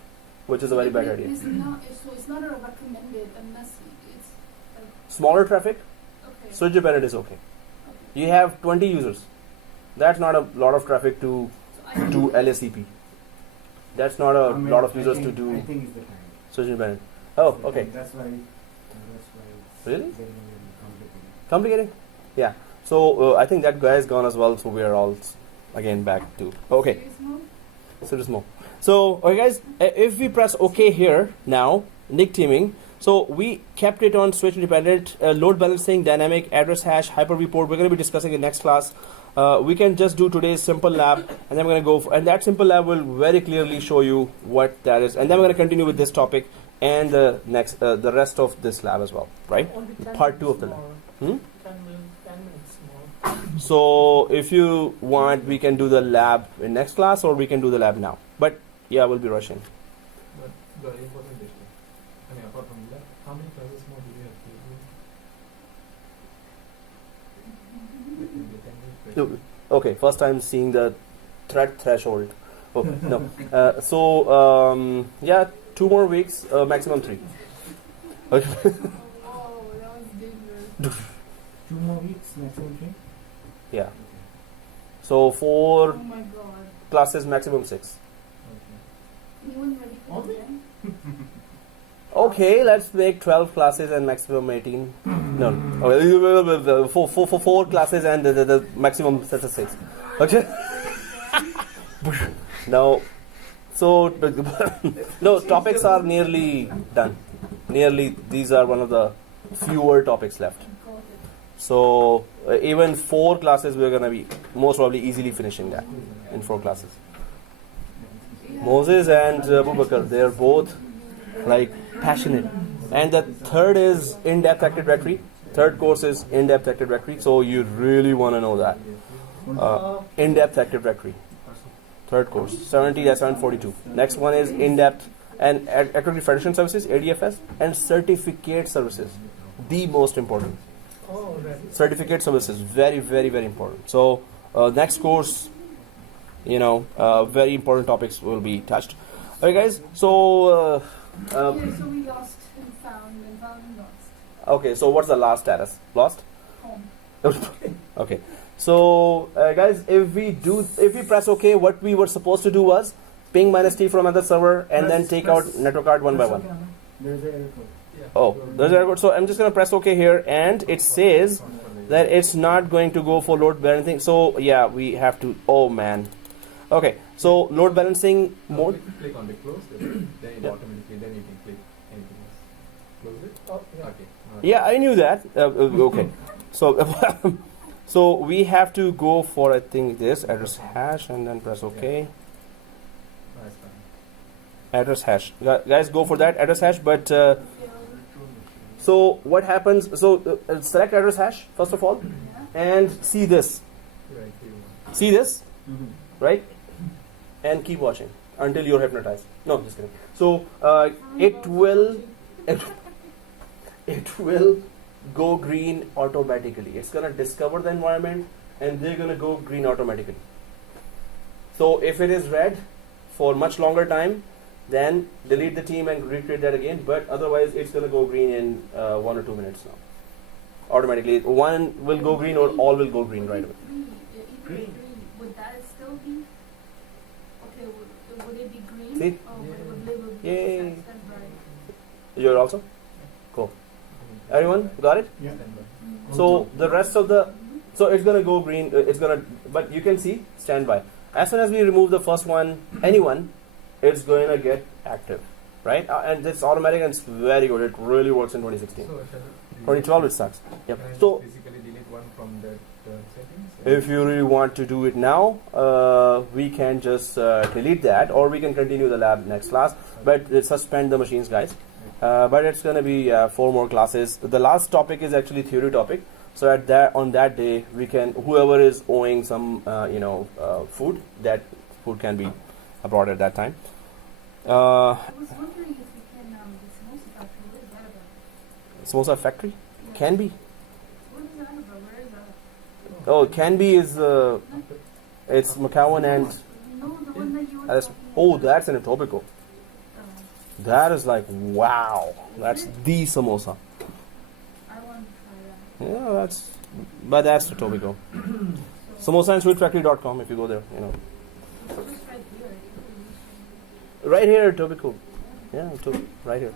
which is a very bad idea. It's not a recommended unless it's Smaller traffic, okay. switch dependent is okay. Okay. You have 20 users. That's not a lot of traffic to So I do LSCP. That's not a lot of users to do I think it's the time. switch independent. Oh, okay. That's why. It's Really? getting complicated. Complicated? Yeah. So I think that guy is gone as well. So we are all again back to okay. serious mode? Serious mode. So okay, guys, if we press OK here now, NIC teaming. So we kept it on switch independent, load balancing, dynamic, address hash, Hyper-V port. We're going to be discussing in next class. We can just do today's simple lab, and then we're going to go. And that simple lab will very clearly show you what that is. And then we're going to continue with this topic and the next, the rest of this lab as well, right? Only 10 Part 2 of the minutes lab. more. Hmm? 10 minutes more. So if you want, we can do the lab in next class, or we can do the lab now. But yeah, we'll be rushing. But the important issue, I mean, apart from that, how many classes more do we have to do? Okay, first time seeing the threat threshold. Oh, no. Yeah, 2 more weeks, maximum 3. Okay. Oh, whoa, that was dangerous. 2 more weeks, maximum 3. Yeah. So 4 Oh my god. classes, maximum 6. You weren't ready for the end? Okay, let's make 12 classes and maximum 18. No, okay, 4 classes and the maximum set of 6. Okay. Now, so no, topics are nearly done. Nearly, these are one of the fewer topics left. Got it. So even 4 classes, we're gonna be most probably easily finishing that in 4 classes. Yeah. Moses and Abu Bakr, they're both like passionate. And the third is in-depth Active Directory. Third course is in-depth Active Directory. So you really want to know that. In-depth Active Directory. Third course, 70-742. Next one is in-depth and Active Directory Federation Services, ADFS, and certificate services. The most important. Oh, right. Certificate services, very, very, very important. So next course, very important topics will be touched. Okay, guys. So So we lost and found and lost. okay. So what's the last status? Lost. Home. Okay. So guys, if we press OK, what we were supposed to do was ping -T from another server and then take out network card one by one. There's a error code. Oh, there's an error code. So I'm just gonna press OK here, and it says that it's not going to go for load balancing. So yeah, we have to. Oh man. Okay. So load balancing mode. If you click on the close, then it Yeah. automatically, then you can click anything else. Close it? Oh, yeah. Okay. Yeah, I knew that. Okay. So so we have to go for, I think, this address hash and then press OK. That's fine. Address hash. Guys, go for that address hash. But So what happens? So select address hash first of all, and see this. See this, right? And keep watching until you're hypnotized. No, just kidding. So it will go green automatically. It's gonna discover the environment, and they're gonna go green automatically. So if it is red for much longer time, then delete the team and recreate that again. But otherwise, it's gonna go green in 1 or 2 minutes now. Automatically, one will go green or all will go green right away. Green. Would that still be okay? Would it be green? See? Or would it be Yay. standby? You're also cool. Everyone got it? Yeah. So the rest of the, so it's gonna go green. It's gonna, but you can see standby. As soon as we remove the first one, anyone, it's going to get active, right? And it's automatic and it's very good. It really works in 2016. So, 2012 it sucks. Yep. can I So basically delete one from that settings? if you really want to do it now, we can just delete that, or we can continue the lab next class. But suspend the machines, guys. But it's going to be 4 more classes. The last topic is actually theory topic. So on that day, we can, whoever is owing some food, that food can be brought at that time. I was wondering if we can the samosa factory. What is that about? Samosa factory? Yeah. Can be. What is that about? Where is that? Oh, can be is it's McCowan and No, the one that you were Alice. talking Oh, about. that's in Etobicoke. That is like wow. That's the samosa. I want to try that. Yeah, that's Etobicoke. Samosa and sweetfactory.com if you go there, It's just right here. Right here at Etobicoke. Yeah, right here.